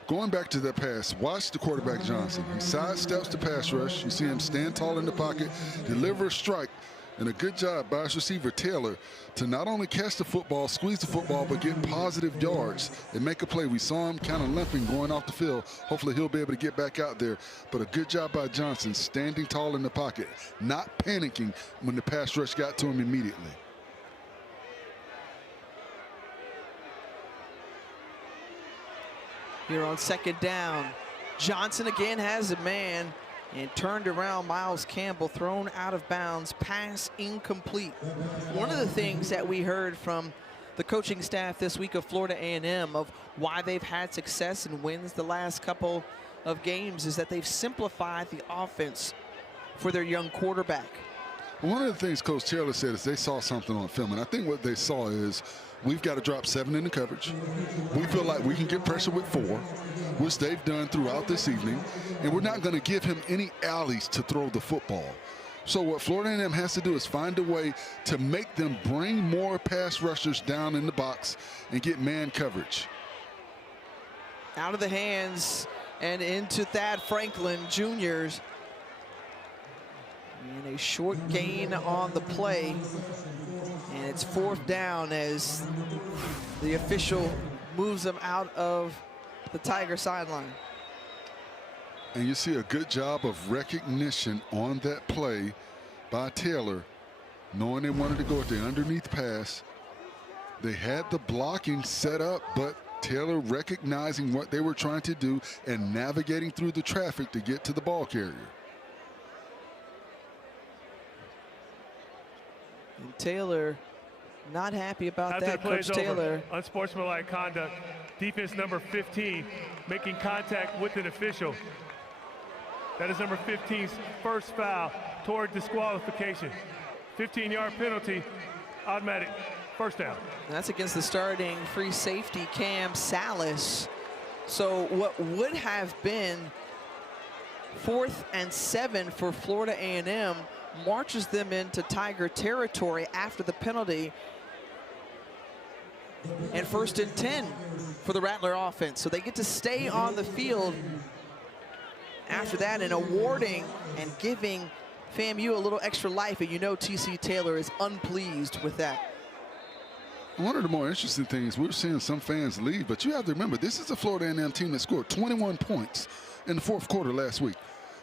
Going back to that pass, watch the quarterback Johnson. He sidesteps the pass rush. You see him stand tall in the pocket, deliver a strike, and a good job by his receiver Taylor to not only catch the football, squeeze the football, but get positive yards and make a play. We saw him kind of limping going off the field. Hopefully he'll be able to get back out there. But a good job by Johnson, standing tall in the pocket, not panicking when the pass rush got to him immediately. Here on 2nd down, Johnson again has a man and turned around. Miles Campbell thrown out of bounds, pass incomplete. One of the things that we heard from the coaching staff this week of Florida A&M of why they've had success and wins the last couple of games is that they've simplified the offense for their young quarterback. One of the things Coach Taylor said is they saw something on film, and I think what they saw is we've got to drop 7 in the coverage. We feel like we can get pressure with 4, which they've done throughout this evening, and we're not going to give him any alleys to throw the football. So what Florida A&M has to do is find a way to make them bring more pass rushers down in the box and get man coverage. Out of the hands and into Thad Franklin Jr.'s. And a short gain on the play. And it's 4th down as the official moves them out of the Tiger sideline. And you see a good job of recognition on that play by Taylor knowing they wanted to go with the underneath pass. They had the blocking set up, but Taylor recognizing what they were trying to do and navigating through the traffic to get to the ball carrier. And Taylor not happy about After that, the play's Coach Taylor. over, unsportsmanlike conduct. Defense number 15 making contact with an official. That is number 15's first foul toward disqualification. 15-yard penalty, automatic first down. And that's against the starting free safety Cam Salas. So what would have been 4th and 7 for Florida A&M marches them into Tiger territory after the penalty. And 1st and 10 for the Rattler offense. So they get to stay on the field after that, and awarding and giving FAMU a little extra life. And you know TC Taylor is unpleased with that. One of the more interesting things, we're seeing some fans leave, but you have to remember, this is a Florida A&M team that scored 21 points in the 4th quarter last week.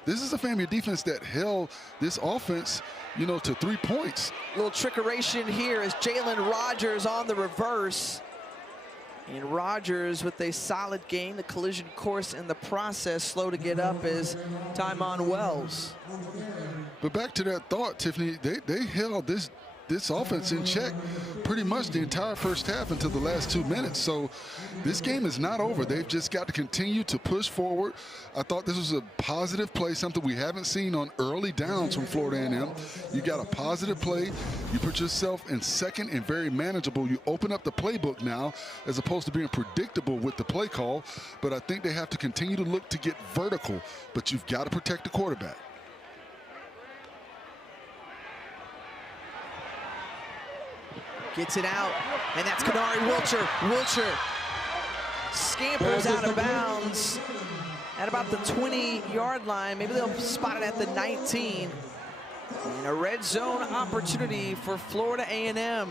This is a FAMU defense that held this offense, you know, to 3 points. A little trickeration here as Jalen Rogers on the reverse. And Rogers with a solid gain, the collision course in the process, slow to get up is Tymon Wells. But back to that thought, Tiffany, they held this offense in check pretty much the entire first half until the last 2 minutes. So this game is not over. They've just got to continue to push forward. I thought this was a positive play, something we haven't seen on early downs from Florida A&M. You got a positive play. You put yourself in second and very manageable. You open up the playbook now as opposed to being predictable with the play call. But I think they have to continue to look to get vertical. But you've got to protect the quarterback. Gets it out, and that's Kanari Wilcher. Wilcher scampers out of bounds at about the 20-yard line. Maybe they'll spot it at the 19. And a red zone opportunity for Florida A&M.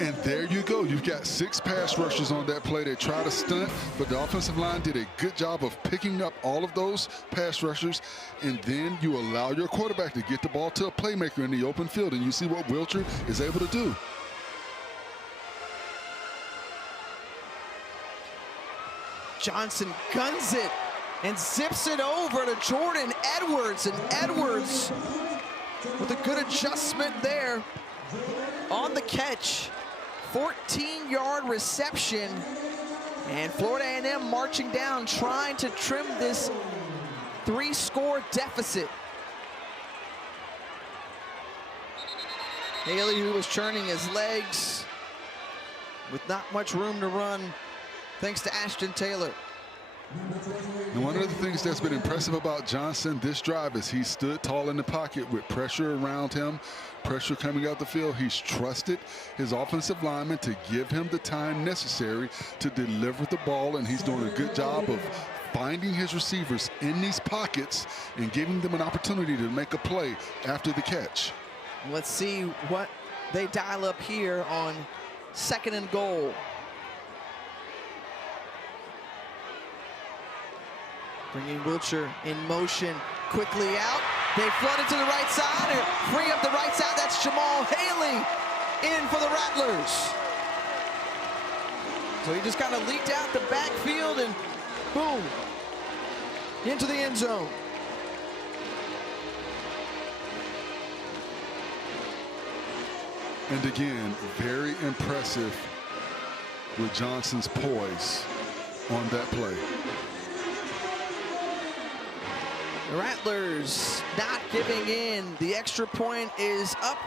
And there you go. You've got 6 pass rushers on that play. They try to stunt, but the offensive line did a good job of picking up all of those pass rushers. And then you allow your quarterback to get the ball to a playmaker in the open field. And you see what Wilcher is able to do. Johnson guns it and zips it over to Jordan Edwards. And Edwards with a good adjustment there on the catch. 14-yard reception. And Florida A&M marching down, trying to trim this 3-score deficit. Haley, who was churning his legs with not much room to run, thanks to Ashton Taylor. And one of the things that's been impressive about Johnson this drive is he stood tall in the pocket with pressure around him, pressure coming out the field. He's trusted his offensive lineman to give him the time necessary to deliver the ball, and he's doing a good job of finding his receivers in these pockets and giving them an opportunity to make a play after the catch. Let's see what they dial up here on 2nd and goal. Bringing Wilcher in motion, quickly out. They flood it to the right side and free up the right side. That's Jamal Haley in for the Rattlers. So he just kind of leaked out the backfield and boom, into the end zone. And again, very impressive with Johnson's poise on that play. The Rattlers not giving in. The extra point is up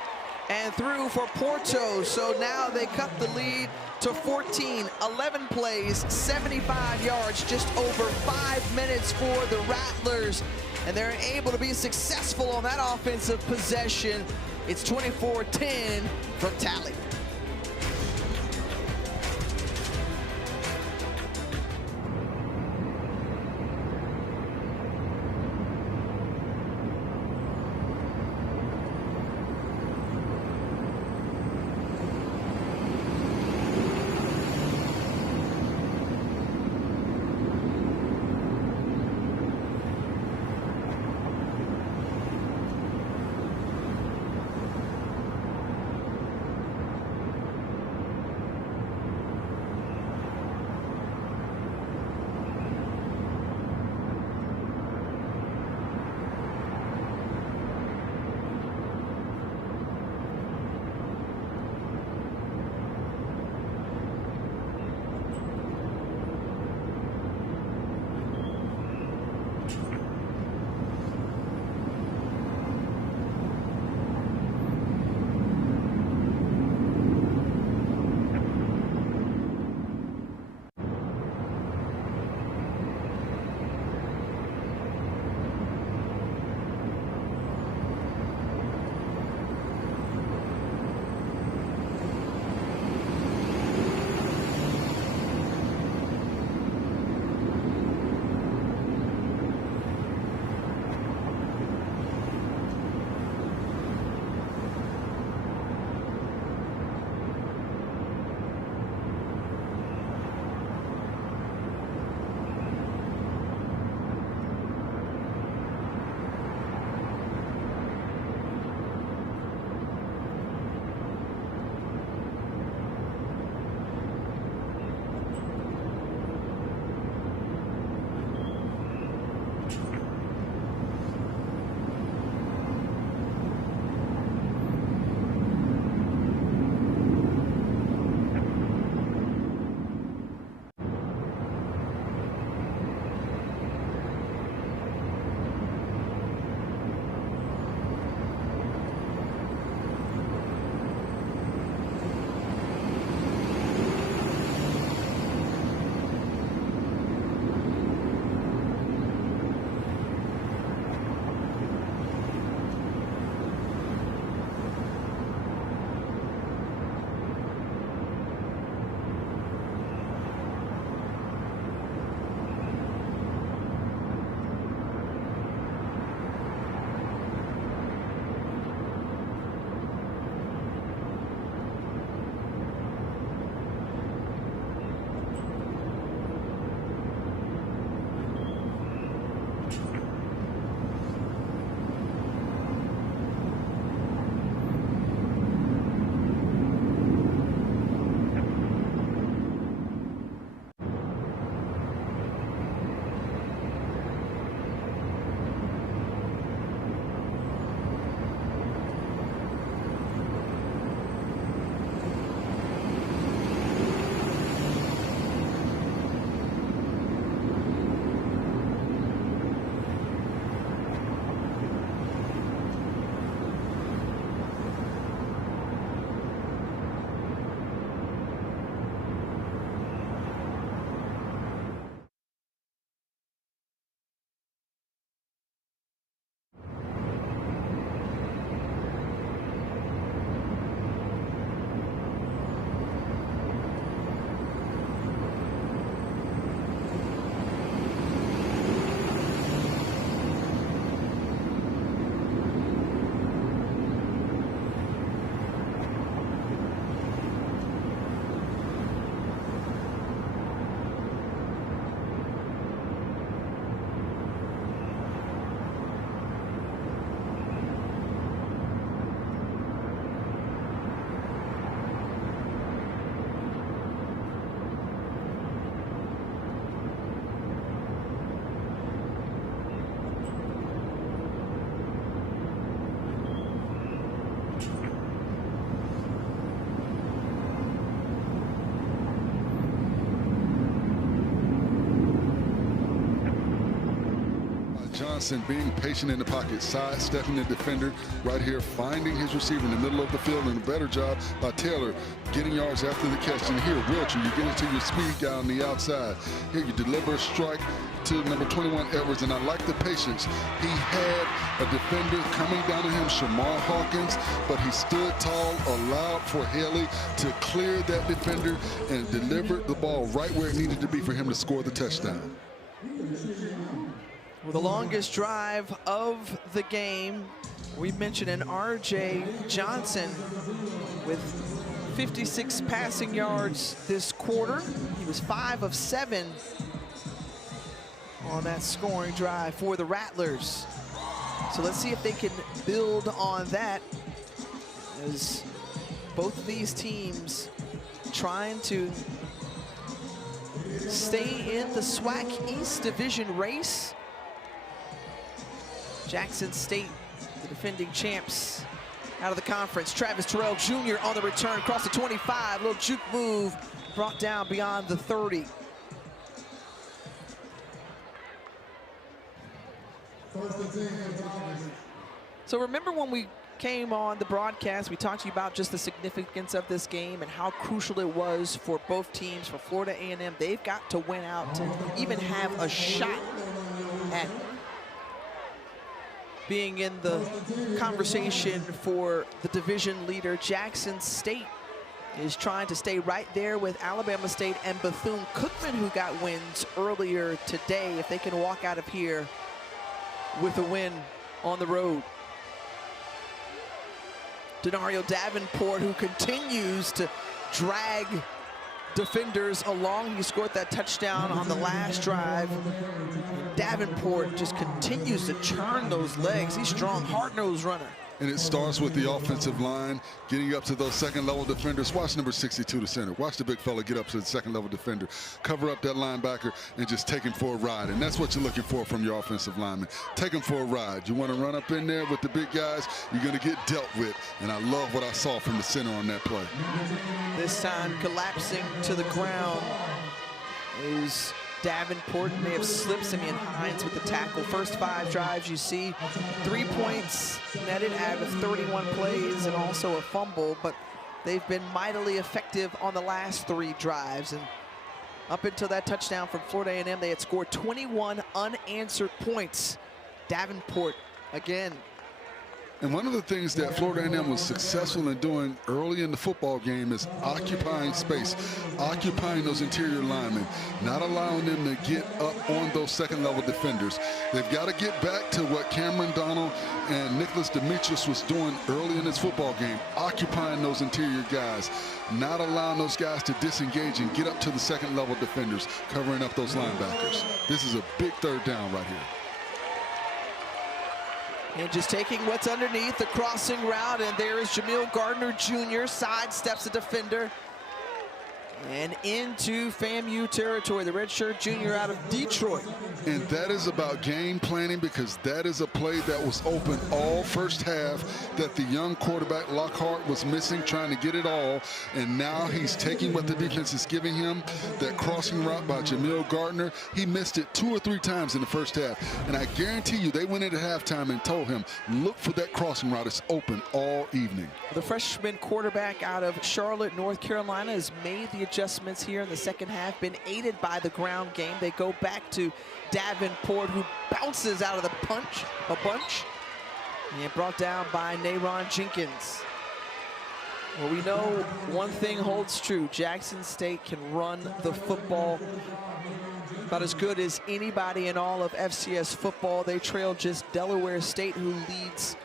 and through for Porto. So now they cut the lead to 14, 11 plays, 75 yards, just over 5 minutes for the Rattlers. And they're able to be successful on that offensive possession. It's 24-10 from Tally. Johnson being patient in the pocket, sidestepping the defender right here, finding his receiver in the middle of the field, and a better job by Taylor getting yards after the catch. And here, Wilcher, you get into your speed guy on the outside. Here, you deliver a strike to number 21, Edwards, and I like the patience. He had a defender coming down to him, Shamar Hawkins, but he stood tall, allowed for Haley to clear that defender and delivered the ball right where it needed to be for him to score the touchdown. Well, the longest drive of the game, we mentioned an R.J. Johnson with 56 passing yards this quarter. He was 5 of 7 on that scoring drive for the Rattlers. So let's see if they can build on that, as both of these teams trying to stay in the SWAC East Division race. Jackson State, the defending champs, out of the conference. Travis Terrell Jr. on the return, across the 25, little juke move, brought down beyond the 30. So remember when we came on the broadcast, we talked to you about just the significance of this game and how crucial it was for both teams. For Florida A&M, they've got to win out to even have a shot at being in the conversation for the division leader. Jackson State is trying to stay right there with Alabama State and Bethune-Cookman, who got wins earlier today. If they can walk out of here with a win on the road. Denario Davenport, who continues to drag defenders along. He scored that touchdown on the last drive. Davenport just continues to churn those legs. He's strong, hard-nosed runner. And it starts with the offensive line getting up to those second-level defenders. Watch number 62, the center. Watch the big fella get up to the second-level defender, cover up that linebacker, and just take him for a ride. And that's what you're looking for from your offensive lineman. Take him for a ride. You want to run up in there with the big guys, you're going to get dealt with. And I love what I saw from the center on that play. This time collapsing to the ground is Davenport. May have slipped Simeon Hines with the tackle. First 5 drives, you see 3 points netted out of 31 plays and also a fumble, but they've been mightily effective on the last 3 drives. And up until that touchdown from Florida A&M, they had scored 21 unanswered points. Davenport again. And one of the things that Florida A&M was successful in doing early in the football game is occupying space, occupying those interior linemen, not allowing them to get up on those second-level defenders. They've got to get back to what Cameron Donald and Nicholas Demetrius was doing early in this football game, occupying those interior guys, not allowing those guys to disengage and get up to the second-level defenders, covering up those linebackers. This is a big third down right here. And just taking what's underneath, the crossing route, and there is Jamil Gardner Jr., sidesteps the defender, and into FAMU territory, the redshirt junior out of Detroit. And that is about game planning, because that is a play that was open all first half that the young quarterback Lockhart was missing, trying to get it all. And now he's taking what the defense is giving him. That crossing route by Jamil Gardner, he missed it 2 or 3 times in the first half. And I guarantee you they went into halftime and told him, look for that crossing route. It's open all evening. The freshman quarterback out of Charlotte, North Carolina, has made the adjustments here in the second half, been aided by the ground game. They go back to Davenport, who bounces out of the bunch, and brought down by Nayron Jenkins. Well, we know one thing holds true. Jackson State can run the football about as good as anybody in all of FCS football. They trail just Delaware State, who leads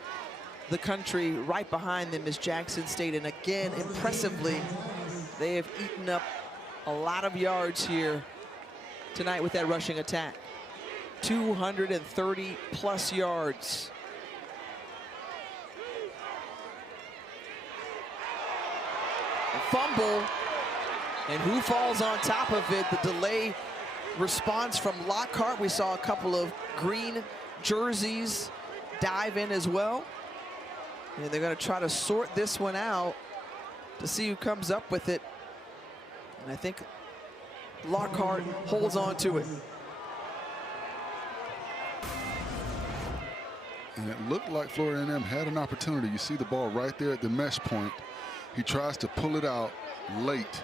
the country. Right behind them is Jackson State, and again, impressively, they have eaten up a lot of yards here tonight with that rushing attack. 230 plus yards. A fumble, and who falls on top of it? The delay response from Lockhart. We saw a couple of green jerseys dive in as well. And they're going to try to sort this one out to see who comes up with it. And I think Lockhart holds on to it. And it looked like Florida A&M had an opportunity. You see the ball right there at the mesh point. He tries to pull it out late.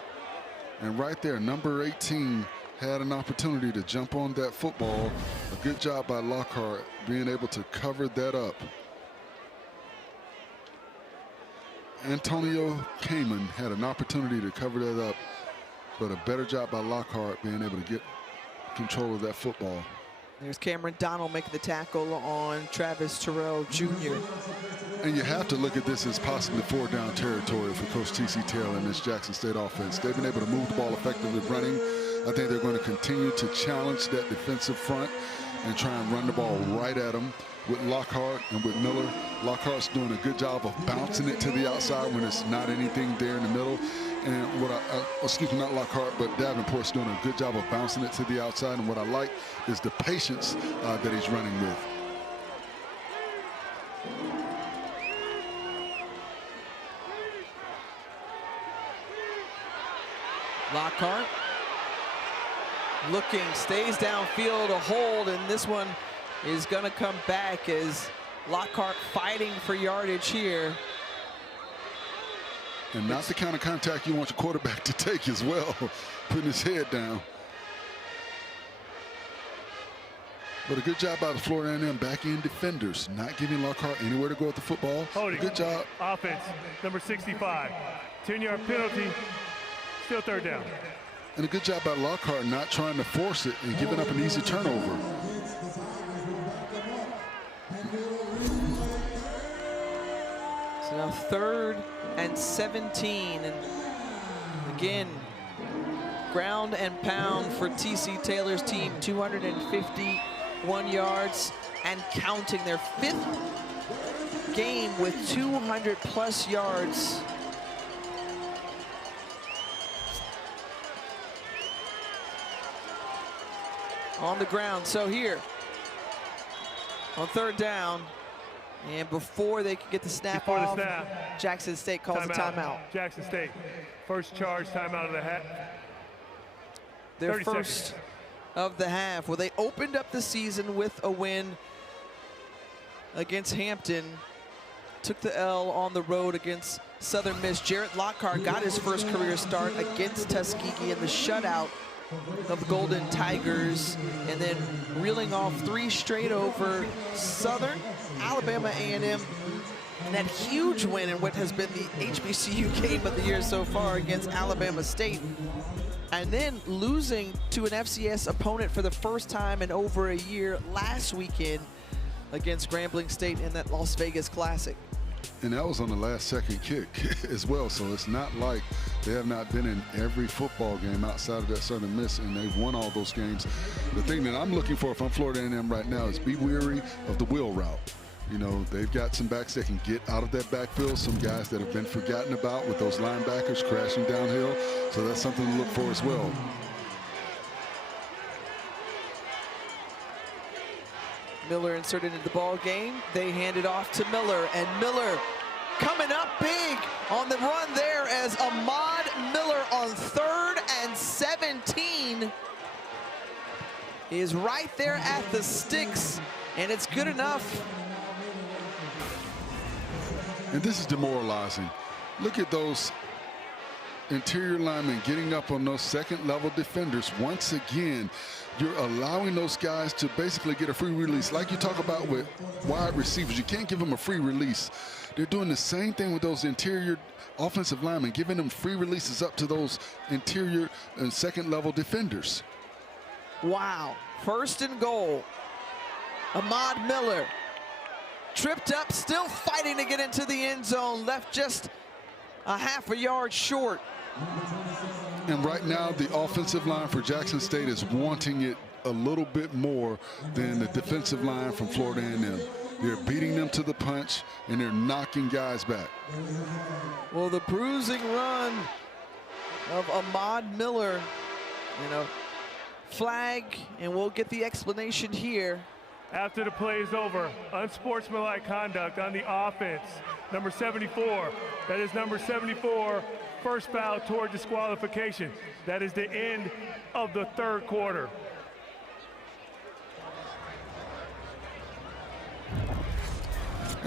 And right there, number 18 had an opportunity to jump on that football. A good job by Lockhart being able to cover that up. Antonio Kamen had an opportunity to cover that up, but a better job by Lockhart being able to get control of that football. There's Cameron Donald making the tackle on Travis Terrell Jr. And you have to look at this as possibly 4-down territory for Coach T.C. Taylor and this Jackson State offense. They've been able to move the ball effectively running. I think they're going to continue to challenge that defensive front and try and run the ball right at them with Lockhart and with Miller. Lockhart's doing a good job of bouncing it to the outside when it's not anything there in the middle. And what excuse me, not Lockhart, but Davenport's doing a good job of bouncing it to the outside. And what I like is the patience that he's running with. Lockhart looking, stays downfield, a hold, and this one is going to come back as Lockhart fighting for yardage here. And not the kind of contact you want your quarterback to take as well, putting his head down. But a good job by the Florida A&M back-end defenders, not giving Lockhart anywhere to go with the football. Holding. Good job. Offense, number 65. 10-yard penalty, still 3rd down. And a good job by Lockhart not trying to force it and giving up an easy turnover. So now 3rd and 17, and again, ground and pound for T.C. Taylor's team, 251 yards and counting, their 5th game with 200+ yards. On the ground. So here on 3rd down, and before they can get the snap off, Jackson State calls a timeout. Jackson State, first charge timeout of the half. Their first of the half. Well, they opened up the season with a win against Hampton. Took the L on the road against Southern Miss. Jarrett Lockhart got his first career start against Tuskegee in the shutout of Golden Tigers, and then reeling off 3 straight over Southern, Alabama A&M, and that huge win in what has been the HBCU game of the year so far against Alabama State, and then losing to an FCS opponent for the first time in over a year last weekend against Grambling State in that Las Vegas Classic. And that was on the last-second kick as well, so it's not like they have not been in every football game outside of that Southern Miss, and they've won all those games. The thing that I'm looking for from Florida A&M right now is be weary of the wheel route. You know, they've got some backs that can get out of that backfield, some guys that have been forgotten about with those linebackers crashing downhill, so that's something to look for as well. Miller inserted into the ball game. They hand it off to Miller, and Miller coming up big on the run there as Ahmad Miller on 3rd and 17 is right there at the sticks, and it's good enough. And this is demoralizing. Look at those interior linemen getting up on those second-level defenders. Once again, you're allowing those guys to basically get a free release. Like you talk about with wide receivers, you can't give them a free release. They're doing the same thing with those interior offensive linemen, giving them free releases up to those interior and second-level defenders. Wow. 1st and goal. Ahmad Miller tripped up, still fighting to get into the end zone, left just a half a yard short. And right now, the offensive line for Jackson State is wanting it a little bit more than the defensive line from Florida A&M. They're beating them to the punch, and they're knocking guys back. Well, the bruising run of Ahmad Miller, you know, flag, and we'll get the explanation here. After the play is over, unsportsmanlike conduct on the offense. Number 74, that is number 74, first foul toward disqualification. That is the end of the 3rd quarter.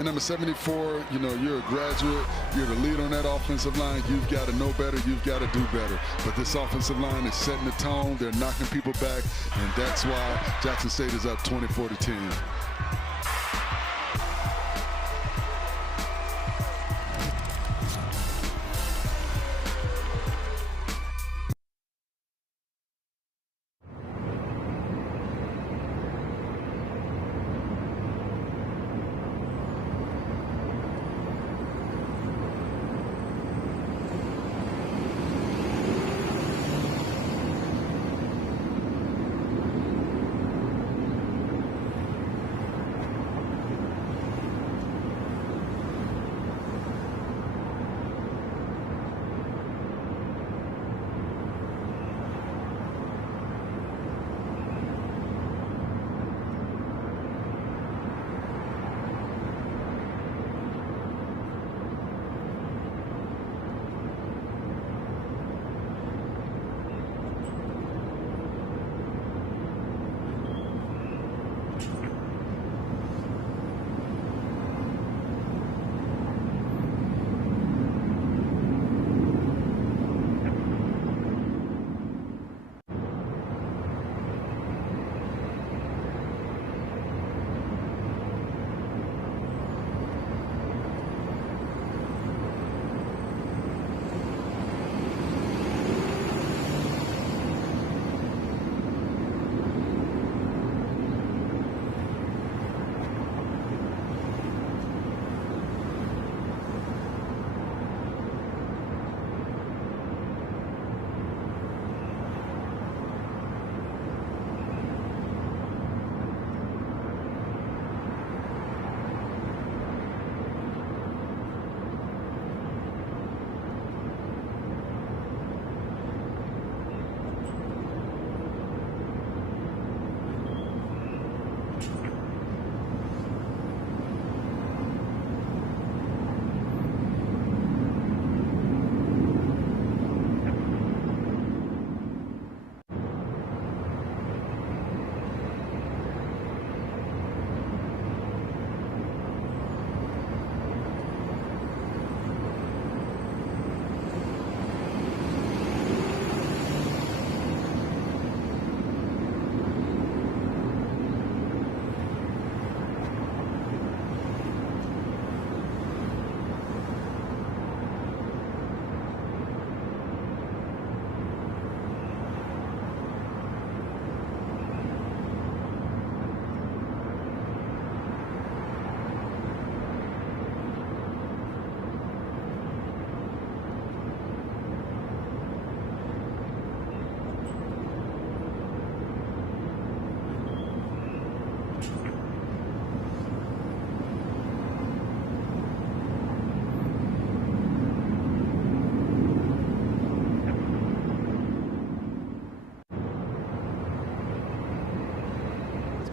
And number 74, you know, you're a graduate, you're the leader on that offensive line. You've got to know better, you've got to do better. But this offensive line is setting the tone, they're knocking people back, and that's why Jackson State is up 24-10.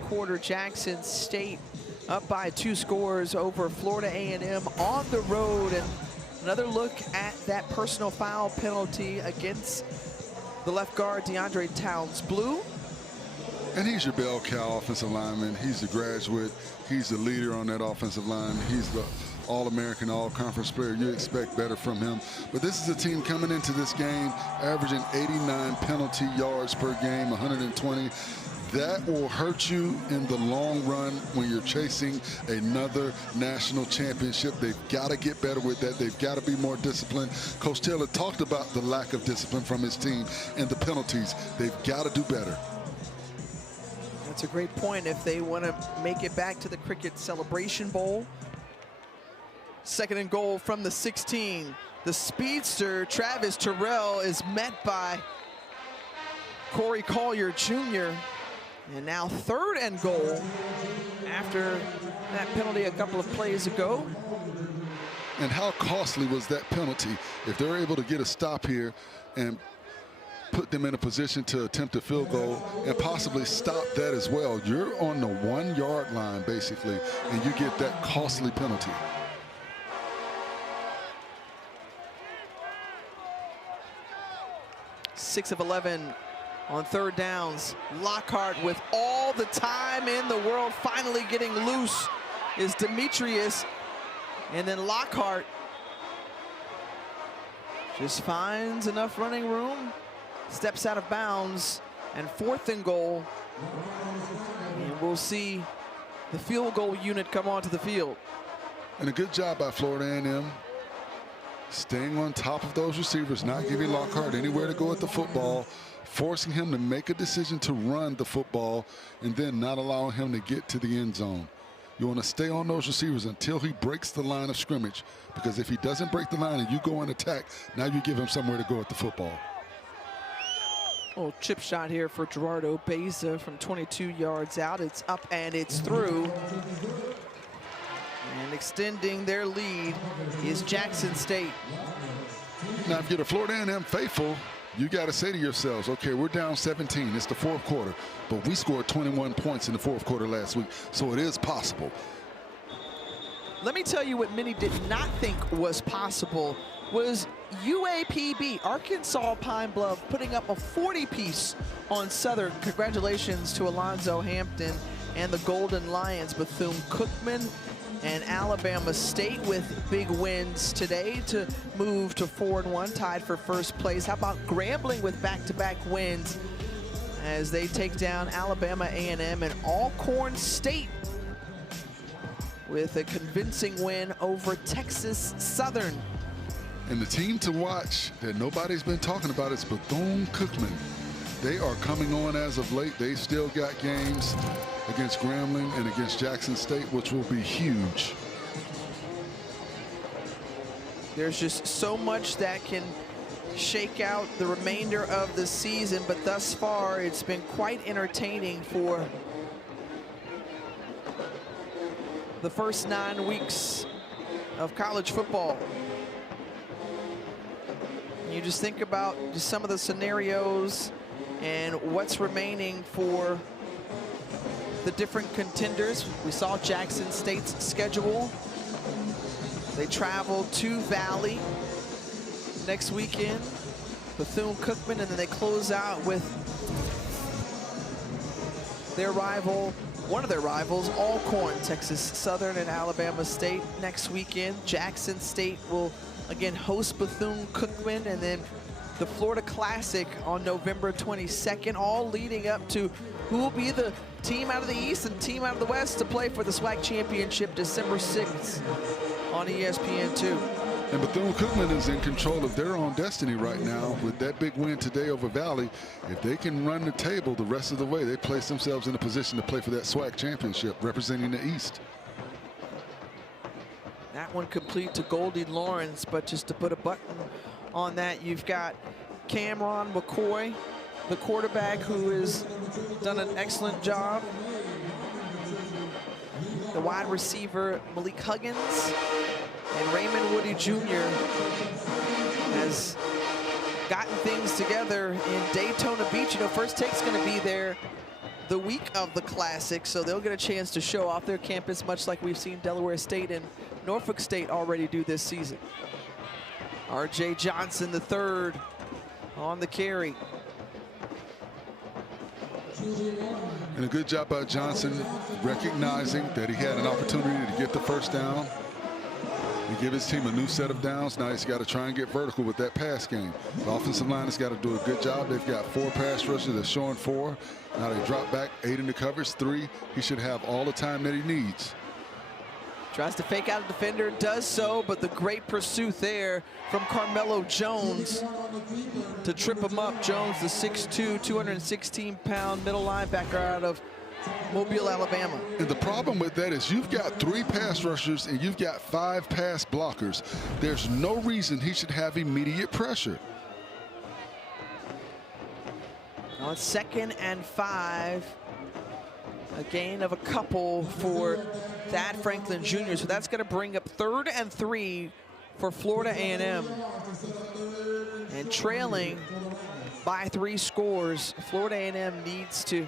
Quarter, Jackson State up by 2 scores over Florida A&M on the road. And another look at that personal foul penalty against the left guard, DeAndre Towns Blue. And he's your bell cow offensive lineman. He's the graduate. He's the leader on that offensive line. He's the All-American, All-Conference player. You expect better from him. But this is a team coming into this game averaging 89 penalty yards per game, 120. That will hurt you in the long run when you're chasing another national championship. They've got to get better with that. They've got to be more disciplined. Coach Taylor talked about the lack of discipline from his team and the penalties. They've got to do better. That's a great point if they want to make it back to the Cricket Celebration Bowl. 2nd and goal from the 16. The speedster, Travis Terrell, is met by Corey Collier Jr. And now 3rd and goal after that penalty a couple of plays ago. And how costly was that penalty? If they're able to get a stop here and put them in a position to attempt a field goal and possibly stop that as well, you're on the 1-yard line basically, and you get that costly penalty. Six of 11 on 3rd downs. Lockhart with all the time in the world, finally getting loose, is Demetrius And then Lockhart just finds enough running room, steps out of bounds, and 4th and goal. And we'll see the field goal unit come onto the field. And a good job by Florida A&M, staying on top of those receivers, not giving Lockhart anywhere to go at the football, forcing him to make a decision to run the football, and then not allowing him to get to the end zone. You want to stay on those receivers until he breaks the line of scrimmage, because if he doesn't break the line and you go and attack, now you give him somewhere to go at the football. Little chip shot here for Gerardo Beza from 22 yards out. It's up and it's through. And extending their lead is Jackson State. Now, if you're the Florida A&M faithful, you got to say to yourselves, okay, we're down 17. It's the 4th quarter, but we scored 21 points in the 4th quarter last week, so it is possible. Let me tell you what many did not think was possible was UAPB, Arkansas Pine Bluff, putting up a 40-piece on Southern. Congratulations to Alonzo Hampton and the Golden Lions. Bethune-Cookman and Alabama State with big wins today to move to 4-1, tied for 1st place. How about Grambling with back-to-back wins as they take down Alabama A&M, and Alcorn State with a convincing win over Texas Southern. And the team to watch that nobody's been talking about is Bethune-Cookman. They are coming on as of late. They still got games against Grambling and against Jackson State, which will be huge. There's just so much that can shake out the remainder of the season, but thus far it's been quite entertaining for the first 9 weeks of college football. You just think about just some of the scenarios and what's remaining for the different contenders. We saw Jackson State's schedule. They travel to Valley next weekend, Bethune-Cookman, and then they close out with their rival, one of their rivals, Alcorn, Texas Southern and Alabama State next weekend. Jackson State will again host Bethune-Cookman, and then the Florida Classic on November 22nd, all leading up to who will be the team out of the East and team out of the West to play for the SWAC Championship December 6th on ESPN2. And Bethune-Cookman is in control of their own destiny right now with that big win today over Valley. If they can run the table the rest of the way, they place themselves in a position to play for that SWAC Championship representing the East. That one complete to Goldie Lawrence, but just to put a button on that, you've got Cameron McCoy, the quarterback, who has done an excellent job. The wide receiver, Malik Huggins, and Raymond Woody Jr. has gotten things together in Daytona Beach. You know, First Take's going to be there the week of the Classic, so they'll get a chance to show off their campus, much like we've seen Delaware State and Norfolk State already do this season. R.J. Johnson III on the carry. And a good job by Johnson recognizing that he had an opportunity to get the first down and give his team a new set of downs. Now he's got to try and get vertical with that pass game. The offensive line has got to do a good job. They've got 4 pass rushers. They're showing 4. Now they drop back 8 in the coverage, 3. He should have all the time that he needs. Tries to fake out a defender, does so, but the great pursuit there from Carmelo Jones to trip him up. Jones, the 6'2", 216-pound middle linebacker out of Mobile, Alabama. And the problem with that is you've got 3 pass rushers and you've got 5 pass blockers. There's no reason he should have immediate pressure. On 2nd and 5. A gain of a couple for Thad Franklin Jr. So that's going to bring up 3rd and 3 for Florida A&M. And trailing by 3 scores, Florida A&M needs to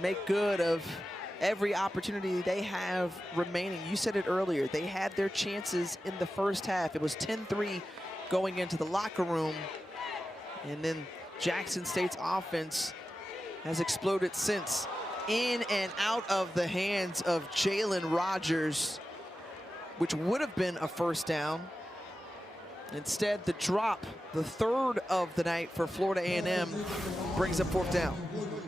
make good of every opportunity they have remaining. You said it earlier. They had their chances in the first half. It was 10-3 going into the locker room. And then Jackson State's offense has exploded since. In and out of the hands of Jalen Rogers. which would have been a first down. Instead, the drop, the third of the night for Florida A&M, brings up fourth down.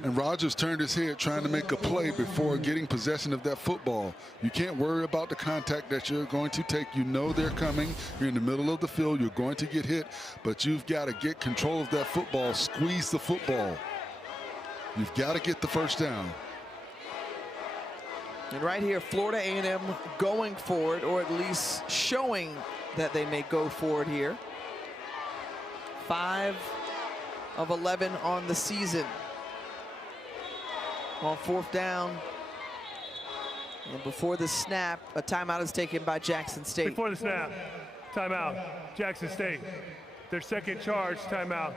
And Rogers turned his head trying to make a play before getting possession of that football. You can't worry about the contact that you're going to take. You know they're coming. You're in the middle of the field. You're going to get hit, but you've got to get control of that football, squeeze the football. You've got to get the first down. And right here, Florida A&M going for it, or at least showing that they may go for it here. 5 of 11 on the season. On fourth down. And before the snap, a timeout is taken by Jackson State. Before the snap, timeout, Jackson State. Their second charge timeout.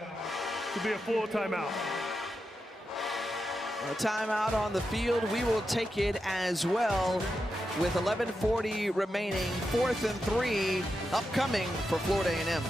To be a full timeout. A timeout on the field. We will take it as well with 11:40 remaining. 4th and 3 upcoming for Florida A&M.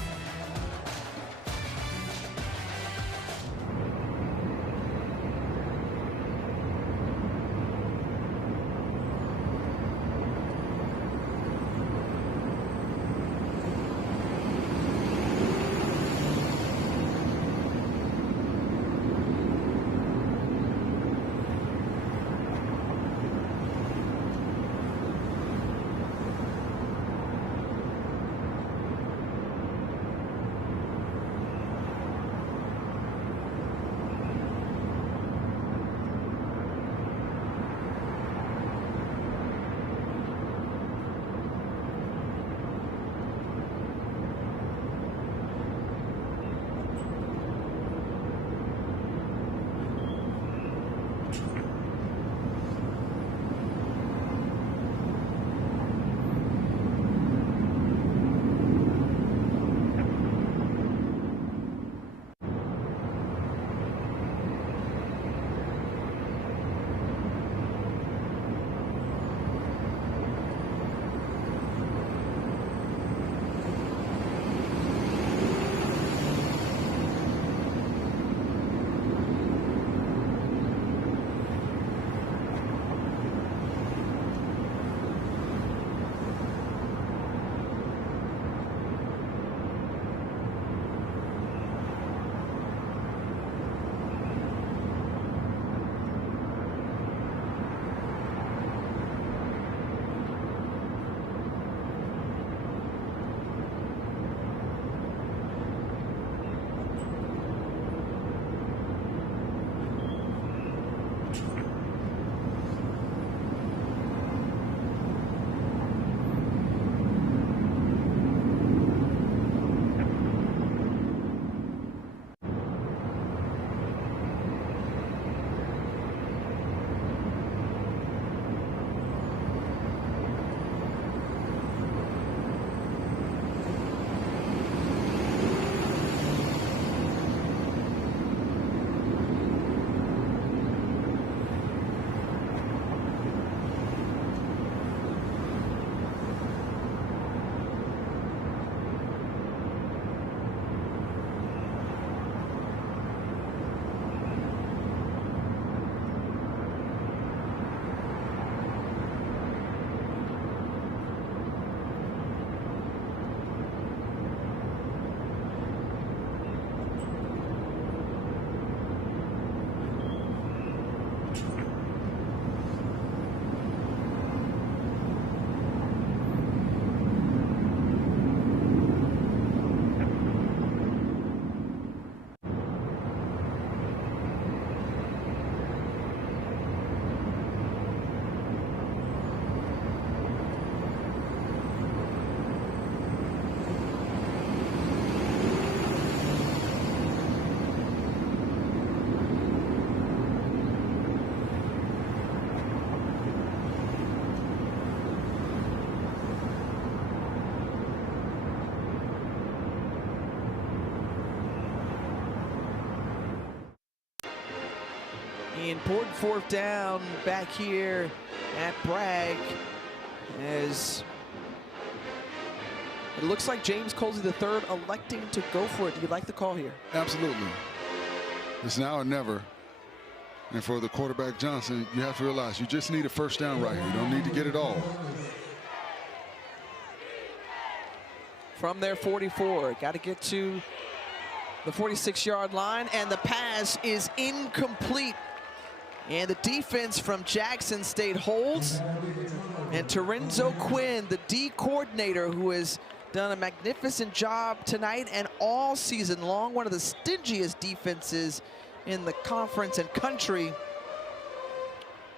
Important fourth down back here at Bragg, as it looks like James Colsey III electing to go for it. Do you like the call here? Absolutely. It's now or never. And for the quarterback, Johnson, you have to realize you just need a first down right here. You don't need to get it all. from their 44. Got to get to the 46-yard line, and the pass is incomplete. And the defense from Jackson State holds. And Terenzo Quinn, the D coordinator, who has done a magnificent job tonight and all season long, one of the stingiest defenses in the conference and country,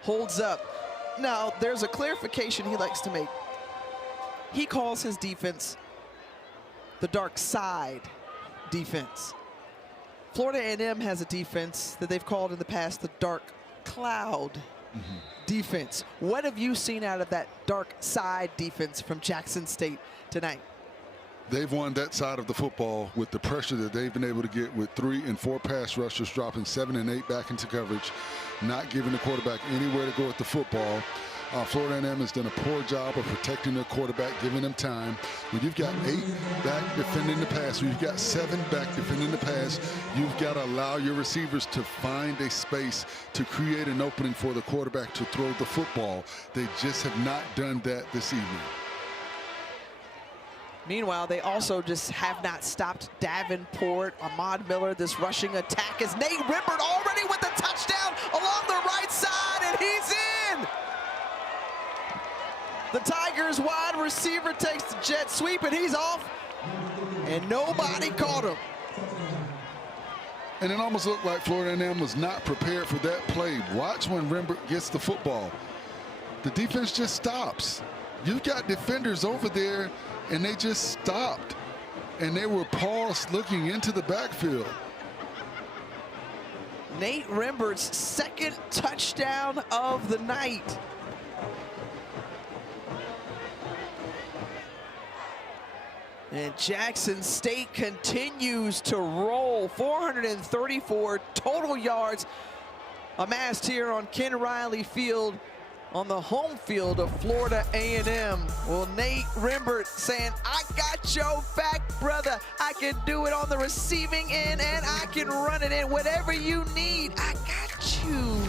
holds up. Now, there's a clarification he likes to make. He calls his defense the dark side defense. Florida A&M has a defense that they've called in the past the dark cloud defense. What have you seen out of that dark side defense from Jackson State tonight? They've won that side of the football with the pressure that they've been able to get with 3 and 4 pass rushers, dropping 7 and 8 back into coverage, not giving the quarterback anywhere to go with the football. Florida A&M has done a poor job of protecting their quarterback, giving them time. When you've got 8 back defending the pass, when you've got 7 back defending the pass, you've got to allow your receivers to find a space to create an opening for the quarterback to throw the football. They just have not done that this evening. Meanwhile, they also just have not stopped Davenport, Ahmad Miller, this rushing attack as Nate Rippert already with the touchdown along the right side, and he's in! The Tigers wide receiver takes the jet sweep, and he's off, and nobody caught him. And it almost looked like Florida A&M was not prepared for that play. Watch when Rimbert gets the football. The defense just stops. You've got defenders over there, and they just stopped. And they were paused looking into the backfield. Nate Rimbert's second touchdown of the night. And Jackson State continues to roll. 434 total yards amassed here on Ken Riley Field on the home field of Florida A&M. Well, Nate Rimbert saying, I got your back, brother. I can do it on the receiving end, and I can run it in. Whatever you need, I got you.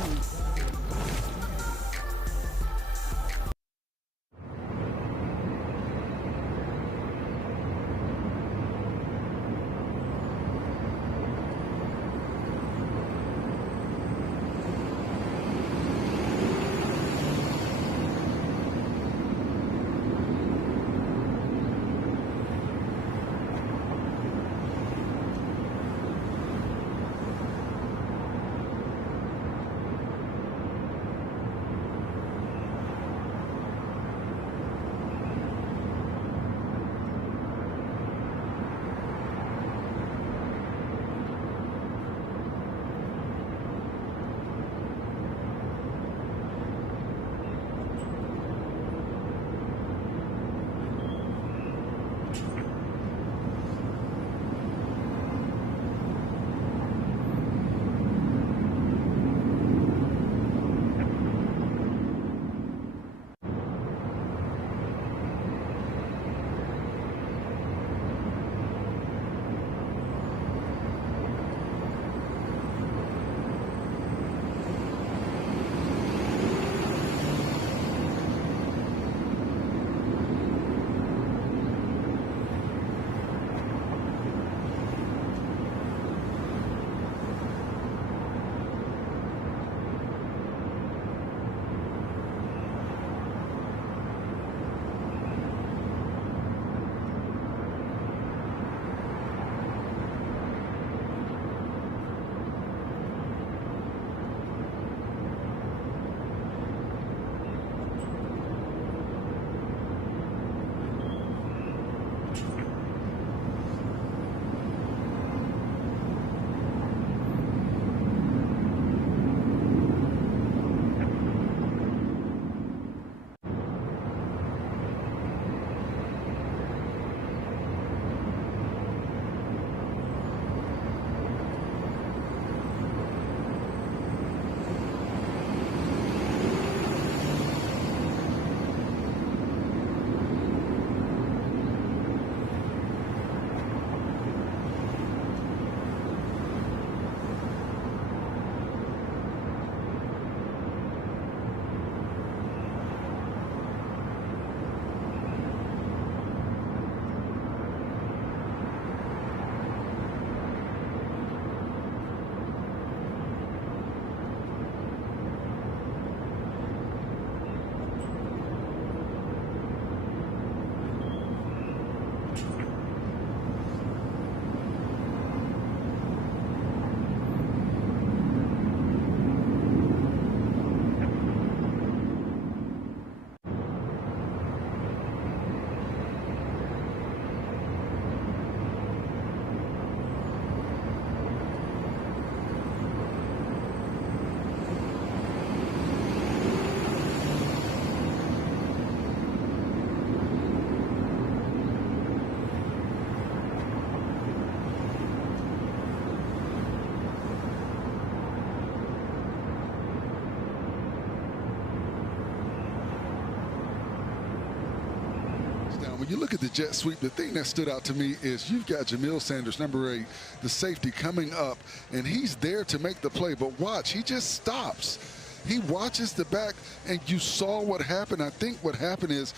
when you look at the jet sweep, the thing that stood out to me is you've got Jamil Sanders, number 8, the safety, coming up, and he's there to make the play. But watch, he just stops. He watches the back, and you saw what happened. I think what happened is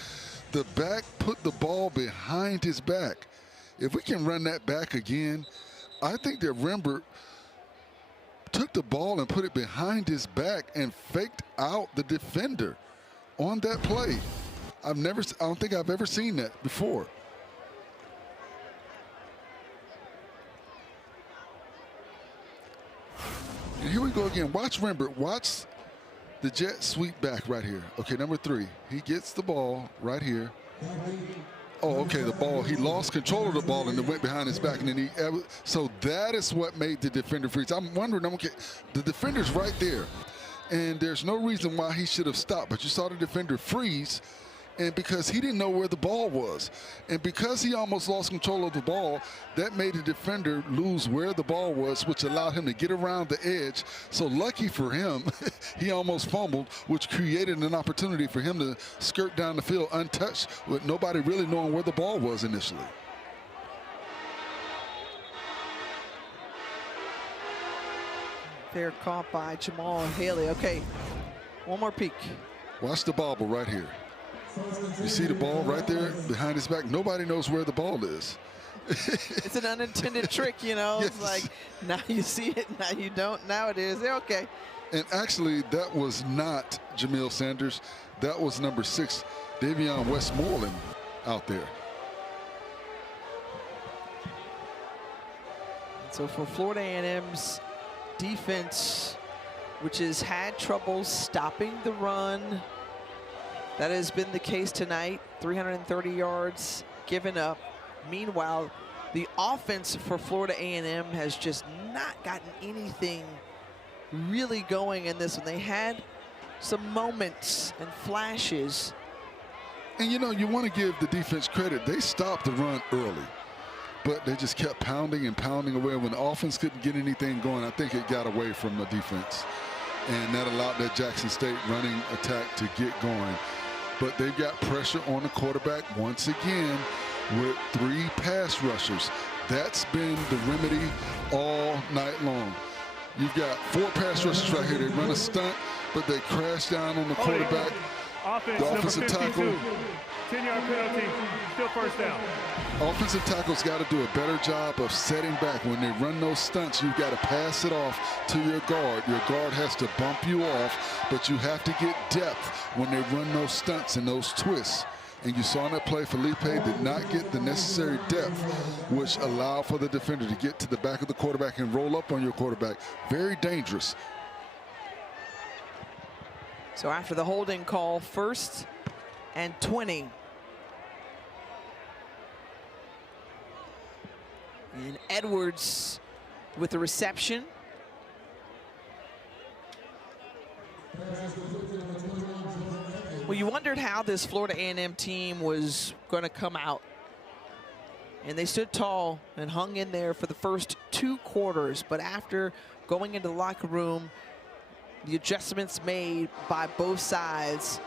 the back put the ball behind his back. If we can run that back again, I think that Rembert took the ball and put it behind his back and faked out the defender on that play. I don't think I've ever seen that before. And here we go again. Watch Rembert. Watch the jet sweep back right here. Okay, number 3. He gets the ball right here. Oh, okay, the ball. He lost control of the ball and it went behind his back. And then so that is what made the defender freeze. I'm wondering, okay, the defender's right there. And there's no reason why he should have stopped. But you saw the defender freeze. And because he didn't know where the ball was. And because he almost lost control of the ball, that made the defender lose where the ball was, which allowed him to get around the edge. So lucky for him, he almost fumbled, which created an opportunity for him to skirt down the field untouched with nobody really knowing where the ball was initially. Fair caught by Jamal Haley. Okay, one more peek. Watch the bobble right here. You see the ball right there behind his back. Nobody knows where the ball is. It's an unintended trick, you know. Yes. It's like, now you see it, now you don't. Now it is. They're okay. And actually, that was not Jamil Sanders. That was number 6, Davion Westmoreland out there. So for Florida A&M's defense, which has had trouble stopping the run, that has been the case tonight. 330 yards given up. Meanwhile, the offense for Florida A&M has just not gotten anything really going in this one. They had some moments and flashes. And you know, you want to give the defense credit. They stopped the run early, but they just kept pounding and pounding away. When the offense couldn't get anything going, I think it got away from the defense. And that allowed that Jackson State running attack to get going. But they've got pressure on the quarterback once again with 3 pass rushers. That's been the remedy all night long. You've got 4 pass rushers right here. They run a stunt, but they crash down on the quarterback. The offensive tackle. 10-yard penalty, still first down. Offensive tackles got to do a better job of setting back. When they run those stunts, you've got to pass it off to your guard. Your guard has to bump you off, but you have to get depth when they run those stunts and those twists. And you saw in that play, Felipe did not get the necessary depth, which allowed for the defender to get to the back of the quarterback and roll up on your quarterback. Very dangerous. So after the holding call, 1st and 20. And Edwards with the reception. Well, you wondered how this Florida A&M team was going to come out. And they stood tall and hung in there for the first 2 quarters. But after going into the locker room, the adjustments made by both sides,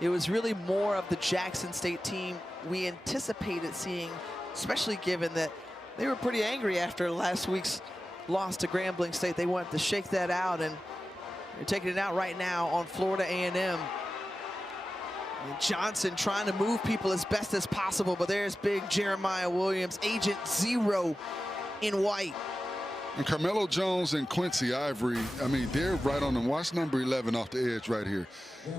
it was really more of the Jackson State team we anticipated seeing, especially given that they were pretty angry after last week's loss to Grambling State. They wanted to shake that out, and they're taking it out right now on Florida A&M. And Johnson trying to move people as best as possible, but there's big Jeremiah Williams, Agent Zero in white. And Carmelo Jones and Quincy Ivory, I mean, they're right on them. Watch number 11 off the edge right here.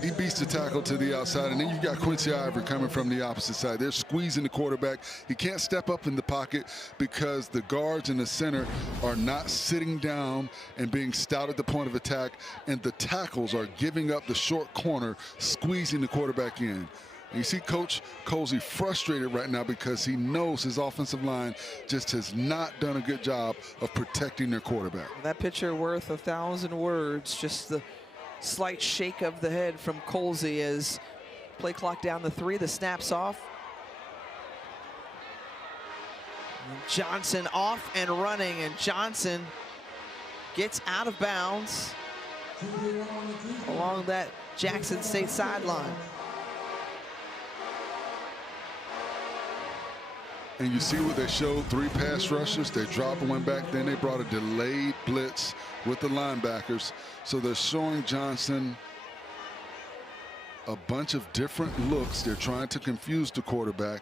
He beats the tackle to the outside, and then you've got Quincy Ivory coming from the opposite side. They're squeezing the quarterback. He can't step up in the pocket because the guards in the center are not sitting down and being stout at the point of attack, and the tackles are giving up the short corner, squeezing the quarterback in. And you see Coach Colsey frustrated right now because he knows his offensive line just has not done a good job of protecting their quarterback. That picture worth 1,000 words. Just the slight shake of the head from Colsey as play clock down to 3. The snap's off. And Johnson off and running, and Johnson gets out of bounds along that Jackson State sideline. And you see what they showed, 3 pass rushes. They dropped one back, then they brought a delayed blitz with the linebackers. So they're showing Johnson a bunch of different looks. They're trying to confuse the quarterback.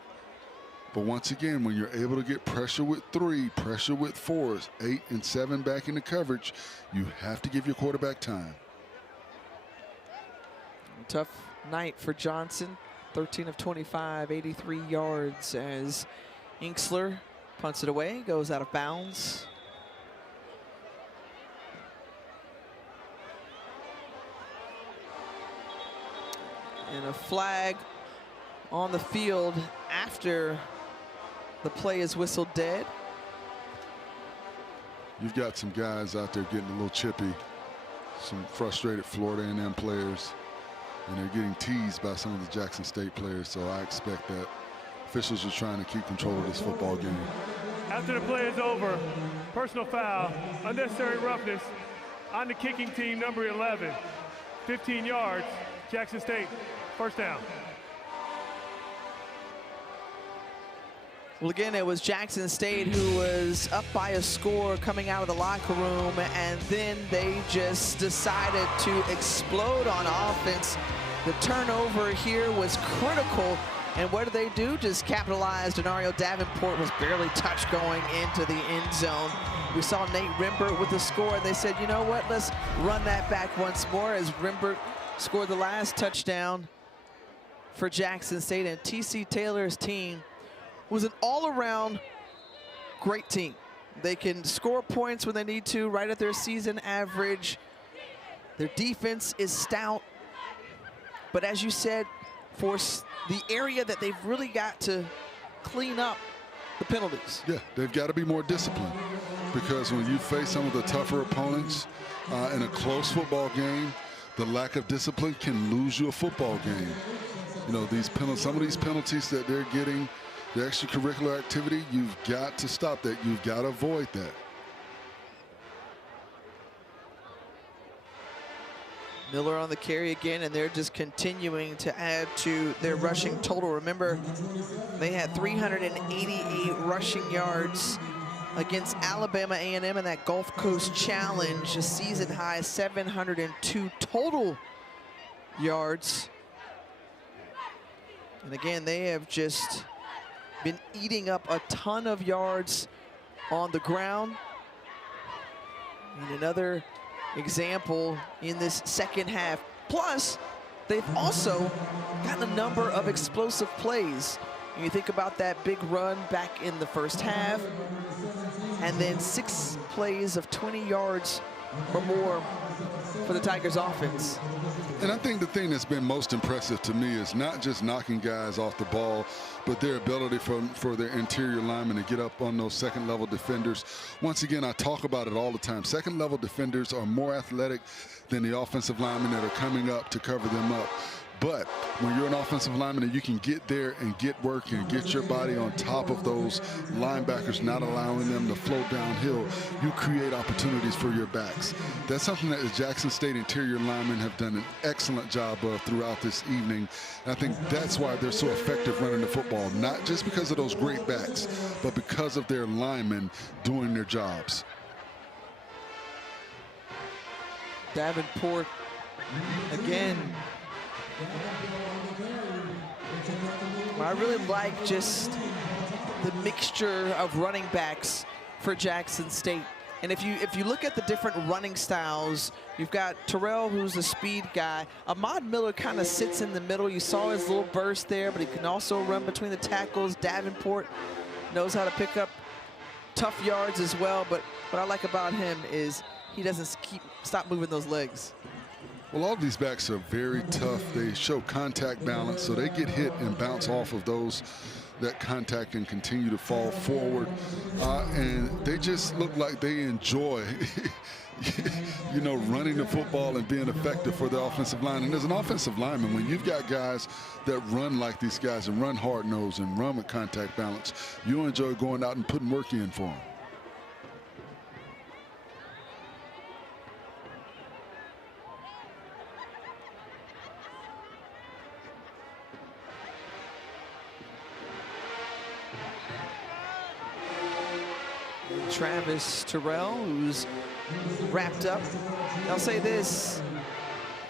But once again, when you're able to get pressure with 3, pressure with 4s, 8 and 7 back in the coverage, you have to give your quarterback time. Tough night for Johnson. 13 of 25, 83 yards as Inksler punts it away, goes out of bounds. And a flag on the field after the play is whistled dead. You've got some guys out there getting a little chippy, some frustrated Florida A&M players, and they're getting teased by some of the Jackson State players. So I expect that officials are trying to keep control of this football game. After the play is over, personal foul, unnecessary roughness on the kicking team, number 11. 15 yards, Jackson State, first down. Well, again, it was Jackson State who was up by a score coming out of the locker room, and then they just decided to explode on offense. The turnover here was critical, and what did they do? Just capitalized. Denario Davenport was barely touched going into the end zone. We saw Nate Rimbert with the score, and they said, you know what, let's run that back once more, as Rimbert scored the last touchdown for Jackson State. And T.C. Taylor's team was an all-around great team. They can score points when they need to, right at their season average. Their defense is stout. But as you said, for the area that they've really got to clean up, the penalties. Yeah, they've got to be more disciplined, because when you face some of the tougher opponents in a close football game, the lack of discipline can lose you a football game. You know, these penalties, some of these penalties that they're getting, the extracurricular activity, you've got to stop that. You've got to avoid that. Miller on the carry again, and they're just continuing to add to their rushing total. Remember, they had 388 rushing yards against Alabama A&M in that Gulf Coast Challenge, a season high 702 total yards. And again, they have just been eating up a ton of yards on the ground. And another example in this second half. Plus, they've also gotten a number of explosive plays. You think about that big run back in the first half, and then 6 plays of 20 yards or more for the Tigers offense. And I think the thing that's been most impressive to me is not just knocking guys off the ball, but their ability for their interior linemen to get up on those second-level defenders. Once again, I talk about it all the time. Second-level defenders are more athletic than the offensive linemen that are coming up to cover them up. But when you're an offensive lineman and you can get there and get work and get your body on top of those linebackers, not allowing them to float downhill, you create opportunities for your backs. That's something that the Jackson State interior linemen have done an excellent job of throughout this evening. And I think that's why they're so effective running the football, not just because of those great backs, but because of their linemen doing their jobs. Davenport again. I really like just the mixture of running backs for Jackson State. And if you look at the different running styles, you've got Terrell, who's a speed guy. Ahmad Miller kind of sits in the middle. You saw his little burst there, but he can also run between the tackles. Davenport knows how to pick up tough yards as well. But what I like about him is he doesn't stop moving those legs. Well, all of these backs are very tough. They show contact balance, so they get hit and bounce off of that contact and continue to fall forward. And they just look like they enjoy, you know, running the football and being effective for the offensive line. And as an offensive lineman, when you've got guys that run like these guys and run hard-nosed and run with contact balance, you enjoy going out and putting work in for them. Travis Terrell, who's wrapped up. I'll say this,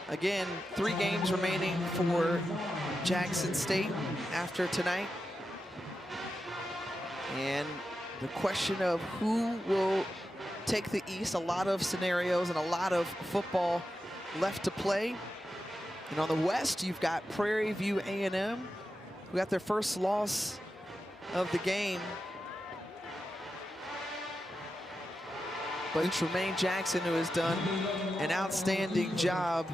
again, 3 games remaining for Jackson State after tonight. And the question of who will take the East, a lot of scenarios and a lot of football left to play. And on the West, you've got Prairie View A&M, who got their first loss of the game. But Tremaine Jackson, who has done an outstanding job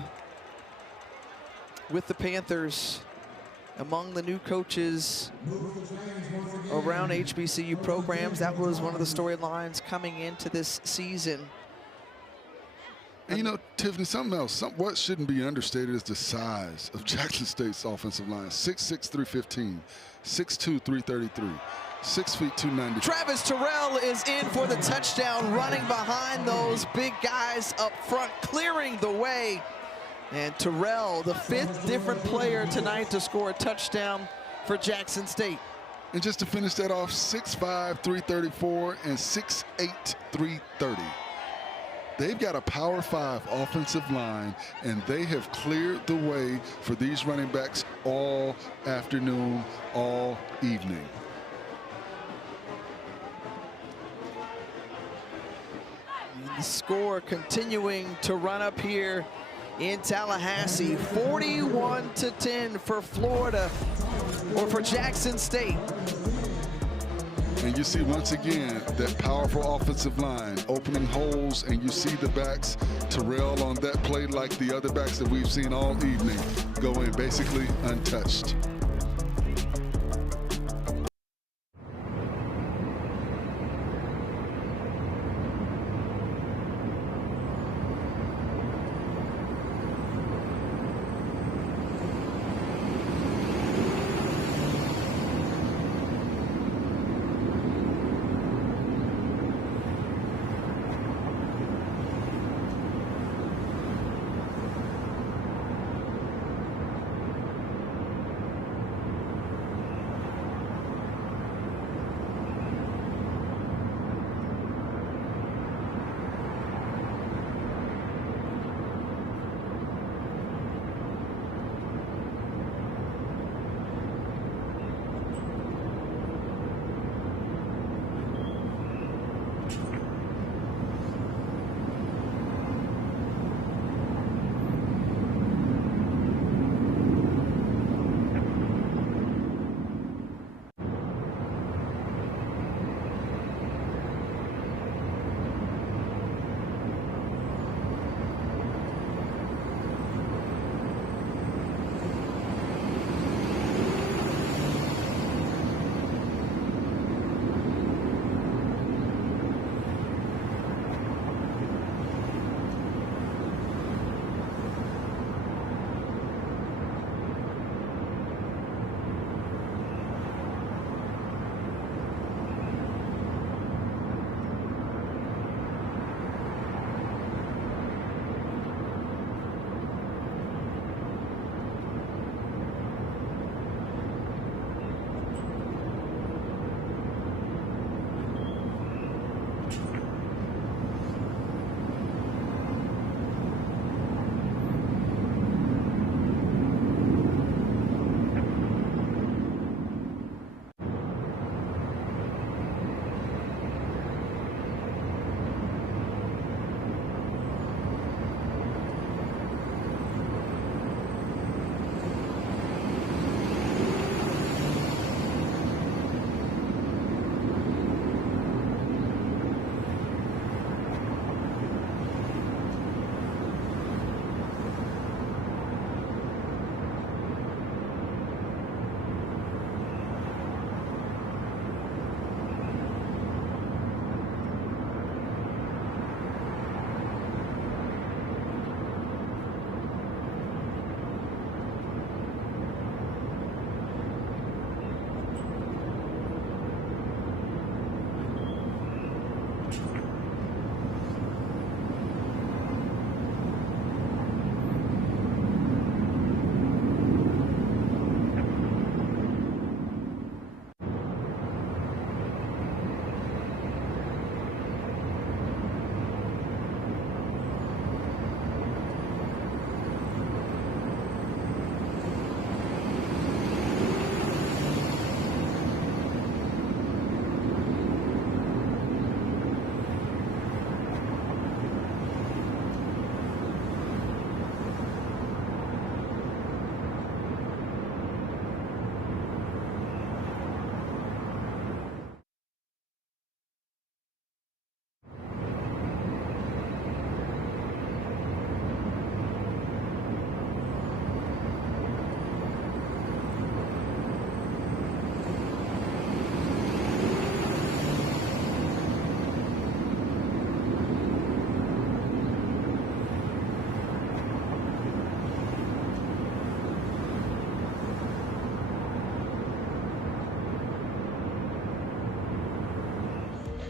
with the Panthers, among the new coaches around HBCU programs. That was one of the storylines coming into this season. And you know, Tiffany, something else, what shouldn't be understated is the size of Jackson State's offensive line. 6'6", 315, 6'2", 333, 6 feet, 290. Travis Terrell is in for the touchdown, running behind those big guys up front, clearing the way. And Terrell, the 5th different player tonight to score a touchdown for Jackson State. And just to finish that off, 6'5", 334, and 6'8", 330. They've got a Power 5 offensive line, and they have cleared the way for these running backs all afternoon, all evening. The score continuing to run up here in Tallahassee, 41-10 for Florida, or for Jackson State. And you see once again that powerful offensive line opening holes, and you see the backs, Terrell on that play, like the other backs that we've seen all evening, go in basically untouched.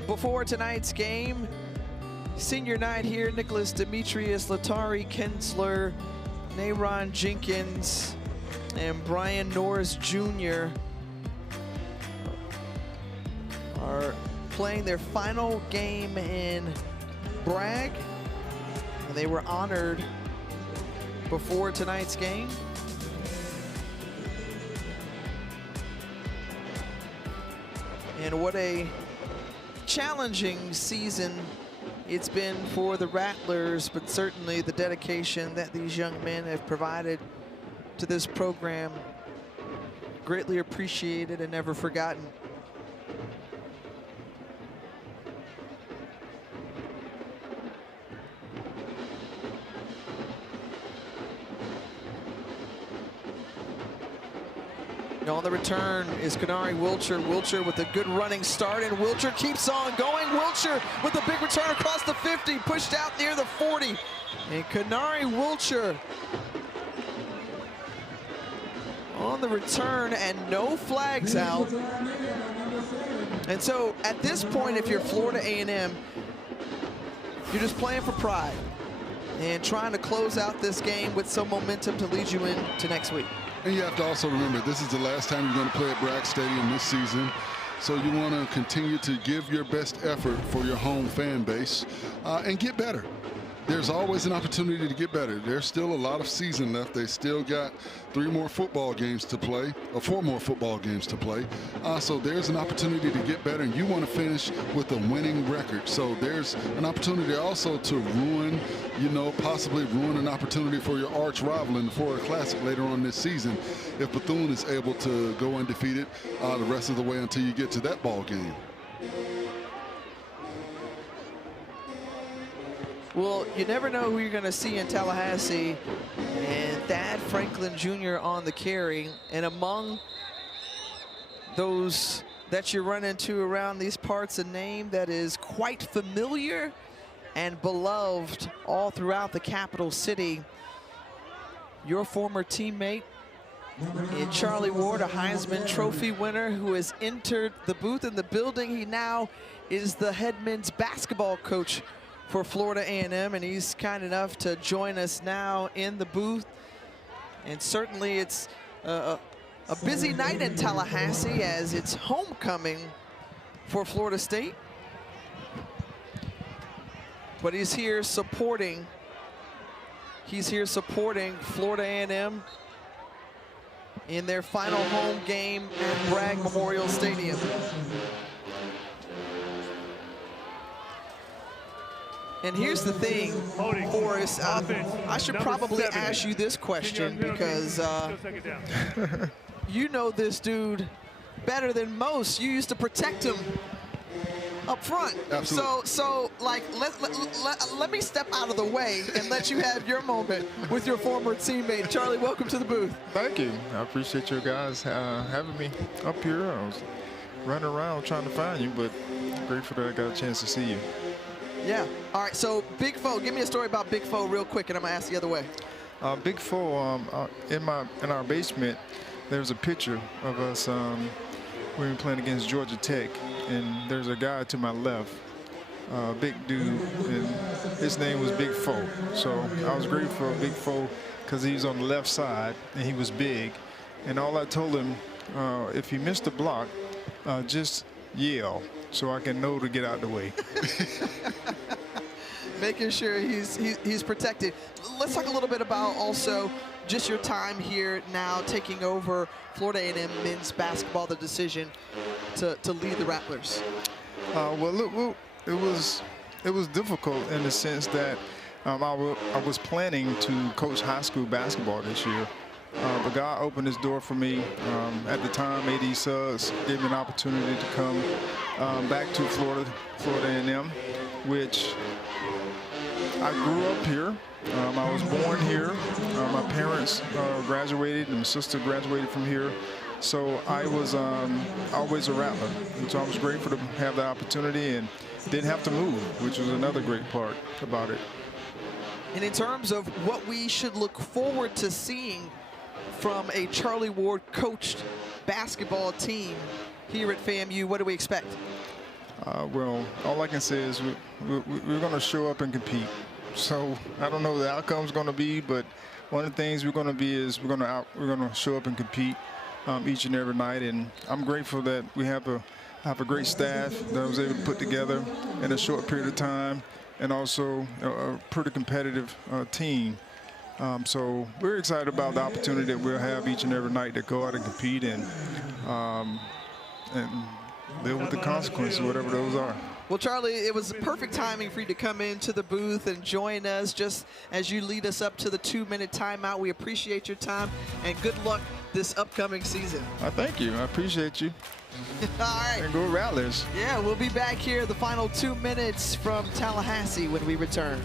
before tonight's game, senior night here, Nicholas Demetrius, Latari Kensler, Nayron Jenkins, and Brian Norris Jr. are playing their final game in Bragg. And they were honored before tonight's game. And what a challenging season it's been for the Rattlers, but certainly the dedication that these young men have provided to this program, greatly appreciated and never forgotten. On the return is Kanari Wilcher. Wilcher with a good running start, and Wilcher keeps on going. Wilcher with a big return across the 50, pushed out near the 40. And Kanari Wilcher on the return, and no flags out. And so at this point, if you're Florida A&M, you're just playing for pride and trying to close out this game with some momentum to lead you into next week. And you have to also remember, this is the last time you're going to play at Bragg Stadium this season. So you want to continue to give your best effort for your home fan base and get better. There's always an opportunity to get better. There's still a lot of season left. They still got 3 more football games to play, or 4 more football games to play. So there's an opportunity to get better, and you want to finish with a winning record. So there's an opportunity also to ruin, possibly ruin an opportunity for your arch rival in the Florida Classic later on this season if Bethune is able to go undefeated the rest of the way until you get to that ball game. Well, you never know who you're going to see in Tallahassee, and Thad Franklin Jr. on the carry. And among those that you run into around these parts, a name that is quite familiar and beloved all throughout the capital city. Your former teammate in Charlie Ward, a Heisman Trophy winner who has entered the booth in the building. He now is the head men's basketball coach for Florida A&M, and he's kind enough to join us now in the booth. And certainly it's a busy night in Tallahassee as it's homecoming for Florida State. But he's here supporting Florida A&M in their final home game at Bragg Memorial Stadium. And here's the thing, Forrest, I should probably ask you this question because you know this dude better than most. You used to protect him up front. Absolutely. So like, let me step out of the way and let you have your moment with your former teammate. Charlie, welcome to the booth. Thank you. I appreciate you guys having me up here. I was running around trying to find you, but grateful that I got a chance to see you. Yeah. All right. So Big Foe, give me a story about Big Foe real quick, and I'm gonna ask the other way. Big Foe, in our basement, there's a picture of us. We were playing against Georgia Tech, and there's a guy to my left, big dude, and his name was Big Foe. So I was grateful for Big Foe because he was on the left side and he was big. And all I told him, if he missed the block, just yell so I can know to get out of the way. Making sure he's protected. Let's talk a little bit about also just your time here now taking over Florida A&M men's basketball, the decision to lead the Rattlers. Well, look, it was difficult in the sense that I was planning to coach high school basketball this year. But God opened his door for me. At the time, A.D. Suggs gave me an opportunity to come back to Florida A&M, which I grew up here. I was born here. My parents graduated, and my sister graduated from here. So I was always a Rattler. And so I was grateful to have the opportunity and didn't have to move, which was another great part about it. And in terms of what we should look forward to seeing from a Charlie Ward coached basketball team here at FAMU, what do we expect? Well, all I can say is we're going to show up and compete. So I don't know what the outcome's going to be, but one of the things we're going to be is we're going to show up and compete each and every night. And I'm grateful that we have a great staff that I was able to put together in a short period of time, and also a pretty competitive team. So we're excited about the opportunity that we'll have each and every night to go out and compete and deal with the consequences, whatever those are. Well, Charlie, it was perfect timing for you to come into the booth and join us just as you lead us up to the 2-minute timeout. We appreciate your time, and good luck this upcoming season. Thank you. I appreciate you. All right. And go Rattlers. Yeah, we'll be back here the final 2 minutes from Tallahassee when we return.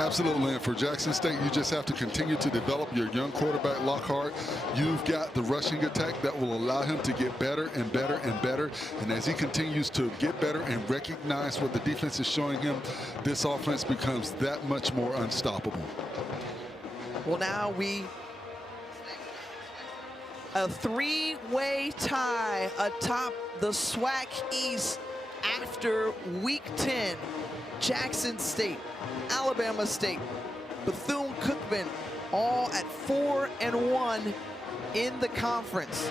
Absolutely, and for Jackson State, you just have to continue to develop your young quarterback, Lockhart. You've got the rushing attack that will allow him to get better and better and better. And as he continues to get better and recognize what the defense is showing him, this offense becomes that much more unstoppable. Well, now a three-way tie atop the SWAC East after Week 10. Jackson State, Alabama State, Bethune-Cookman, all at 4-1 in the conference.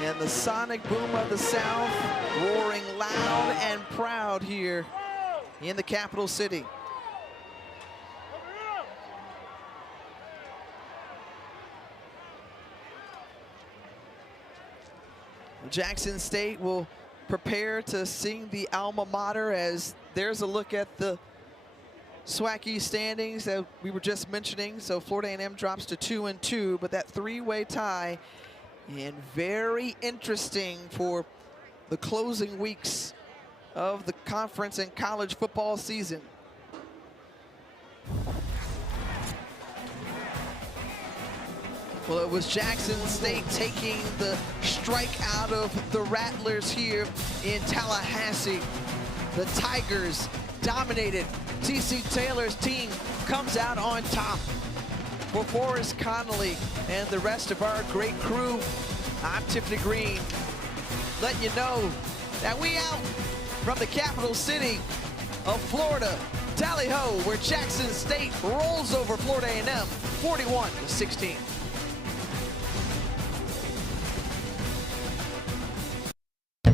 And the sonic boom of the South roaring loud and proud here in the capital city. Jackson State will prepare to sing the alma mater as there's a look at the SWAC East standings that we were just mentioning. So Florida A&M drops to 2-2, but that three-way tie, and very interesting for the closing weeks of the conference and college football season. Well, it was Jackson State taking the strike out of the Rattlers here in Tallahassee. The Tigers dominated. T.C. Taylor's team comes out on top. For Forrest Connolly and the rest of our great crew, I'm Tiffany Green, letting you know that we out from the capital city of Florida, Tally Ho, where Jackson State rolls over Florida A&M 41-16.